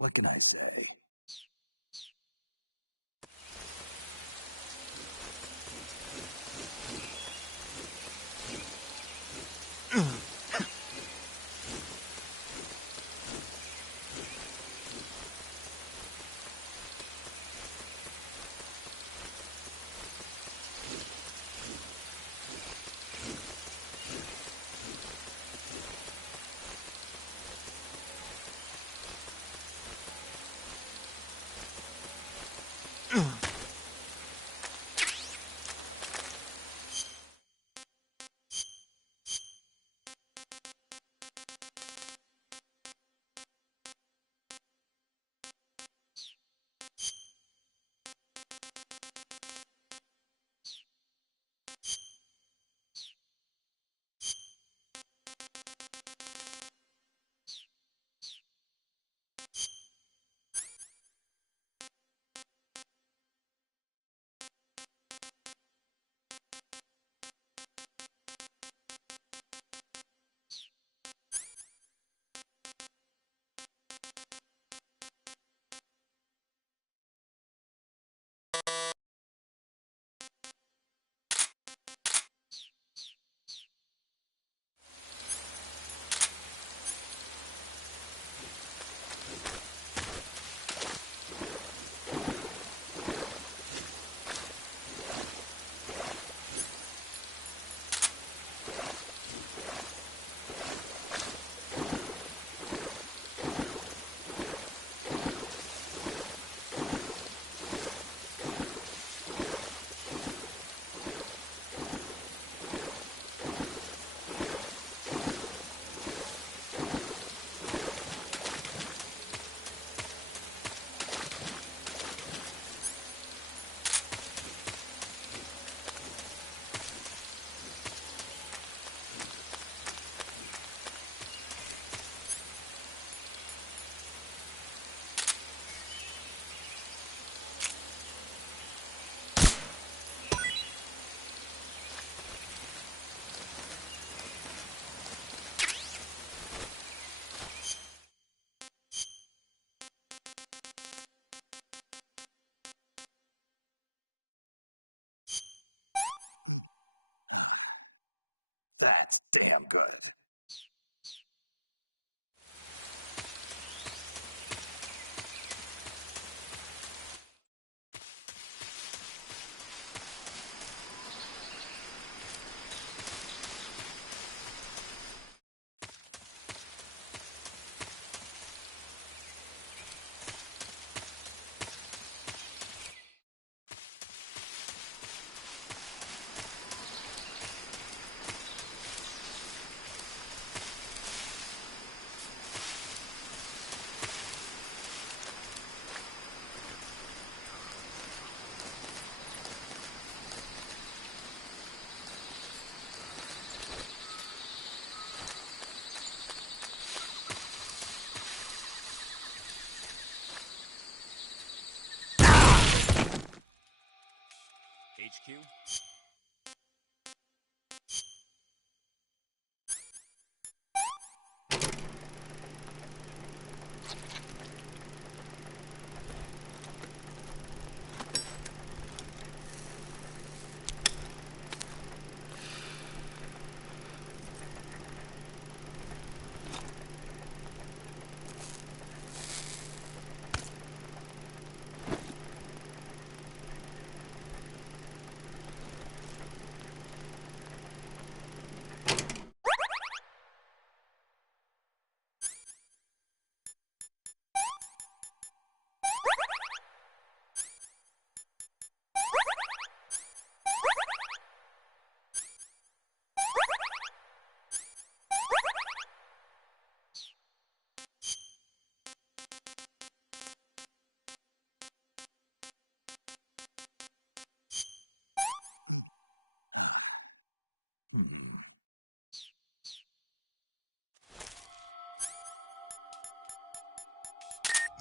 What can I say? That's damn good. HQ?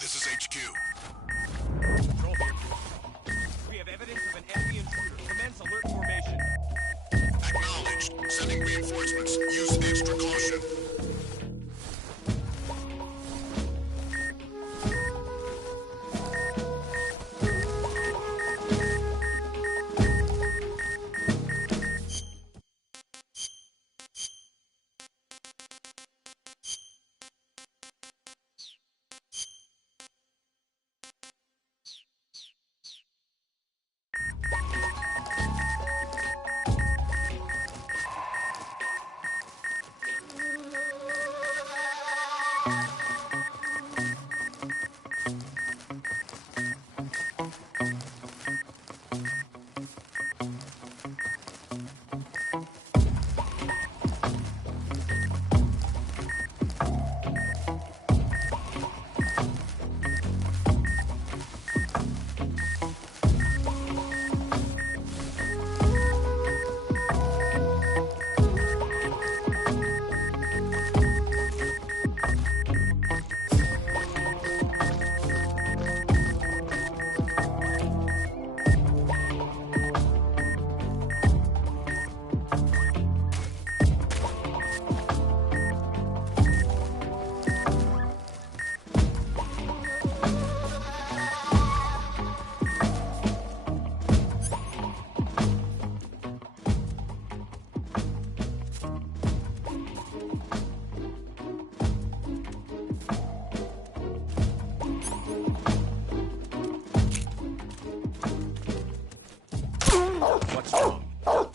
This is HQ. Control here. We have evidence of an enemy intruder. Commence alert formation. Acknowledged. Sending reinforcements. Use extra caution.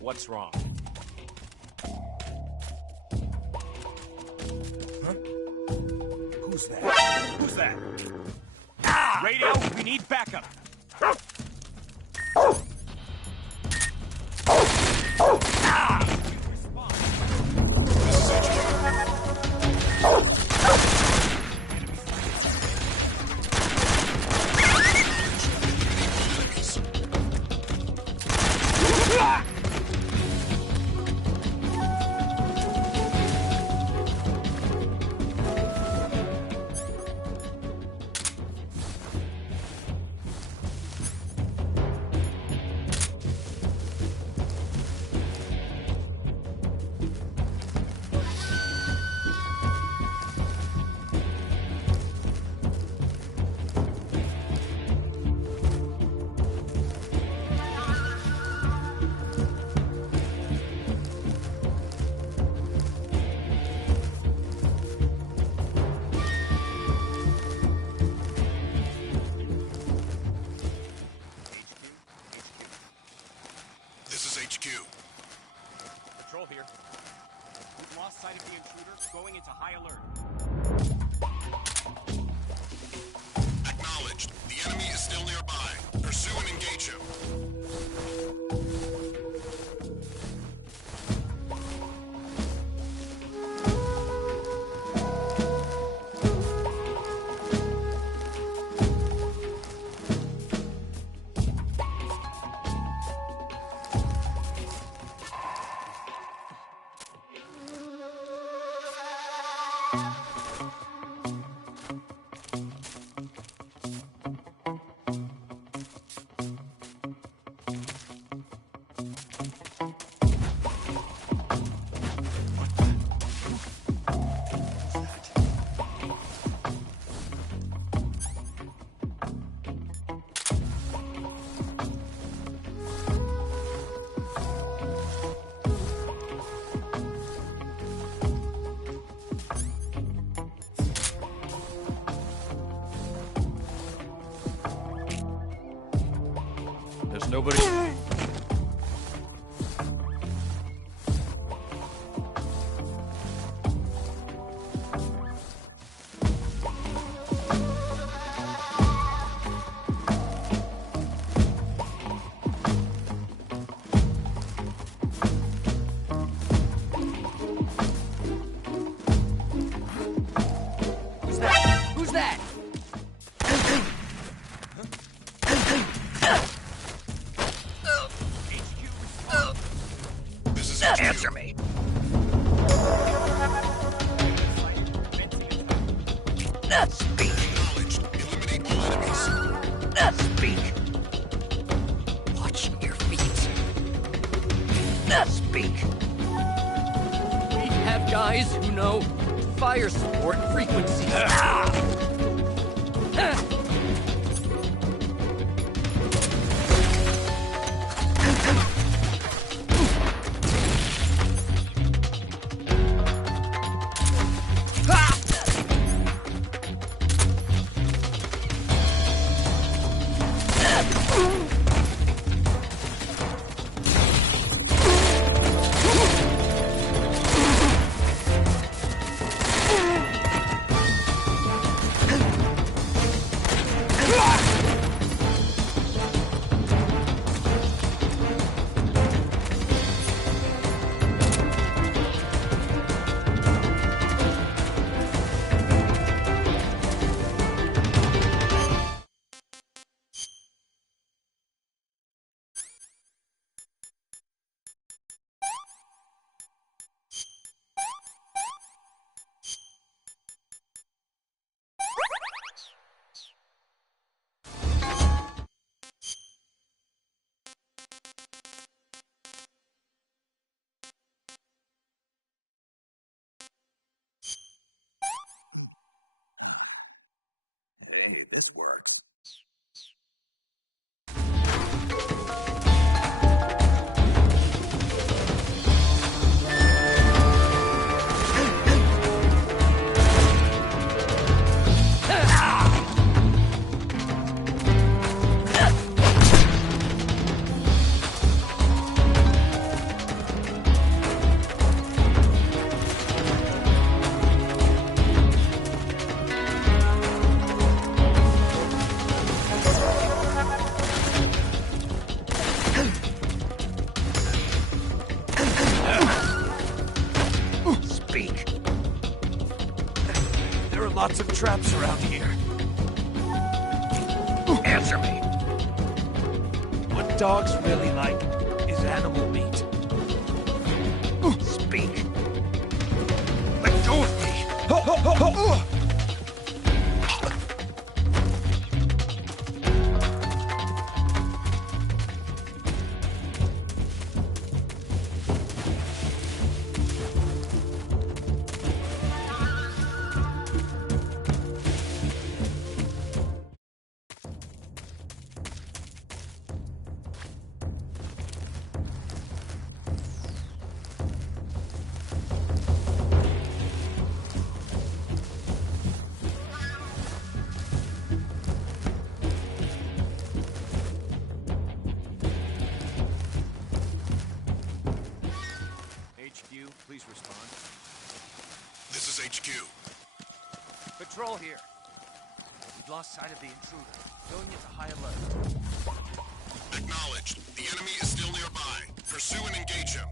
What's wrong? Huh? Who's that? Who's that? Ah! Radio, we need backup. Patrol here. We've lost sight of the intruder, going into high alert. Acknowledged. The enemy is still nearby. Pursue and engage him. There's nobody. Who's that? Who's that? Answer me. Speak. Eliminate all enemies. Speak. Watch your feet. Speak. We have guys who know fire support frequencies. Hey, this worked. lots of traps around here. Answer me. What dogs really like is animal meat. Speak. Let go of me. HQ, please respond. This is HQ. Patrol here. We've lost sight of the intruder. Going into high alert. Acknowledged. The enemy is still nearby. Pursue and engage him.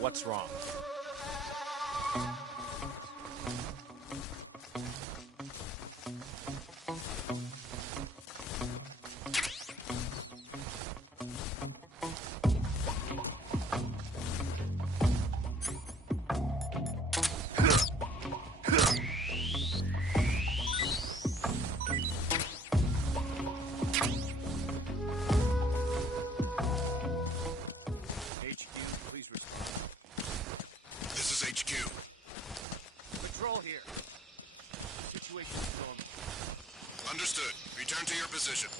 What's wrong? Understood. Return to your position.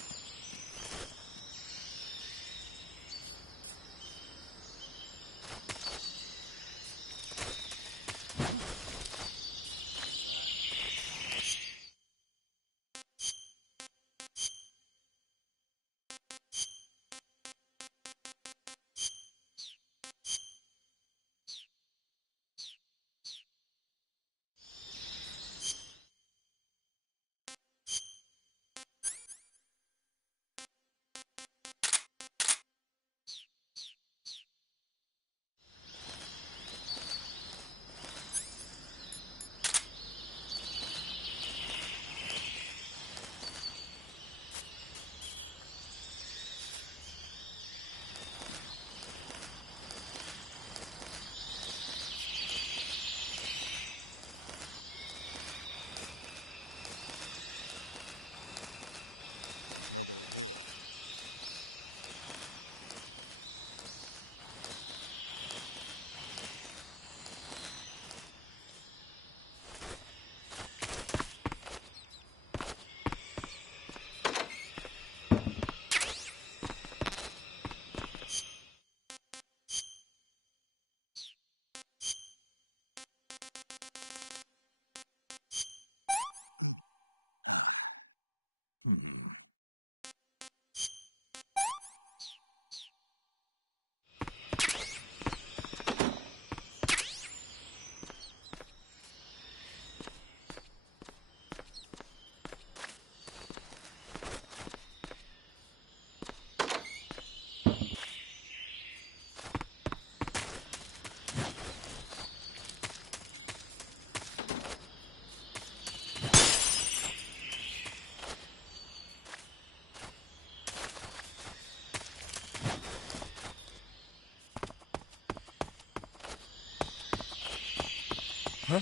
Huh?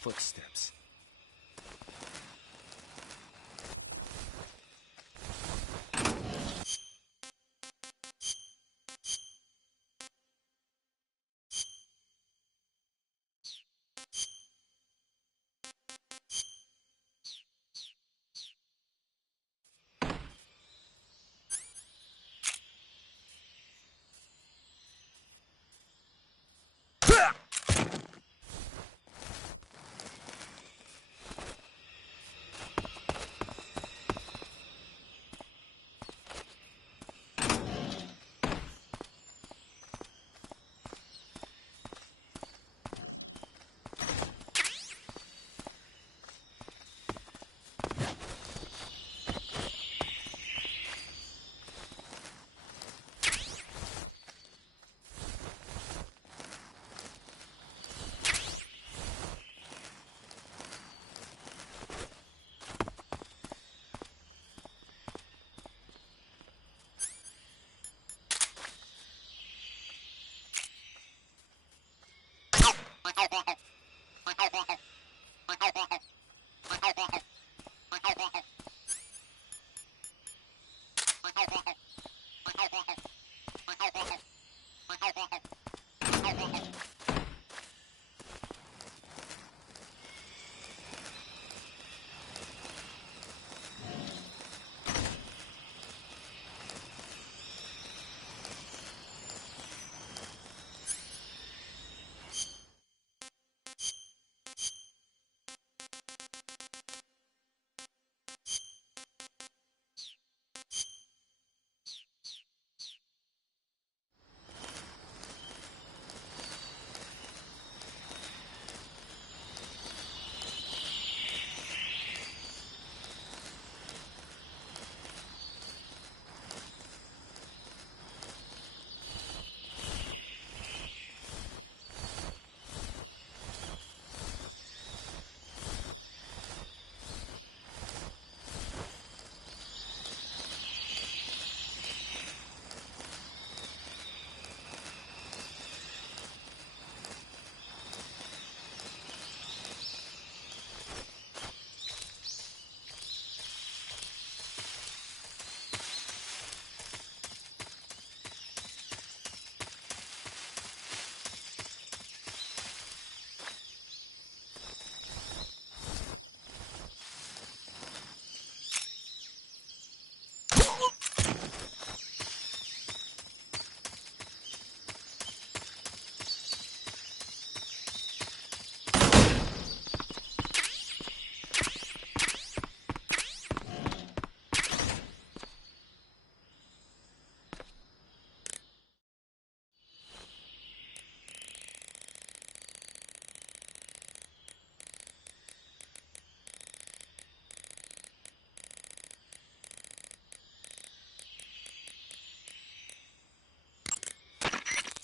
Footsteps.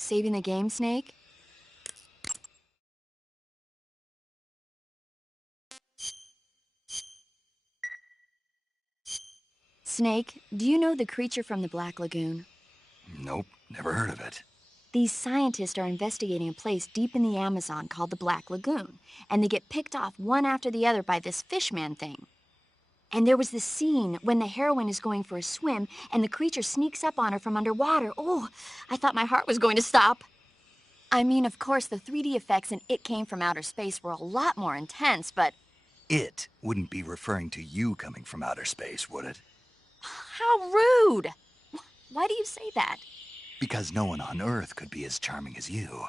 Saving the game, Snake? Snake, do you know the creature from the Black Lagoon? Nope, never heard of it. These scientists are investigating a place deep in the Amazon called the Black Lagoon, and they get picked off one after the other by this fishman thing. And there was this scene when the heroine is going for a swim, and the creature sneaks up on her from underwater. Oh, I thought my heart was going to stop. I mean, of course, the 3D effects in It Came from Outer Space were a lot more intense, but... It wouldn't be referring to you coming from outer space, would it? How rude! Why do you say that? Because no one on Earth could be as charming as you.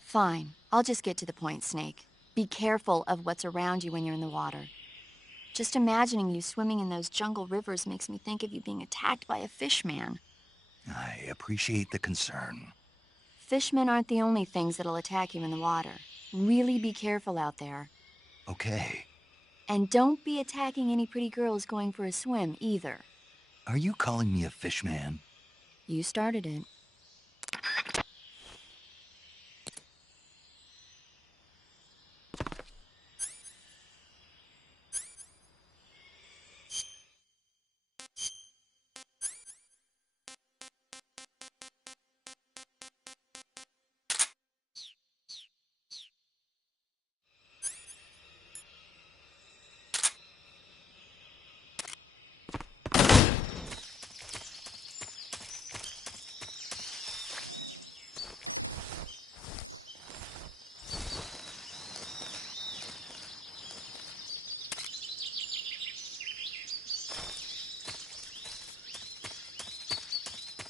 Fine. I'll just get to the point, Snake. Be careful of what's around you when you're in the water. Just imagining you swimming in those jungle rivers makes me think of you being attacked by a fishman. I appreciate the concern. Fishmen aren't the only things that'll attack you in the water. Really be careful out there. Okay. And don't be attacking any pretty girls going for a swim, either. Are you calling me a fishman? You started it.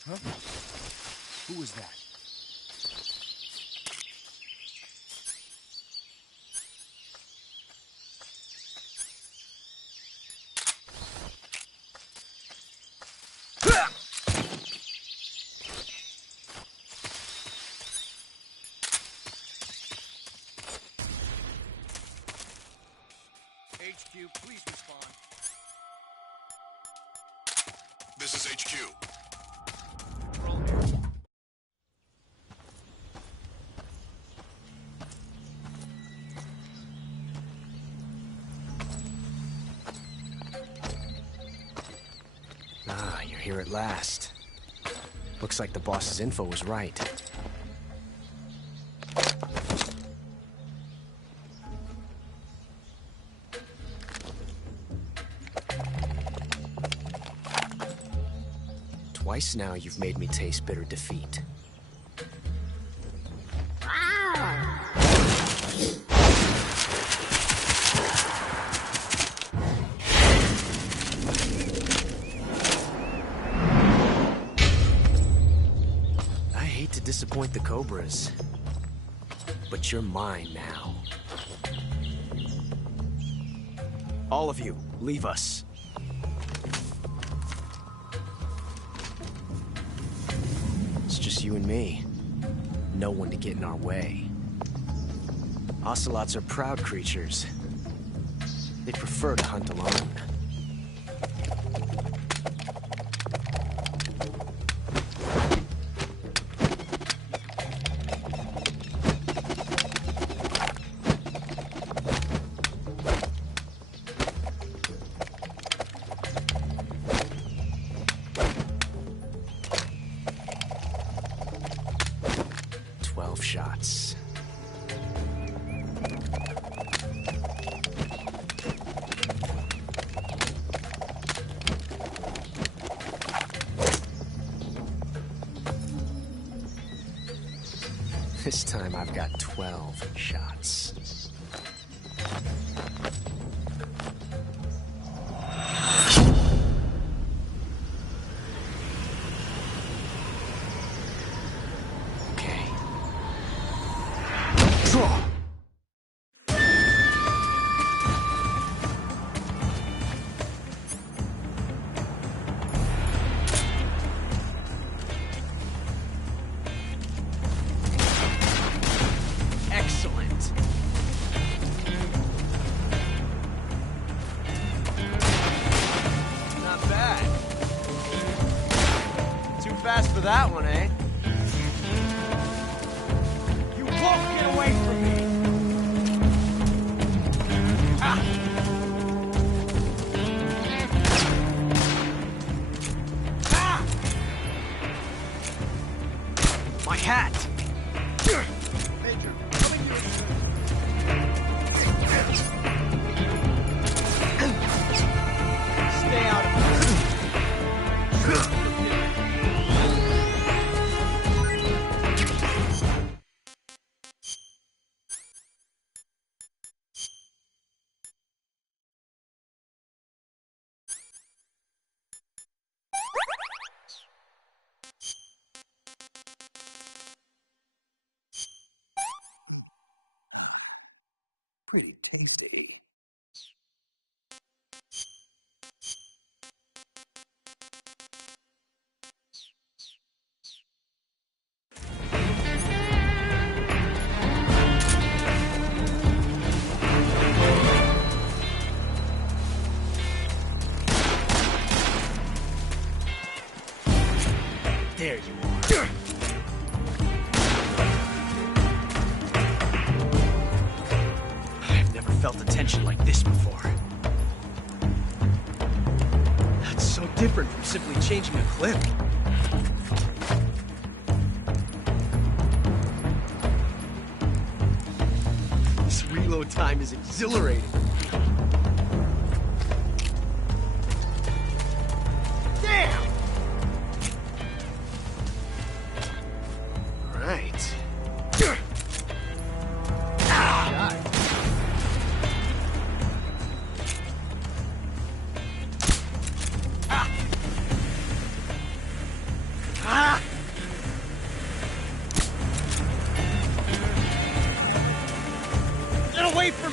Huh? Who was that? HQ, please respond. This is HQ. Ah, you're here at last. Looks like the boss's info was right. Twice now you've made me taste bitter defeat. I hate to disappoint the Cobras, but you're mine now. All of you, leave us. It's just you and me. No one to get in our way. Ocelots are proud creatures. They prefer to hunt alone. Shots. This time I've got 12 shots. Fast for that one, eh? You won't get away from me! Ah. Ah. My hat! Major, coming to stay out of this. Pretty tasty. There you are. Felt a tension like this before. That's so different from simply changing a clip. This reload time is exhilarating. Damn! All right.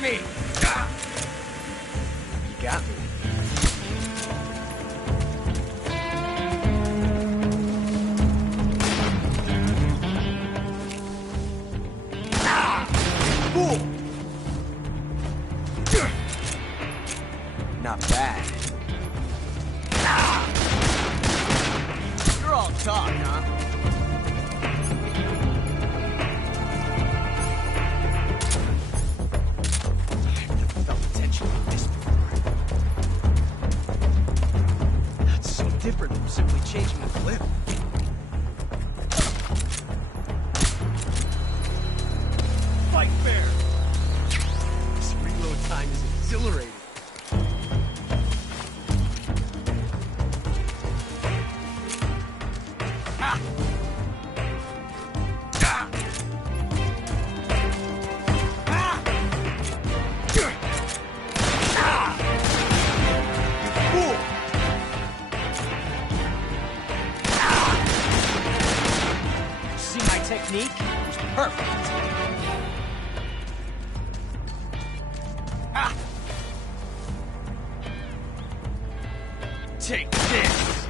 me! You got me. Fool! Not bad. You're all talk, huh? I've never felt the tension like this before. That's so different from simply changing the clip. Fight fair! This reload time is exhilarating. Technique was perfect. Ah! Take this!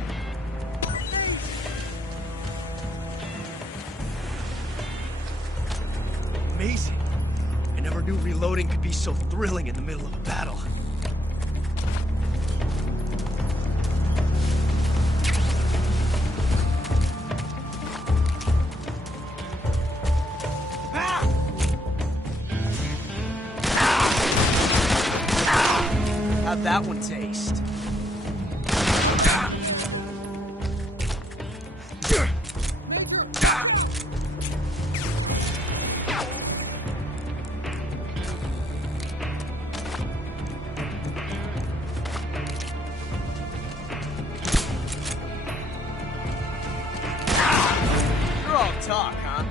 Amazing. I never knew reloading could be so thrilling in the middle of a battle. How'd that one taste? You're all talk, huh?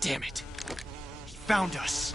Damn it. He found us.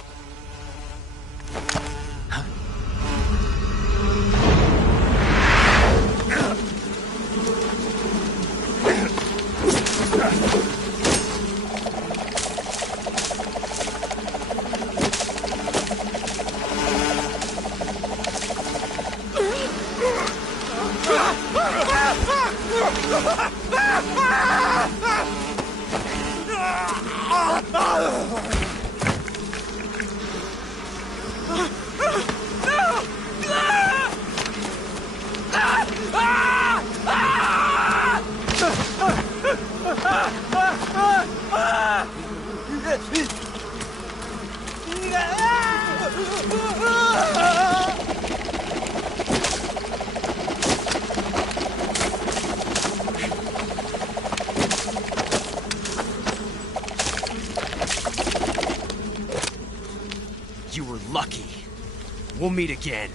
You were lucky. We'll meet again.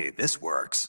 Hey, this works.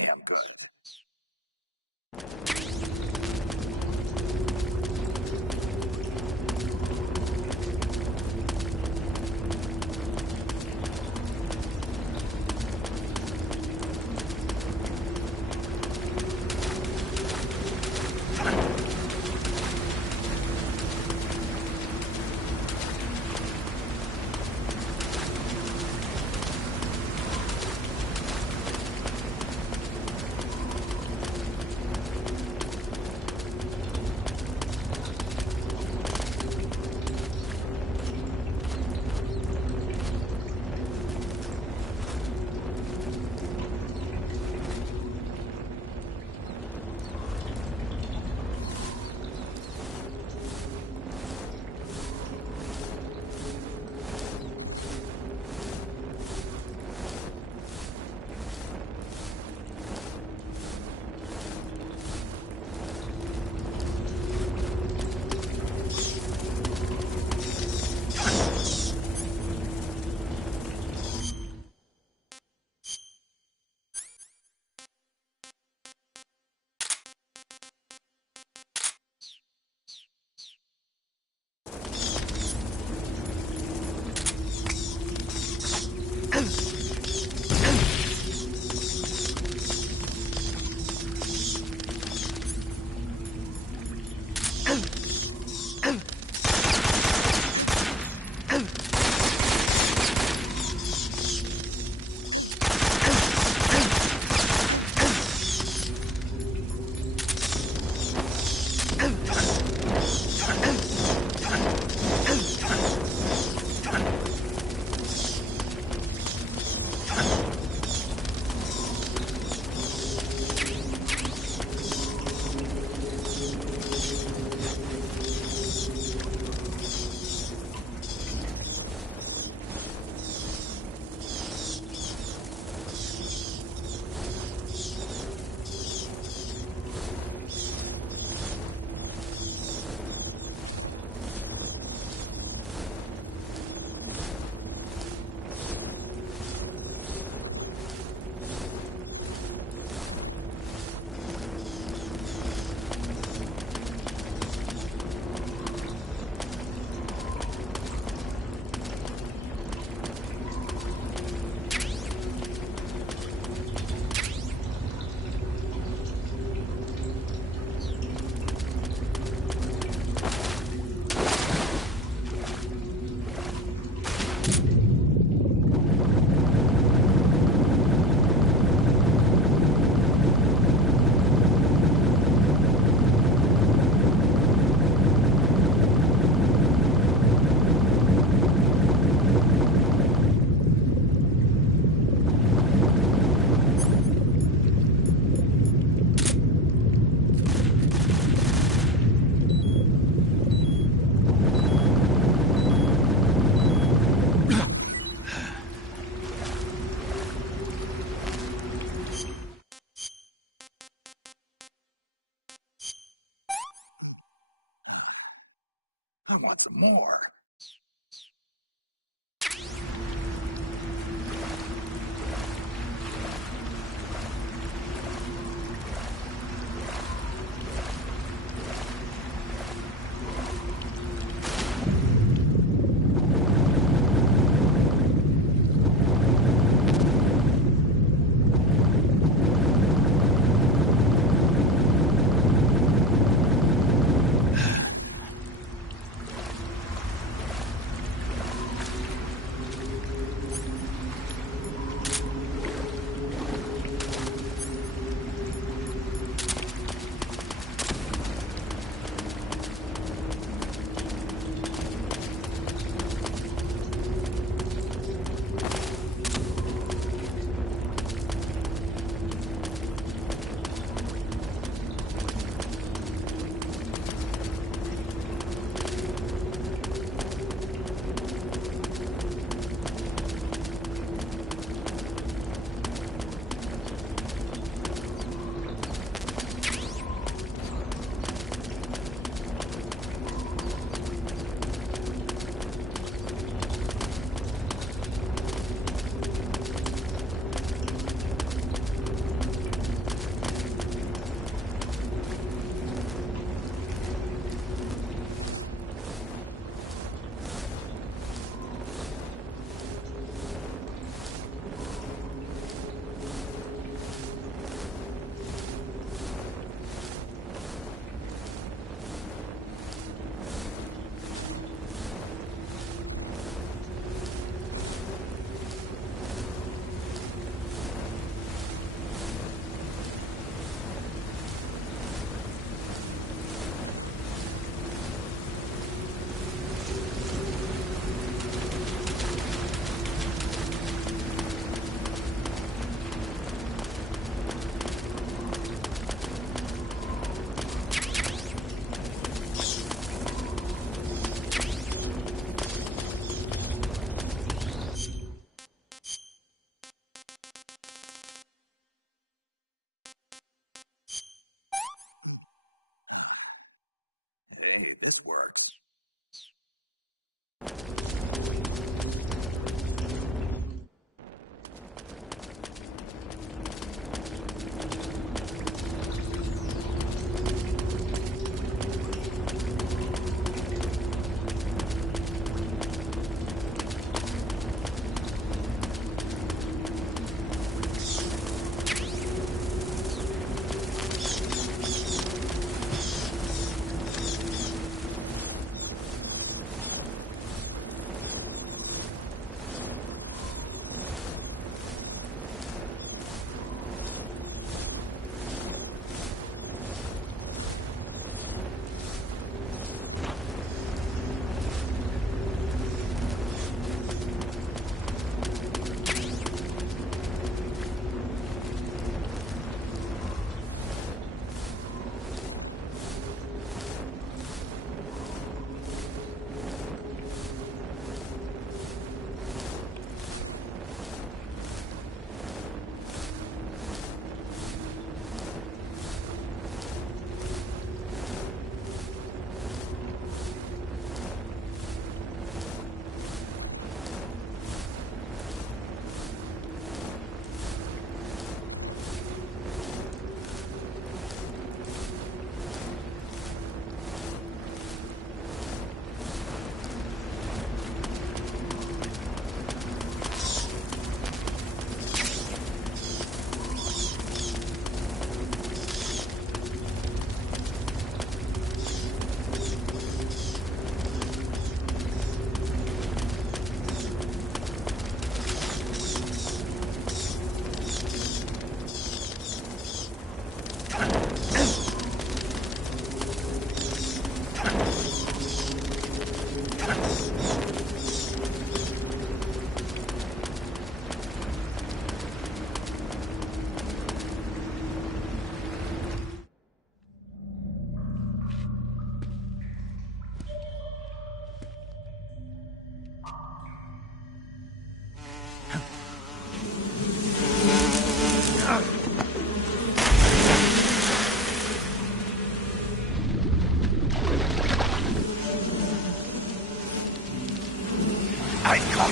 damn good. I want some more.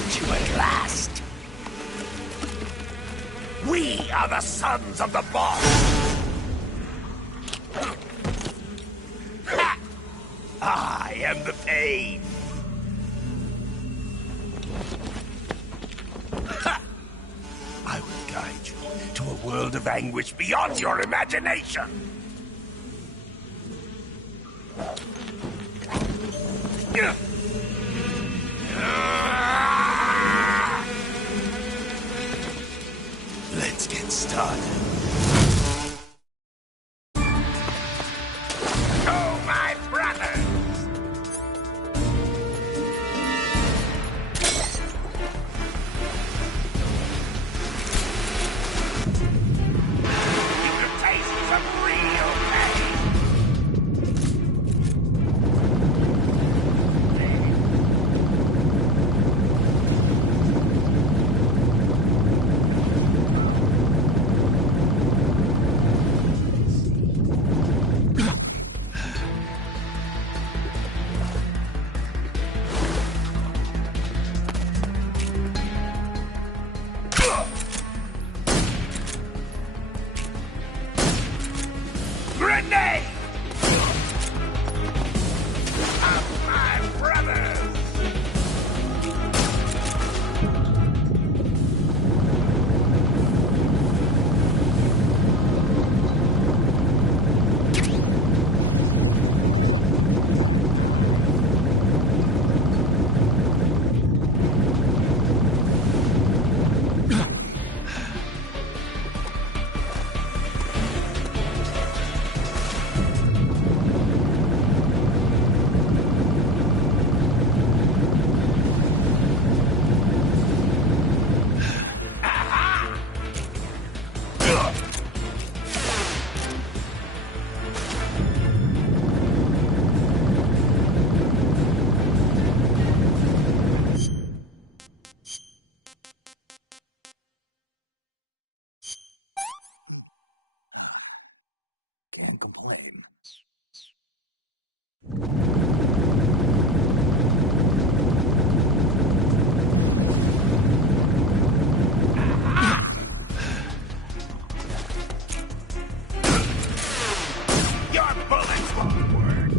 found you at last. We are the sons of the boss. Ha! I am the pain. Ha! I will guide you to a world of anguish beyond your imagination. Let's get started. Oh, my brothers! You can taste some real pain. Grenade! Of my brothers! Can't complain. Your bullets won't work.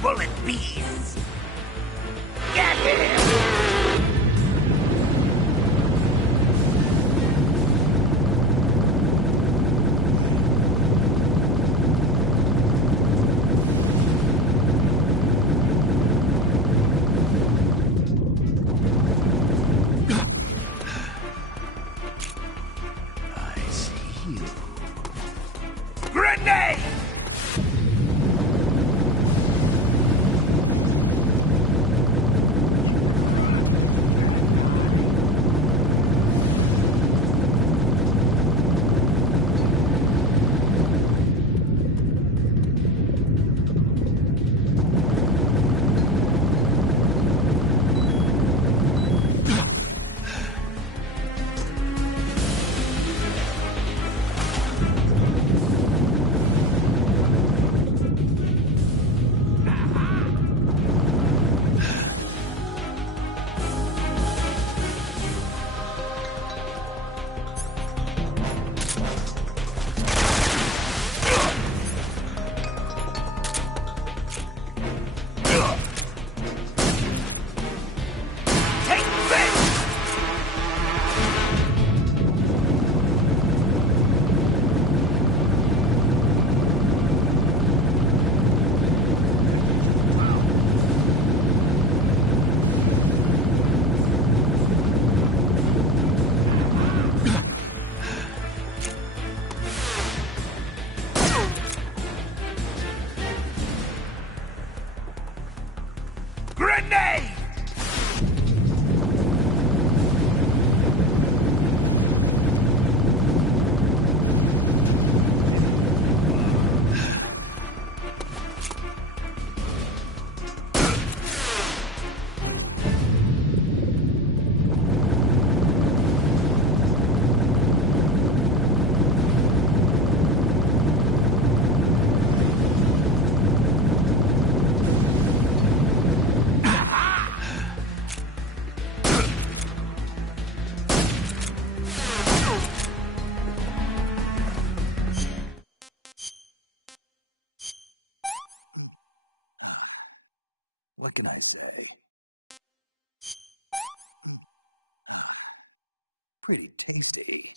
Bullet bees! Get him! I see you. Grenade! Grenade! What can I say? Pretty tasty.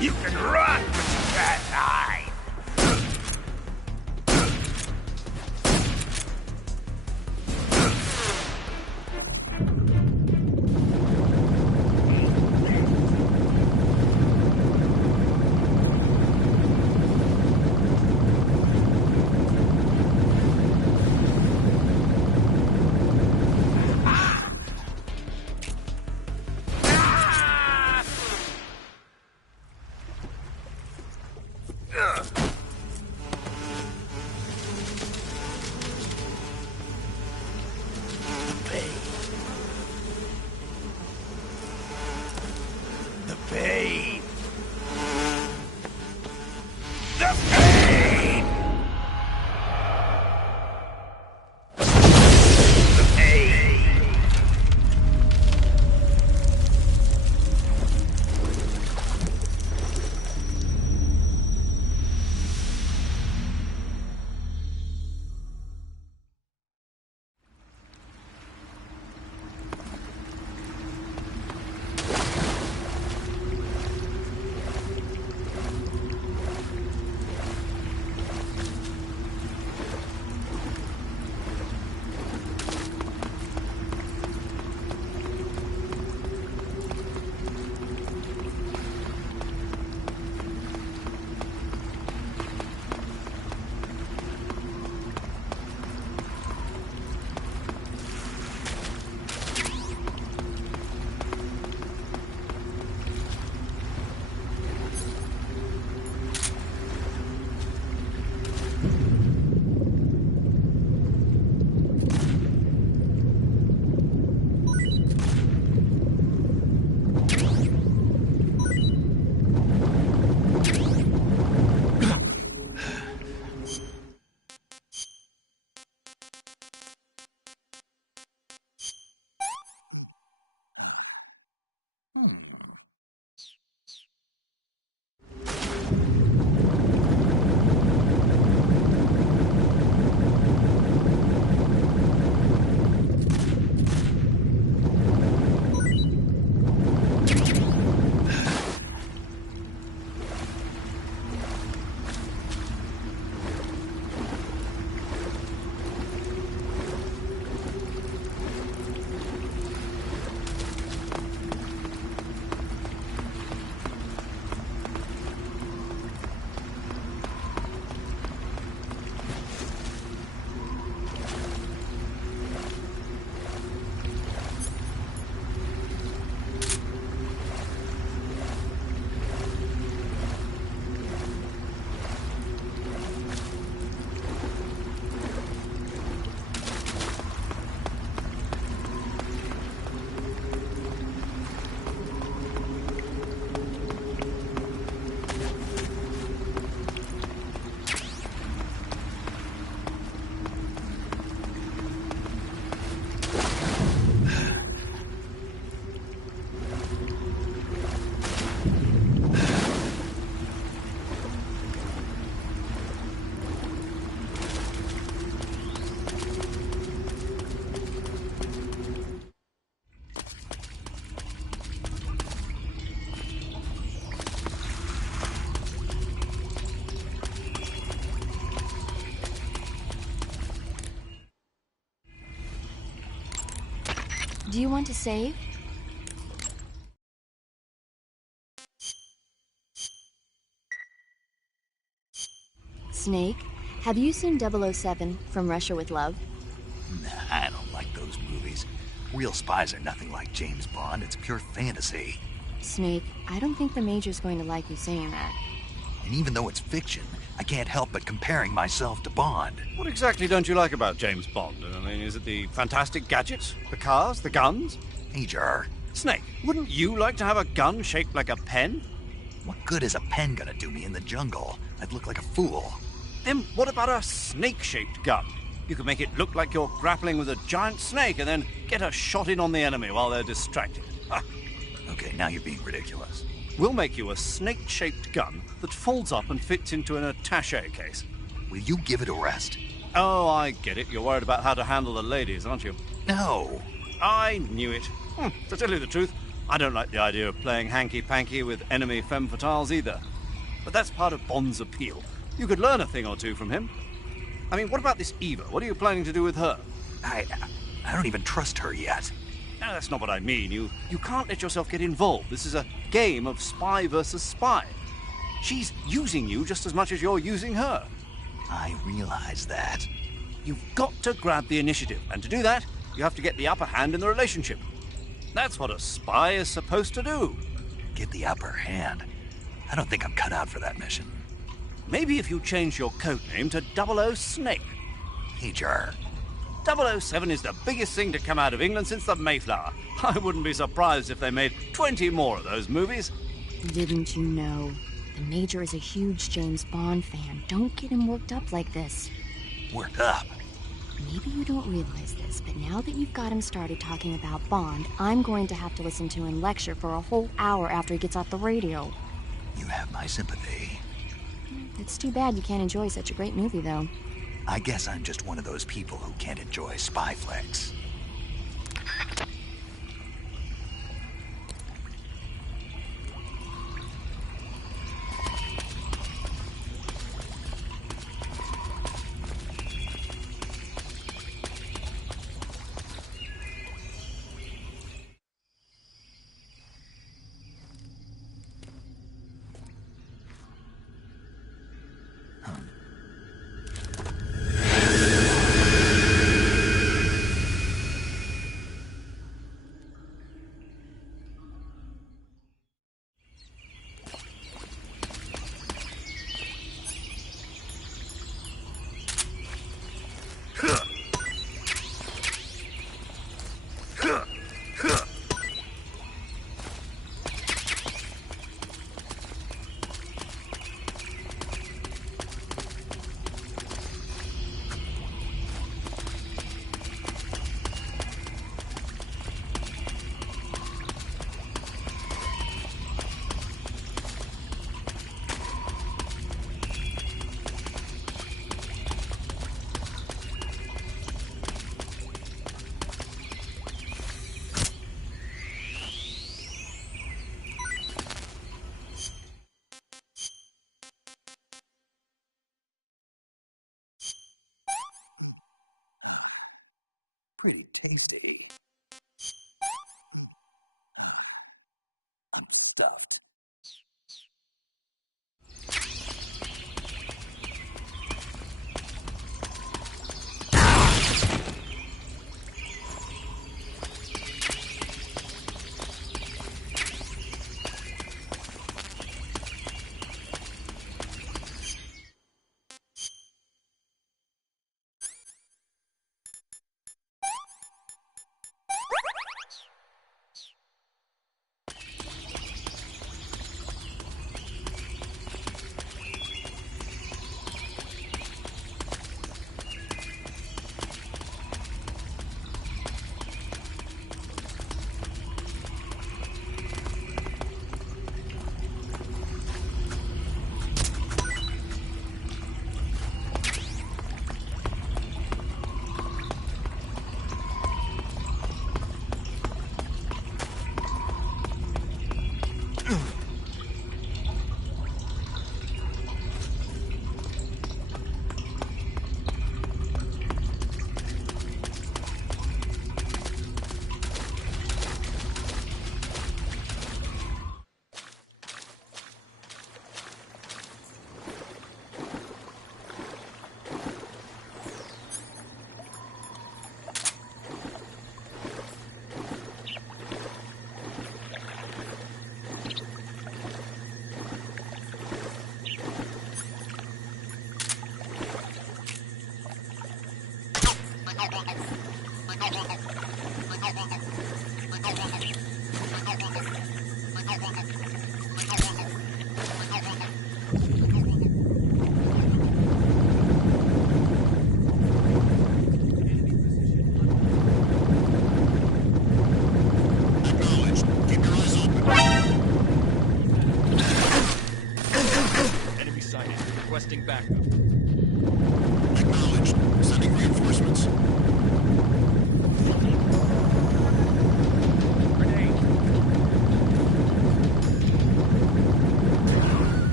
You can run, but you can't hide! Do you want to save? Snake, have you seen 007 From Russia with Love? Nah, I don't like those movies. Real spies are nothing like James Bond. It's pure fantasy. Snake, I don't think the Major's going to like you saying that. And even though it's fiction, I can't help but comparing myself to Bond. What exactly don't you like about James Bond? I mean, is it the fantastic gadgets? The cars? The guns? Major. Snake, wouldn't you like to have a gun shaped like a pen? What good is a pen gonna do me in the jungle? I'd look like a fool. Then what about a snake-shaped gun? You could make it look like you're grappling with a giant snake and then get a shot in on the enemy while they're distracted. Ha. Okay, now you're being ridiculous. We'll make you a snake-shaped gun that folds up and fits into an attaché case. Will you give it a rest? Oh, I get it. You're worried about how to handle the ladies, aren't you? No. I knew it. To tell you the truth, I don't like the idea of playing hanky-panky with enemy femme fatales either. But that's part of Bond's appeal. You could learn a thing or two from him. I mean, what about this Eva? What are you planning to do with her? I don't even trust her yet. No, that's not what I mean. You can't let yourself get involved. This is a game of spy versus spy. She's using you just as much as you're using her. I realize that. You've got to grab the initiative, and to do that, you have to get the upper hand in the relationship. That's what a spy is supposed to do. Get the upper hand? I don't think I'm cut out for that mission. Maybe if you change your codename to 00 Snake. Major. 007 is the biggest thing to come out of England since the Mayflower. I wouldn't be surprised if they made 20 more of those movies. Didn't you know? The Major is a huge James Bond fan. Don't get him worked up like this. Worked up? Maybe you don't realize this, but now that you've got him started talking about Bond, I'm going to have to listen to him lecture for a whole hour after he gets off the radio. You have my sympathy. It's too bad you can't enjoy such a great movie, though. I guess I'm just one of those people who can't enjoy spy flicks. Enemy sighted. Requesting backup. Acknowledged. Sending reinforcements.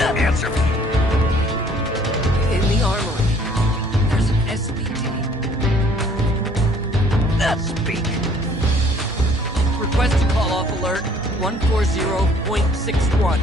Answer me. In the armory, there's an SBD. Speak. Request to call off alert 140.61.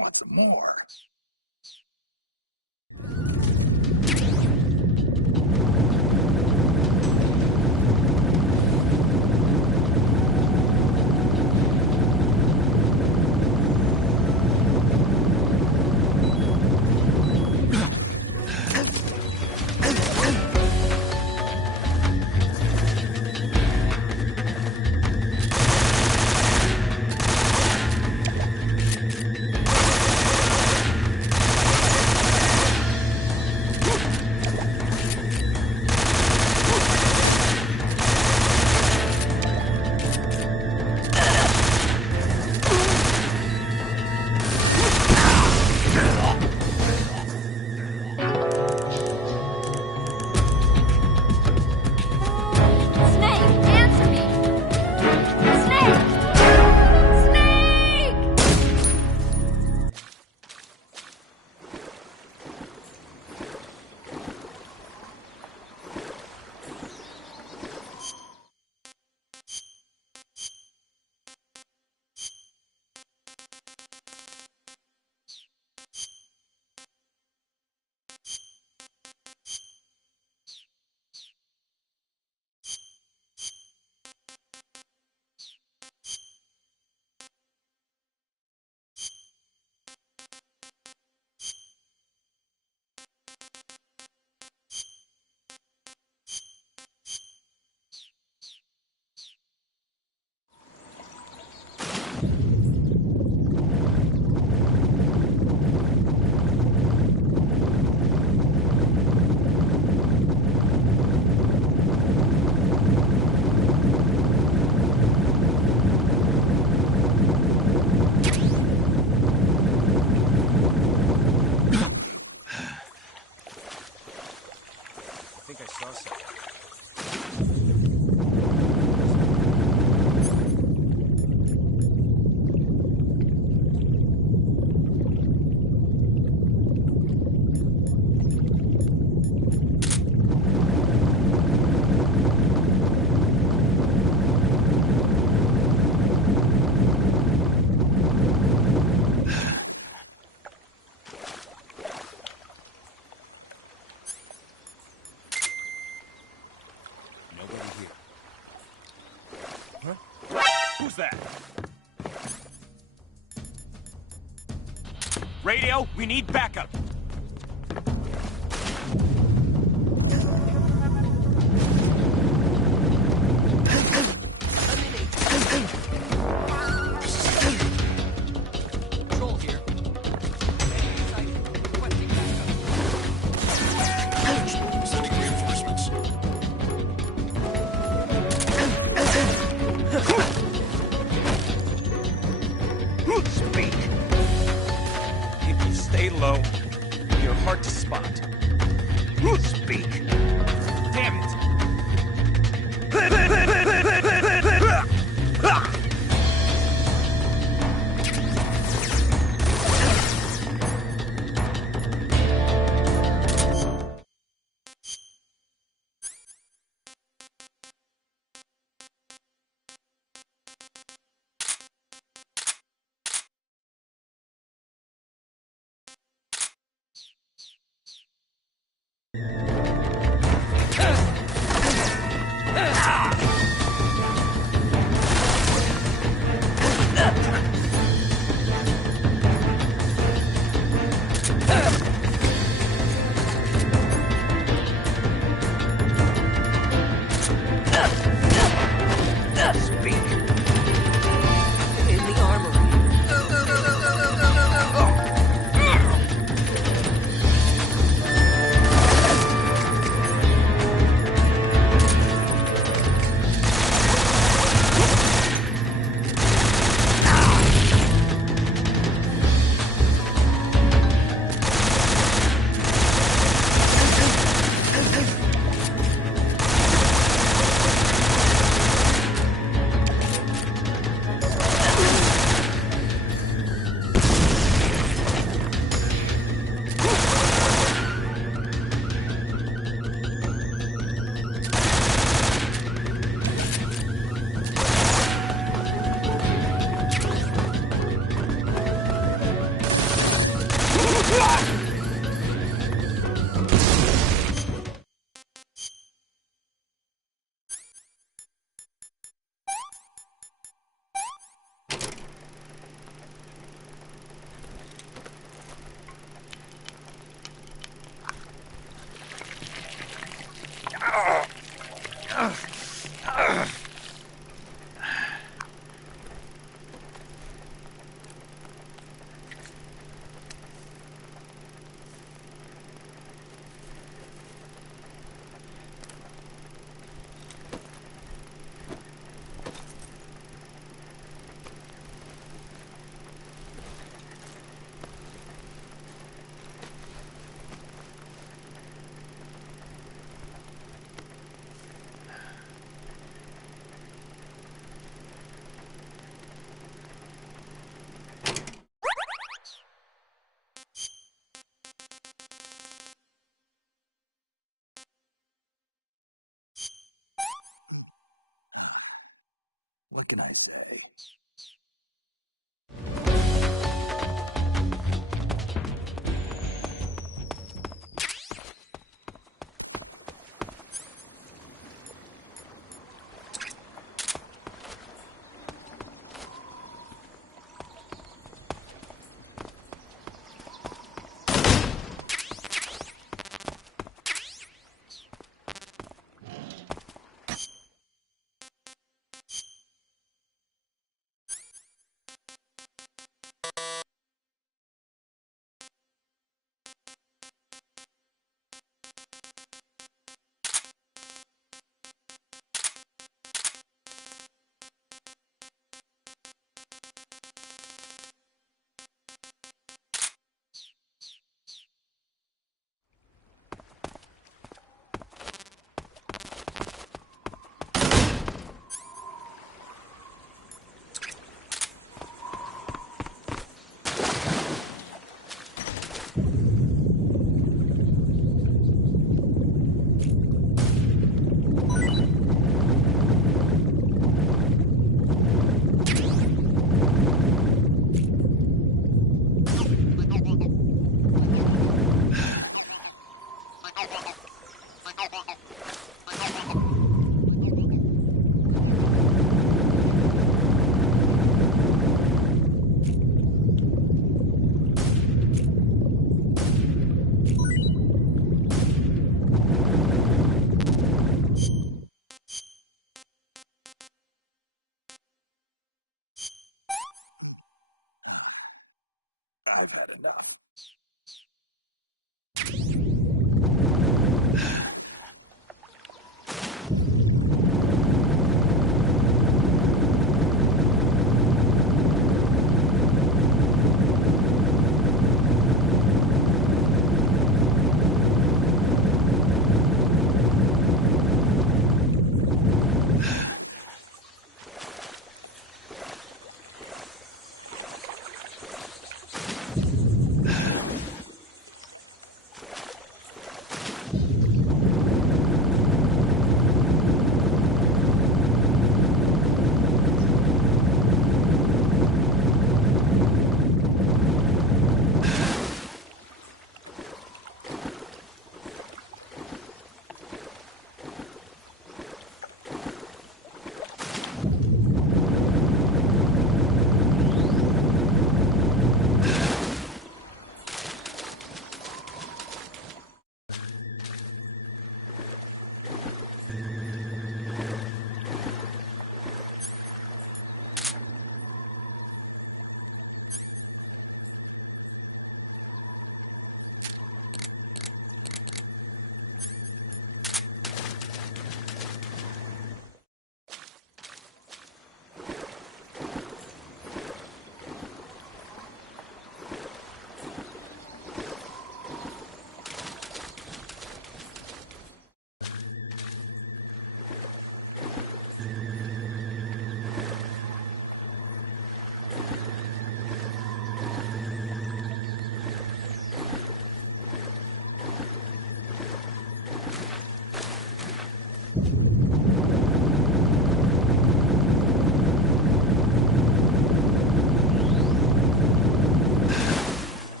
want some more. Who's that? Radio, we need backup. Control here. Sending reinforcements. Speak. If you stay low,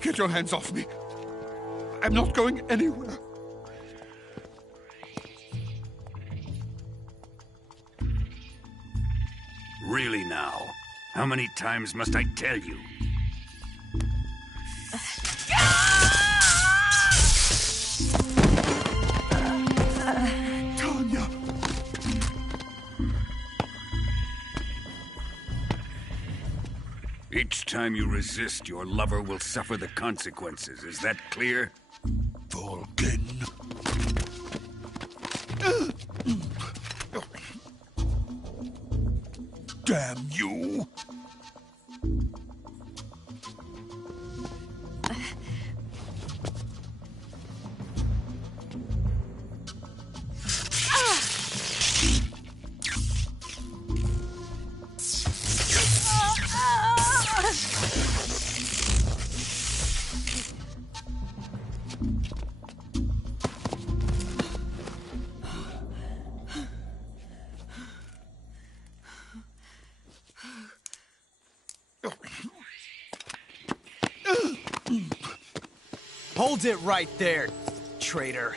Get your hands off me. I'm not going anywhere. Really now? How many times must I tell you? Tanya! Each time you resist, your lover will suffer the consequences. Is that clear? Vulcan. Damn you! Hold it right there, traitor.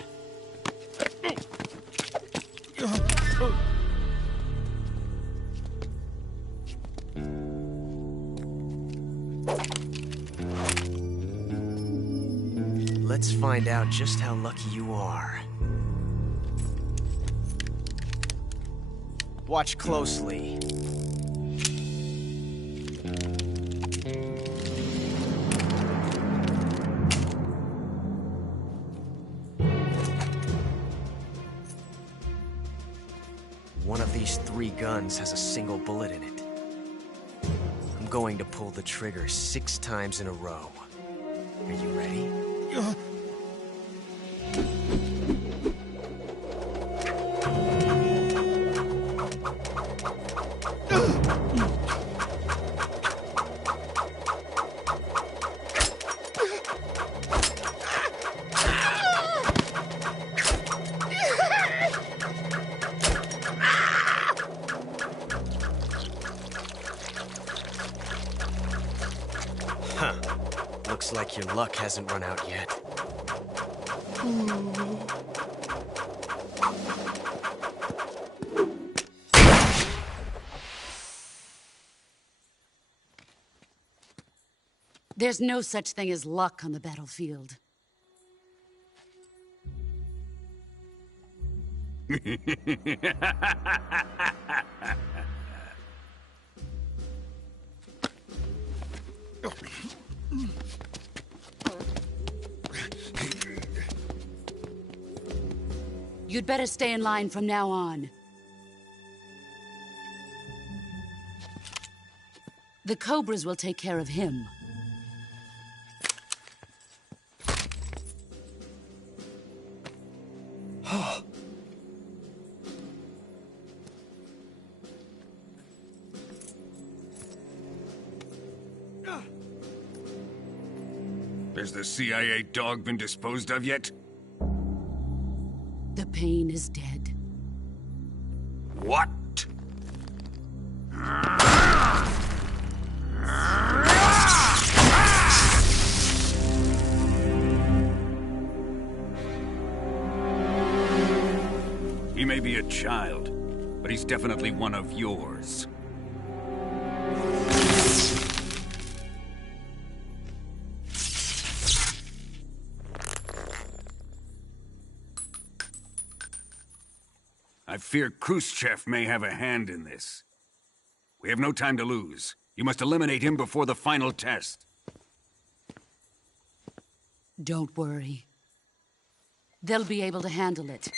Let's find out just how lucky you are. Watch closely. One of these 3 guns has a single bullet in it. I'm going to pull the trigger 6 times in a row. Are you ready? Huh. Looks like your luck hasn't run out yet. There's no such thing as luck on the battlefield. You'd better stay in line from now on. The Cobras will take care of him. Has the CIA dog been disposed of yet? The pain is dead. What? He may be a child, but he's definitely one of yours. I fear Khrushchev may have a hand in this. We have no time to lose. You must eliminate him before the final test. Don't worry. They'll be able to handle it.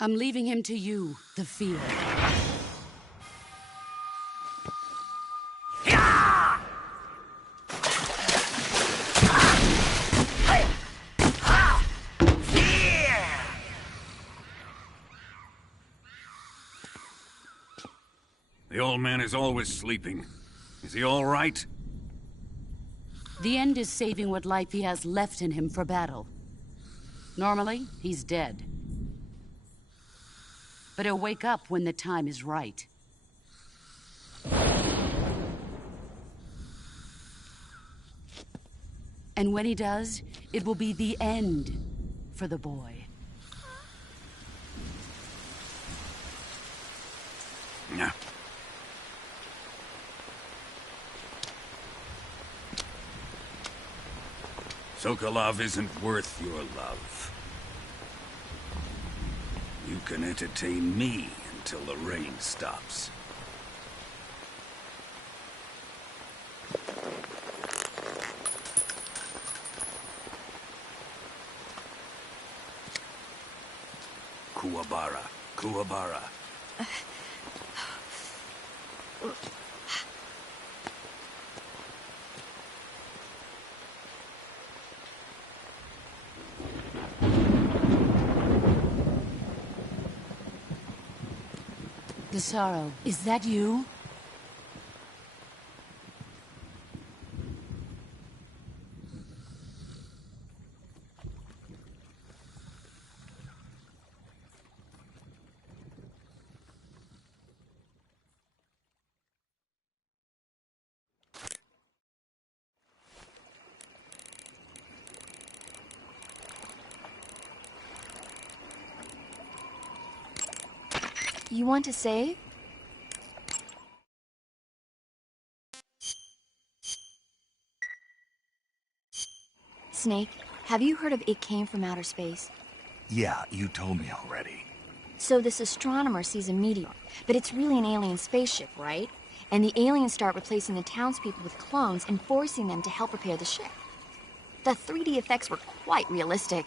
I'm leaving him to you, the field. The old man is always sleeping. Is he all right? The end is saving what life he has left in him for battle. Normally, he's dead. But he'll wake up when the time is right. And when he does, it will be the end for the boy. No. Sokolov isn't worth your love. You can entertain me until the rain stops. Kuwabara. Kuwabara. Desaro, is that you? You want to save? Snake, have you heard of It Came from Outer Space? Yeah, you told me already. So this astronomer sees a meteor, but it's really an alien spaceship, right? And the aliens start replacing the townspeople with clones and forcing them to help repair the ship. The 3D effects were quite realistic.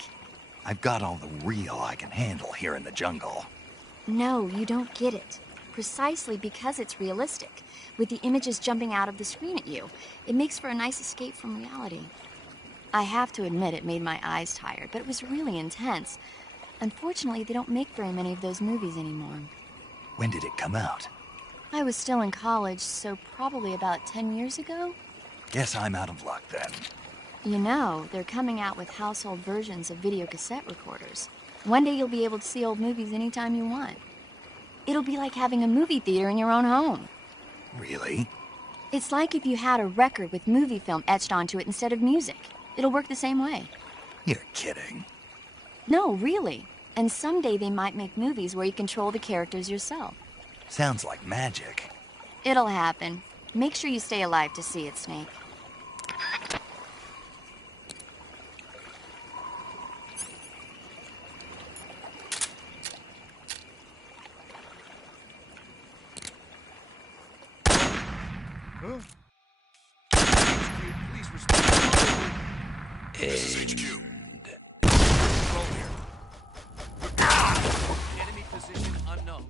I've got all the real I can handle here in the jungle. No, you don't get it. Precisely because it's realistic, with the images jumping out of the screen at you. It makes for a nice escape from reality. I have to admit it made my eyes tired, but it was really intense. Unfortunately, they don't make very many of those movies anymore. When did it come out? I was still in college, so probably about 10 years ago? Guess I'm out of luck then. You know, they're coming out with household versions of video cassette recorders. One day you'll be able to see old movies anytime you want. It'll be like having a movie theater in your own home. Really? It's like if you had a record with movie film etched onto it instead of music. It'll work the same way. You're kidding. No, really. And someday they might make movies where you control the characters yourself. Sounds like magic. It'll happen. Make sure you stay alive to see it, Snake. Please respond. This is HQ. Control here. Enemy position unknown.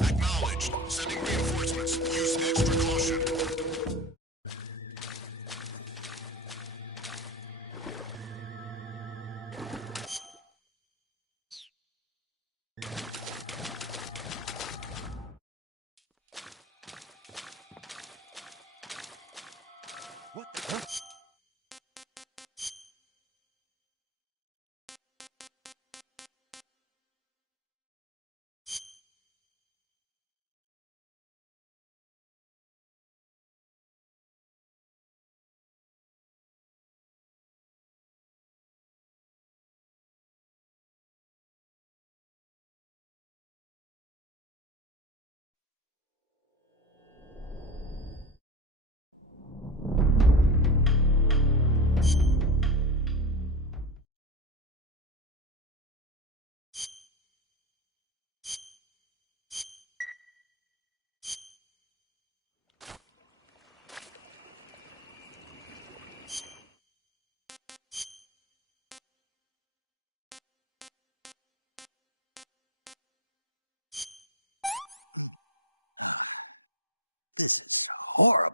Acknowledged. Sending reinforcements. Use extra caution. What the hell? Horror.